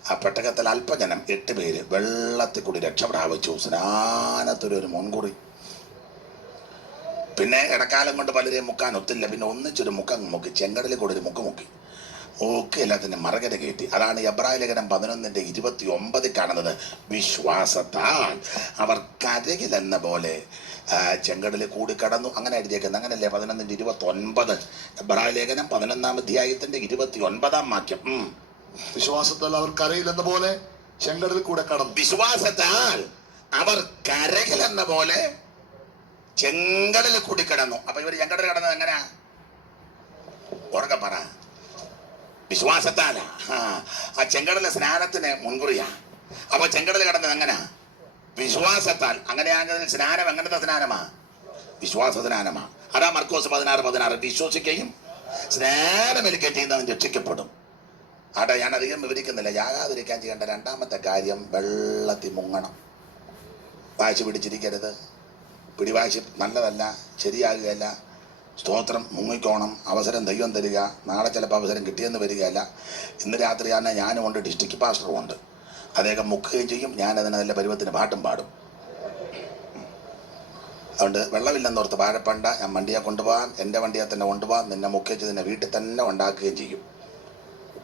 ആ പെട്ടകത്തിൽ അല്പജനം 8 പേര് വെള്ളത്തിൽ കൂടി രക്ഷ പ്രാപിച്ചു. സ്നാനത്തിലൊരു മുൻകുറി. പിന്നെ ഇടക്കാലം കൊണ്ട് പലരെയും മുക്കാൻ ഒത്തില്ല. പിന്നെ ഒന്നിച്ചൊരു മുക്കം മുക്കി, ചെങ്കടലിൽ കൂടെ ഒരു മുക്കി ഒക്കെ എല്ലാത്തിൻ്റെ മറകര കയറ്റി. അതാണ് എബ്രായ ലേഖനം 11:29 കാണുന്നത്. വിശ്വാസത്താൽ അവർ കരകിലെന്ന പോലെ ചെങ്കടലിൽ കൂടി കടന്നു. അങ്ങനെ എഴുതിയേക്കുന്നത് അങ്ങനല്ലേ? 11:29 എബ്രായ ലേഖനം 11-ാം അധ്യായത്തിന്റെ 29-ാം വാക്യം. വിശ്വാസത്താൽ അവർ കരയിലെന്ന പോലെ ചെങ്കടലിൽ കൂടെ കടന്നു. വിശ്വാസത്താൽ അവർ കരകിലെന്ന പോലെ ചെങ്കടലിൽ കൂടി കിടന്നു. അപ്പൊ ഇവർ ചെങ്കടൽ കടന്നത് എങ്ങനെയാ? ഉറക്കെ പറ. വിശ്വാസത്താലാ. ആ ചെങ്കടല സ്നാനത്തിന് മുൻകുറിയാ. അപ്പൊ ചെങ്കടൽ കടന്നത് എങ്ങനാ? വിശ്വാസത്താൽ. അങ്ങനെയാണെങ്കിൽ സ്നാനം എങ്ങനത്തെ സ്നാനമാ? വിശ്വാസ സ്നാനമാ. അതാ മർക്കോസ് 16:16. വിശ്വസിക്കുകയും സ്നാനമേൽക്കേറ്റിന്ന് രക്ഷിക്കപ്പെടും. ആട്ടെ, ഞാൻ അധികം വിവരിക്കുന്നില്ല. യാകാതിരിക്കാൻ ചെയ്യേണ്ട 2-ാമത്തെ കാര്യം, വെള്ളത്തിൽ മുങ്ങണം. വാശി പിടിച്ചിരിക്കരുത്. പിടിവാശി നല്ലതല്ല, ശരിയാകുകയല്ല. സ്തോത്രം, മുങ്ങിക്കോണം. അവസരം ദൈവം തരിക. നാളെ ചിലപ്പോൾ അവസരം കിട്ടിയെന്ന് വരികയല്ല. ഇന്ന് രാത്രിയാണ് ഞാനും ഉണ്ട്, ഡിസ്ട്രിക്ട് പാസ്റ്ററും ഉണ്ട്. അദ്ദേഹം മുക്കുകയും ചെയ്യും. ഞാനതിന് നല്ല പരുവത്തിന് പാട്ടും പാടും. അതുകൊണ്ട് വെള്ളമില്ലെന്നോർത്ത് വാഴപ്പണ്ട. ഞാൻ വണ്ടിയെ കൊണ്ടുപോകാം, എൻ്റെ വണ്ടിയെ തന്നെ കൊണ്ടുപോകാം. നിന്നെ മുക്കിച്ച് നിന്നെ വീട്ടിൽ തന്നെ ഉണ്ടാക്കുകയും ചെയ്യും.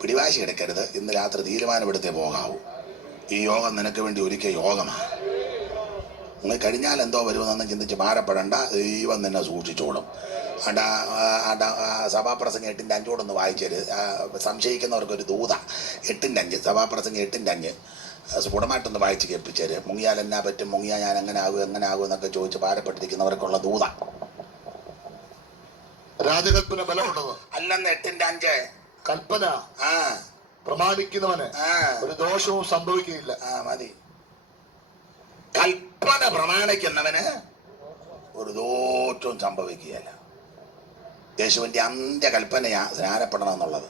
പിടിവാശി എടുക്കരുത്. ഇന്ന് രാത്രി തീരുമാനമെടുത്തേ പോകാവൂ. ഈ യോഗം നിനക്ക് വേണ്ടി ഒരുക്കിയ യോഗമാണ്. നിങ്ങൾ കഴിഞ്ഞാൽ എന്തോ വരുമെന്നൊന്നും ചിന്തിച്ച് ഭാരപ്പെടേണ്ട. ദൈവം നിന്നെ സൂക്ഷിച്ചോളും. സഭാപ്രസംഗം 8:5 വായിച്ചത്. സംശയിക്കുന്നവർക്കൊരു ദൂത. 8:5 സഭാപ്രസംഗം 8:5 സ്ഫുടമായിട്ടൊന്ന് വായിച്ച് കേൾപ്പിച്ചേര്. മുങ്ങിയാൽ എന്നാ പറ്റും, മുങ്ങിയാൽ ഞാൻ എങ്ങനെ ആകും എന്നൊക്കെ ചോദിച്ച് ഭാരപ്പെട്ടിരിക്കുന്നവർക്കുള്ള ദൂത. രാജകൽപ്പന ബലമുള്ളത് അല്ലെന്ന് 8:5 കൽപ്പന പ്രമാണിക്കുന്നവന് ഒരു ദോഷവും സംഭവിക്കുകയില്ല. മതി. കൽപ്പന പ്രമാണിക്കുന്നവന് ഒരു ദോഷവും സംഭവിക്കുകയല്ല. യേശുവിൻ്റെ അന്ത്യകൽപ്പനയാ സ്നാനപ്പെടണം എന്നുള്ളത്.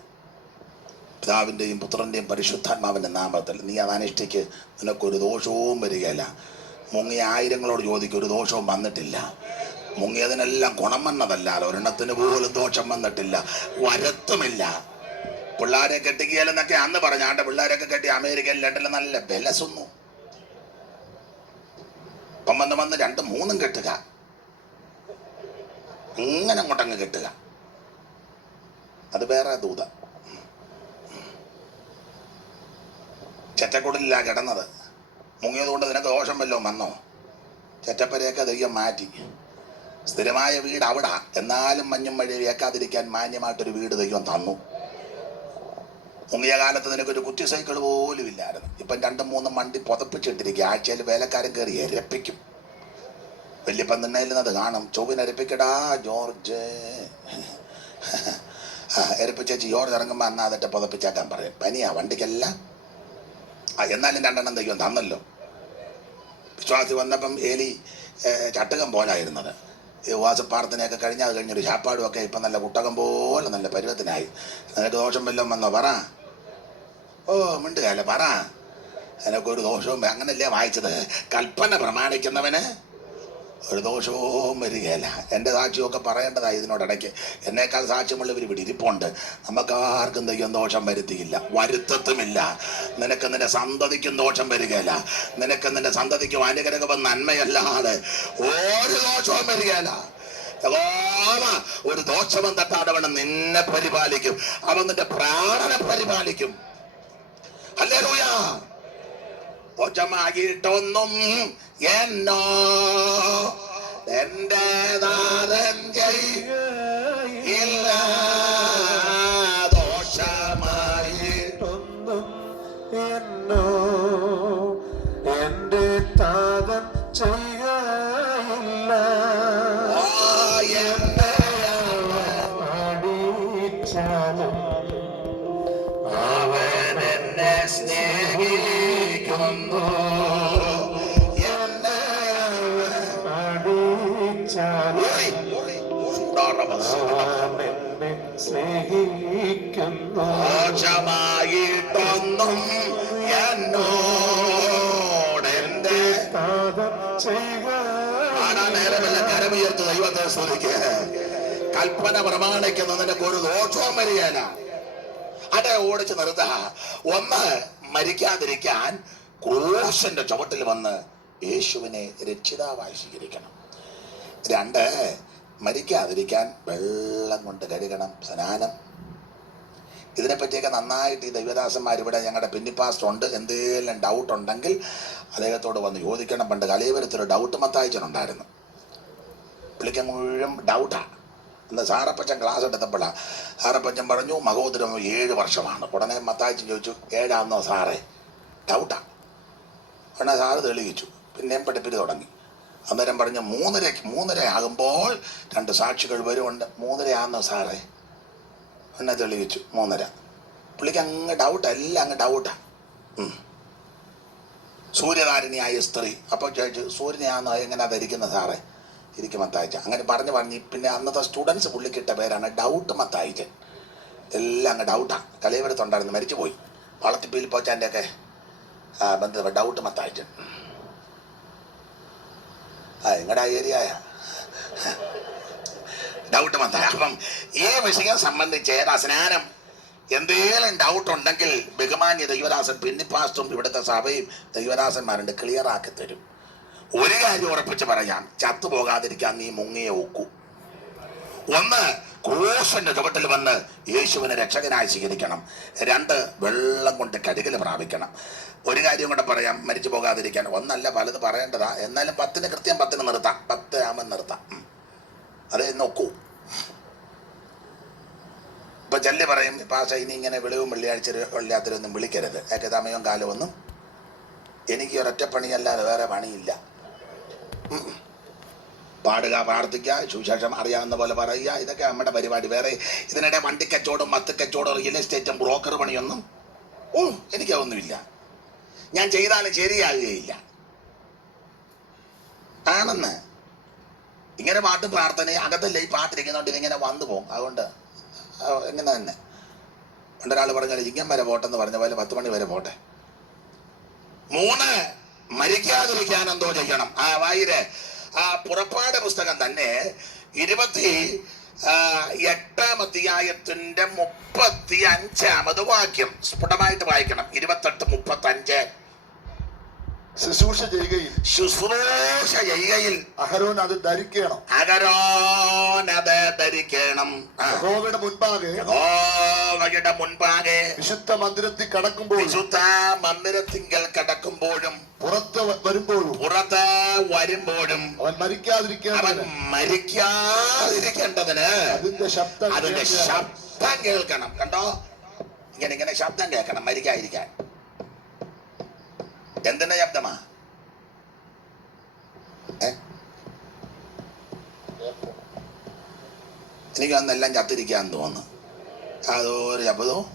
പിതാവിൻ്റെയും പുത്രൻ്റെയും പരിശുദ്ധാത്മാവിൻ്റെ നാമത്തിൽ നീ അത് അനുഷ്ഠിക്ക്. നിനക്കൊരു ദോഷവും വരികയല്ല. മുങ്ങിയ 1000ങ്ങളോട് ചോദിക്കും, ഒരു ദോഷവും വന്നിട്ടില്ല. മുങ്ങിയതിനെല്ലാം ഗുണം വന്നതല്ലാതെ ഒരെണ്ണത്തിന് പോലും ദോഷം വന്നിട്ടില്ല, വരത്തുമില്ല. പിള്ളേരെ കെട്ടിക്കുകയല്ലെന്നൊക്കെ അന്ന് പറഞ്ഞു. ആണ്ട് പിള്ളേരൊക്കെ കെട്ടി അമേരിക്കയിൽ ലണ്ടനിൽ നല്ല വിലസുന്നു. അപ്പം വന്ന് 2-3 കെട്ടുക, അങ്ങനെ അങ്ങോട്ടങ്ങ് കെട്ടുക. അത് വേറെ ദൂത. ചെറ്റക്കുടലിലാ കിടന്നത്. മുങ്ങിയത് കൊണ്ട് നിനക്ക് ദോഷം വല്ലതും വന്നോ? ചെറ്റപ്പരയൊക്കെ ദൈവം മാറ്റി. സ്ഥിരമായ വീട് അവിടെ, എന്നാലും മഞ്ഞും മഴയും ഏക്കാതിരിക്കാൻ മാന്യമായിട്ടൊരു വീട് ദൈവം തന്നു. മുങ്ങിയ കാലത്ത് നിനക്കൊരു കുറ്റി സൈക്കിൾ പോലും ഇല്ലായിരുന്നു. ഇപ്പം 2-3 വണ്ടി പുതപ്പിച്ചിട്ടിരിക്കുക. ആഴ്ചയിൽ വേലക്കാരൻ കയറി എരപ്പിക്കും. വല്യപ്പൻ നിന്നയിലുന്നത് കാണും. ചൊവ്വിനരപ്പിക്കടാ ജോർജ്. എരപ്പിച്ചേച്ച് ജോർജ് ഇറങ്ങുമ്പോൾ അന്നാ അതിട്ട് പുതപ്പിച്ചാക്കാൻ പറയും. പനിയാ വണ്ടിക്കല്ല. എന്നാലും 2 ദൈവം തന്നല്ലോ. വിശ്വാസി വന്നപ്പം ഏലി ചട്ടുകം പോലായിരുന്നത്. ഈ ഉപവാസ പ്രാർത്ഥനയൊക്കെ കഴിഞ്ഞ് അത് കഴിഞ്ഞൊരു ശാപ്പാടും ഒക്കെ ഇപ്പം നല്ല കുട്ടകം പോലെ നല്ല പരുവത്തിനായി. നിനക്ക് ദോഷം വല്ലതും വന്നോ? പറ. ഓ മിണ്ടുകയല്ലേ, പറ. എനിക്കൊരു ദോഷവും അങ്ങനല്ലേ വായിച്ചത്. കൽപ്പന പ്രമാണിക്കുന്നവന് ഒരു ദോഷവും വരികയല്ല. എൻ്റെ സാക്ഷിയൊക്കെ പറയേണ്ടതായി ഇതിനോടിടയ്ക്ക്. എന്നേക്കാൾ സാക്ഷ്യമുള്ളവർ ഇവിടെ ഇരിപ്പുണ്ട്. നമുക്കാർക്കും ദൈവം ദോഷം വരുത്തിയില്ല, വരുത്തത്തുമില്ല. നിനക്ക് നിന്റെ സന്തതിക്കും ദോഷം വരികയില്ല. നിനക്ക് നിന്റെ സന്തതിക്കും അനുഗ്രഹവും നന്മയല്ലാതെ ഒരു ദോഷവും വരികയില്ല. ഒരു ദോഷവും തട്ടാതെ അവൻ നിന്നെ പരിപാലിക്കും. അവൻ നിന്റെ പ്രാണനെ പരിപാലിക്കും. ഹല്ലേലൂയ. ദോഷമായിട്ടൊന്നും എന്നോ എന്റെ ദാരൻ ചെയ്യില്ല. ദോഷമായിട്ടൊന്നും എന്നോ എന്റെ താതൻ ചെയ്യില്ല. അടിച്ചാലും അവൻ എന്നെ സ്നേഹിക്കുന്നു. സ്നേഹിക്കുന്നു. ദോഷമായിട്ടൊന്നും എന്നോടെന്റെ നേരമല്ല. കരമുയർത്ത് ദൈവത്തെ സ്തുതിക്ക്. കൽപ്പന പ്രമാണിക്കുന്ന നിനക്ക് ഒരു ദോഷവും വരികയില്ല. അതെ, ഓടിച്ച് നിർത്ത. ഒന്ന്, മരിക്കാതിരിക്കാൻ ക്രൂശന്റെ ചുവട്ടിൽ വന്ന് യേശുവിനെ രക്ഷിതാവായി സ്വീകരിക്കണം. രണ്ട്, മരിക്കാതിരിക്കാൻ വെള്ളം കൊണ്ട് കഴുകണം, സ്നാനം. ഇതിനെപ്പറ്റിയൊക്കെ നന്നായിട്ട് ഈ ദൈവദാസന്മാർ ഇവിടെ ഞങ്ങളുടെ പിന്നിപ്പാസ്റ്റ് ഉണ്ട്. എന്തെങ്കിലും ഡൗട്ട് ഉണ്ടെങ്കിൽ അദ്ദേഹത്തോട് വന്ന് ചോദിക്കണം. പണ്ട് കലയപുരത്തൊരു ഡൗട്ട് മത്തായിച്ചനുണ്ടായിരുന്നു. പുള്ളിക്ക് മുഴുവൻ ഡൗട്ടാണ്. ഇന്ന് സാറപ്പച്ചൻ ക്ലാസ് എടുത്തപ്പോഴാണ് സാറപ്പച്ചൻ പറഞ്ഞു മഹോദരം 7 വർഷമാണ്. ഉടനെ മത്തായിച്ചൻ ചോദിച്ചു, 7ആണെന്നോ സാറേ? ഡൗട്ടാ. ഉടനെ സാറ് തെളിയിച്ചു. പിന്നെയും പഠിപ്പിൽ തുടങ്ങി. അന്നേരം പറഞ്ഞു 3:30 ആകുമ്പോൾ 2 സാക്ഷികൾ വരുമുണ്ട്. 3:30 ആണെന്നോ സാറേ? എന്നെ തെളിയിച്ചു 3:30. പുള്ളിക്ക് അങ്ങ് ഡൗട്ടാ, എല്ലാം അങ്ങ് ഡൗട്ടാ. സൂര്യധാരിണിയായ സ്ത്രീ. അപ്പോൾ ചോദിച്ചു, സൂര്യനെയാണെന്നോ എങ്ങനെയാ ധരിക്കുന്ന സാറേ? ഇരിക്കും മത്തായിച്ച. അങ്ങനെ പറഞ്ഞ് പിന്നെ അന്നത്തെ സ്റ്റുഡൻസ് പുള്ളിക്കിട്ട പേരാണ് ഡൗട്ട് മത്തായിച്ചൻ. എല്ലാം അങ്ങ് ഡൗട്ടാ. കലയപുരത്തുണ്ടായിരുന്നു, മരിച്ചു പോയി. വളത്തിപ്പീൽ പോച്ചാൻ്റെ ഒക്കെ ബന്ധുവ ഡൗട്ട് മത്തായിച്ചൻ. നിങ്ങളുടെ ഏരിയയ ഡൗട്ട് മത്തായ. അപ്പം ഈ വിഷയം സംബന്ധിച്ച് സ്നാനം എന്തെങ്കിലും ഡൗട്ട് ഉണ്ടെങ്കിൽ ബഹുമാന്യ ദൈവദാസൻ പിന്നിപ്പാസ്റ്റും ഇവിടുത്തെ സഭയും ദൈവദാസന്മാരുണ്ട്, ക്ലിയർ ആക്കി തരും. ഒരു കാര്യം ഉറപ്പിച്ച് പറയാം, ചത്തുപോകാതിരിക്കാൻ നീ മുങ്ങിയെ ഒക്കൂ. ഒന്ന്, ക്രൂശന്റെ ചുവട്ടിൽ വന്ന് യേശുവിനെ രക്ഷകനായി സ്വീകരിക്കണം. 2, വെള്ളം കൊണ്ട് കഴുകൽ പ്രാപിക്കണം. ഒരു കാര്യം കൂടെ പറയാം, മരിച്ചു പോകാതിരിക്കാൻ. ഒന്നല്ല, പലത് പറയേണ്ടതാ. എന്നാലും 10 കൃത്യം 10 നിർത്താം. 10 ആകുമ്പോൾ നിർത്താം. അത് നോക്കൂ. ഇപ്പൊ ചെല്ലി പറയും, പാഷ ഇനി ഇങ്ങനെ വെളിവും വെള്ളിയാഴ്ച വെള്ളിയാത്തിരൊന്നും വിളിക്കരുത്. ഏക്കെ സമയവും കാലമൊന്നും എനിക്ക് ഒരൊറ്റ പണിയല്ലാതെ വേറെ പണിയില്ല. പാടുക, പ്രാർത്ഥിക്കുക, സുവിശേഷം അറിയാവുന്ന പോലെ പറയുക, ഇതൊക്കെ നമ്മുടെ പരിപാടി. വേറെ ഇതിനിടെ വണ്ടിക്കച്ചവടം, മത്തുക്കച്ചവടം, റിയൽ എസ്റ്റേറ്റും ബ്രോക്കർ പണിയൊന്നും എനിക്കതൊന്നുമില്ല. ഞാൻ ചെയ്താലും ശരിയാകുകയില്ല. ആണെന്ന് ഇങ്ങനെ പാട്ട് പ്രാർത്ഥന അകത്തല്ലേ ഈ പാട്ടിരിക്കുന്നതുകൊണ്ട് ഇതിങ്ങനെ വന്നു പോകും. അതുകൊണ്ട് ഇങ്ങനെ തന്നെ. പണ്ടൊരാൾ പറഞ്ഞാൽ ഇങ്ങനെ വരെ പോട്ടെന്ന് പറഞ്ഞ പോലെ 10 മണി വരെ പോട്ടെ. 3, മരിക്കാതിരിക്കാൻ എന്തോ ചെയ്യണം. വായിരെ പുറപ്പാട് പുസ്തകം തന്നെ 28-ാം അധ്യായത്തിന്റെ 35-ാമത് വാക്യം സ്ഫുടമായിട്ട് വായിക്കണം. 28-35. ശുശ്രൂഷ ചെയ്യുകയിൽ അഹരോൻ അത് ധരിക്കണം. യഹോവയുടെ മുൻപാകെ വിശുദ്ധ മന്ദിരത്തിൽ മന്ദിരത്തിങ്കൽ കടക്കുമ്പോഴും പുറത്ത് വരുമ്പോഴും അവൻ മരിക്കാതിരിക്കേണ്ടതിന് അതിന്റെ ശബ്ദം കേൾക്കണം. കണ്ടോ, ഇങ്ങനെ ശബ്ദം കേൾക്കണം മരിക്കാതിരിക്കാൻ. എന്തിന്റെ ശബ്ദമാ? എനിക്ക് അന്നെല്ലാം ചത്തിരിക്കാന്ന് തോന്നുന്നു. അതൊരു ശബ്ദവും.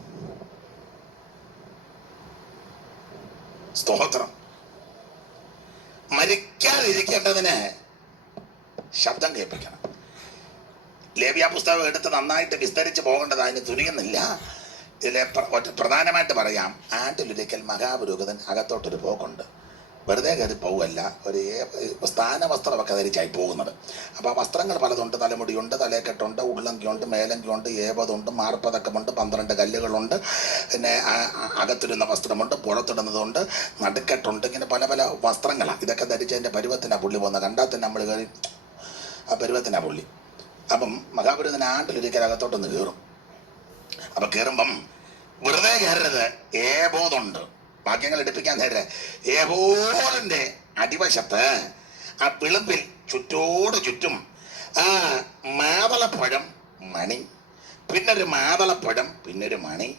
സ്തോത്രം. മരിക്കാതിരിക്കേണ്ടതിന് ശബ്ദം കേൾപ്പിക്കണം. ലേവ്യ പുസ്തകം എടുത്ത് നന്നായിട്ട് വിസ്തരിച്ച് പോകേണ്ടത് അതിന് തുനിയുന്നില്ല. ഇതിലെ പ്രധാനമായിട്ട് പറയാം, ആണ്ടിലൊരിക്കൽ മഹാപുരോഹിതൻ അകത്തോട്ടൊരു പോക്കുണ്ട്. വെറുതെ കയറി പോവുകയല്ല, ഒരു സ്ഥാനവസ്ത്രമൊക്കെ ധരിച്ചായി പോകുന്നത്. അപ്പോൾ ആ വസ്ത്രങ്ങൾ പലതുണ്ട്. തലമുടിയുണ്ട്, തലേക്കെട്ടുണ്ട്, ഉള്ളങ്കിയുണ്ട്, മേലങ്കിയുണ്ട്, ഏപതുണ്ട്, മാർപ്പതക്കമുണ്ട്, 12 കല്ലുകളുണ്ട്, പിന്നെ അകത്തിടുന്ന വസ്ത്രമുണ്ട്, പുറത്തിടുന്നതുണ്ട്, നടുക്കെട്ടുണ്ട്. ഇങ്ങനെ പല പല വസ്ത്രങ്ങളാണ്. ഇതൊക്കെ ധരിച്ചതിൻ്റെ പരുവത്തിനാണ് പുള്ളി പോകുന്നത്. കണ്ടാൽ തന്നെ നമ്മൾ കയറി ആ പരുവത്തിനാണ് പുള്ളി. അപ്പം മഹാപുരോഹിതൻ ആണ്ടിലൊരിക്കൽ അകത്തോട്ടൊന്ന് കയറും. അപ്പം കയറുമ്പം വെറുതെ കയറരുത്, ഏബോധമുണ്ട്. വാക്യങ്ങൾ എടുപ്പിക്കാൻ നേരെ ഏബോധിന്റെ അടിവശത്ത് ആ വിളുമ്പിൽ ചുറ്റോട് ചുറ്റും മാതളപ്പഴം മണി, പിന്നൊരു മാതളപ്പഴം, പിന്നൊരു മണി,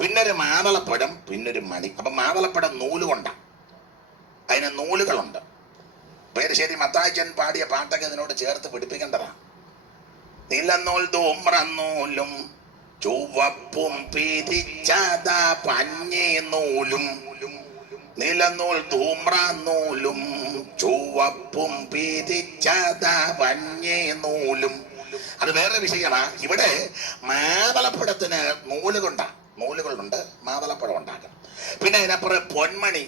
പിന്നൊരു മാതളപ്പഴം, പിന്നൊരു മണി. അപ്പം മാതളപ്പഴം നൂല് കൊണ്ടാണ്, അതിന് നൂലുകളുണ്ട്. പേരുശ്ശേരി മത്തായിച്ചൻ പാടിയ പാട്ടൊക്കെ ഇതിനോട് ചേർത്ത് പിടിപ്പിക്കേണ്ടതാണ്. നിലനൂൽ ധൂമ്രനൂലും ചുവപ്പും പിരിച്ചത പഞ്ഞി നൂലും, നിലനൂൽ ധൂമ്രനൂലും ചുവപ്പും പിരിച്ചത പഞ്ഞി നൂലും. അത് വേറെ വിഷയമാണ്. ഇവിടെ മാതളപ്പഴത്തിന് നൂലുകളുണ്ട്, മാതളപ്പഴം ഉണ്ടാക്കണം. പിന്നെ അതിനപ്പുറം പൊന്മണി.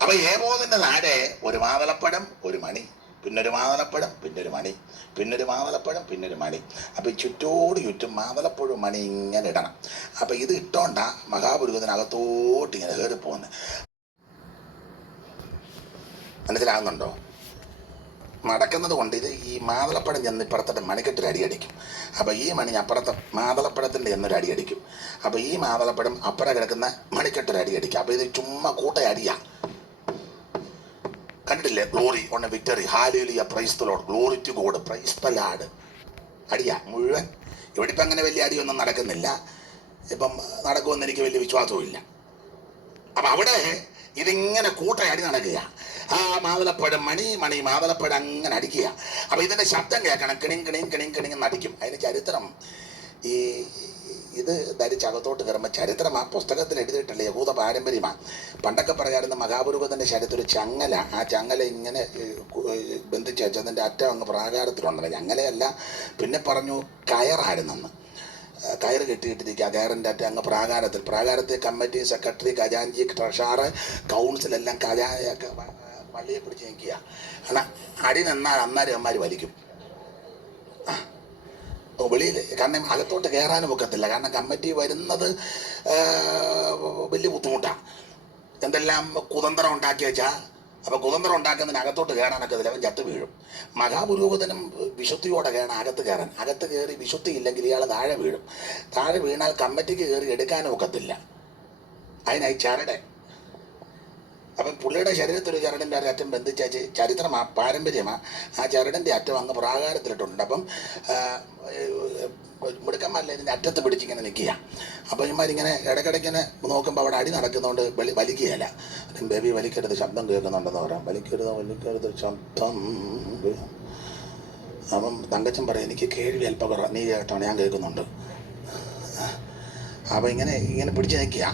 അപ്പൊ ഏബോധിന്റെ താഴെ ഒരു മാതളപ്പഴം, ഒരു മണി, പിന്നൊരു മാതളപ്പഴം, പിന്നൊരു മണി, പിന്നൊരു മാതളപ്പഴം, പിന്നൊരു മണി. അപ്പൊ ഈ ചുറ്റോട് ചുറ്റും മാതളപ്പഴം മണി ഇങ്ങനെ ഇടണം. അപ്പൊ ഇത് ഇട്ടോണ്ടാ മഹാപുരോഹിതനകത്തോട്ട് ഇങ്ങനെ കയറി പോകുന്നത്. മനസ്സിലാകുന്നുണ്ടോ? നടക്കുന്നത് കൊണ്ട് ഇത് ഈ മാതളപ്പഴം ചെന്ന് ഇപ്പുറത്തെ മണിക്കെട്ടൊരു അടി അടിക്കും. അപ്പൊ ഈ മണി അപ്പുറത്തെ മാതളപ്പഴത്തിന്റെ എന്നൊരു അടി അടിക്കും. അപ്പൊ ഈ മാതളപ്പഴം അപ്പുറം കിടക്കുന്ന മണിക്കെട്ടൊരു അടി അടിക്കും. അപ്പൊ ഇത് ചുമ്മാ കൂട്ട അടിയാ. കണ്ടിട്ടില്ലേ? Glory on a victory, hallelujah, praise the Lord, glory to God, praise the Lord. അടിയാ മുഴുവൻ. ഇവിടെ ഇപ്പം അങ്ങനെ വലിയ അടിയൊന്നും നടക്കുന്നില്ല. ഇപ്പം നടക്കുമെന്ന് എനിക്ക് വലിയ വിശ്വാസവും ഇല്ല. അപ്പം അവിടെ ഇതിങ്ങനെ കൂട്ടയടി നടക്കുക. ആ മാതളപ്പഴം മണി മണി മാതളപ്പഴം അങ്ങനെ അടിക്കുക. അപ്പം ഇതിൻ്റെ ശബ്ദം കേൾക്കണം, കിണിങ് കിണിങ് കിണിങ് കിണിങ് അടിക്കും. അതിന് ചരിത്രം ഈ ഇത് ധരിച്ചകത്തോട്ട് കയറുമ്പോൾ ചരിത്രം ആ പുസ്തകത്തിൽ എഴുതിയിട്ടില്ല, യഹൂദ പാരമ്പര്യമാണ്. പണ്ടൊക്കെ പറയാറുണ്ട് മഹാപുരോഹിതൻ്റെ ശരീരത്തിൽ ഒരു ചങ്ങല, ആ ചങ്ങല ഇങ്ങനെ ബന്ധിച്ച് വെച്ചതിൻ്റെ അറ്റം അങ്ങ് പ്രാകാരത്തിലുണ്ടല്ലോ. ചങ്ങലയല്ല, പിന്നെ പറഞ്ഞു കയറായിരുന്നെന്ന്. കയറ് കെട്ടിയിട്ടിരിക്കുക, കയറിൻ്റെ അറ്റം അങ്ങ് പ്രാകാരത്തിൽ കമ്മിറ്റി, സെക്രട്ടറി, ഖജാൻജി, ട്രഷറർ, കൗൺസിലെല്ലാം പള്ളിയെ പിടിച്ച് നിൽക്കുക. കാരണം അടി നിന്നാൽ അന്നേരം അമ്മമാർ വലിക്കും വെളിയിൽ. കാരണം അകത്തോട്ട് കയറാനും ഒക്കത്തില്ല. കാരണം കമ്മിറ്റി വരുന്നത് വലിയ ബുദ്ധിമുട്ടാണ്. എന്തെല്ലാം കുതന്ത്രം ഉണ്ടാക്കി വെച്ചാൽ, അപ്പോൾ കുതന്ത്രം ഉണ്ടാക്കുന്നതിന് അകത്തോട്ട് കയറാനൊക്കെ അവൻ ചത്തു വീഴും. മഹാപുരോഹിതനും വിശുദ്ധിയോടെ കയറണം അകത്ത് കയറാൻ. അകത്ത് കയറി വിശുദ്ധി ഇല്ലെങ്കിൽ ഇയാൾ താഴെ വീഴും. താഴെ വീണാൽ കമ്മിറ്റിക്ക് കയറി എടുക്കാനും ഒക്കത്തില്ല. അതിനായി ചരട്. അപ്പം പുള്ളിയുടെ ശരീരത്തിൽ ഒരു ചരടിൻ്റെ അറ്റം ബന്ധിച്ച് ചരിത്രമാണ്, പാരമ്പര്യമാണ്. ആ ചരടിൻ്റെ അറ്റം അങ്ങ് പ്രാകാരത്തിലിട്ടുണ്ട്. അപ്പം മിടുക്കന്മാരല്ല ഇതിൻ്റെ അറ്റത്ത് പിടിച്ചിങ്ങനെ നിൽക്കുക. അപ്പം ഇമാരിങ്ങനെ ഇടയ്ക്കിടയ്ക്കിങ്ങനെ നോക്കുമ്പോൾ അവിടെ അടി നടക്കുന്നതുകൊണ്ട് വലിക്കുകയല്ല. ബേബി വലിക്കരുത്, ശബ്ദം കേൾക്കുന്നുണ്ടെന്ന് പറയാം. വലിക്കരുത് ശബ്ദം. അപ്പം തങ്കച്ചൻ പറയും, എനിക്ക് കേൾവി അല്പം കുറവ്, നീ കേട്ടോ, ഞാൻ കേൾക്കുന്നുണ്ട്. അപ്പം ഇങ്ങനെ പിടിച്ച് നിൽക്കുക.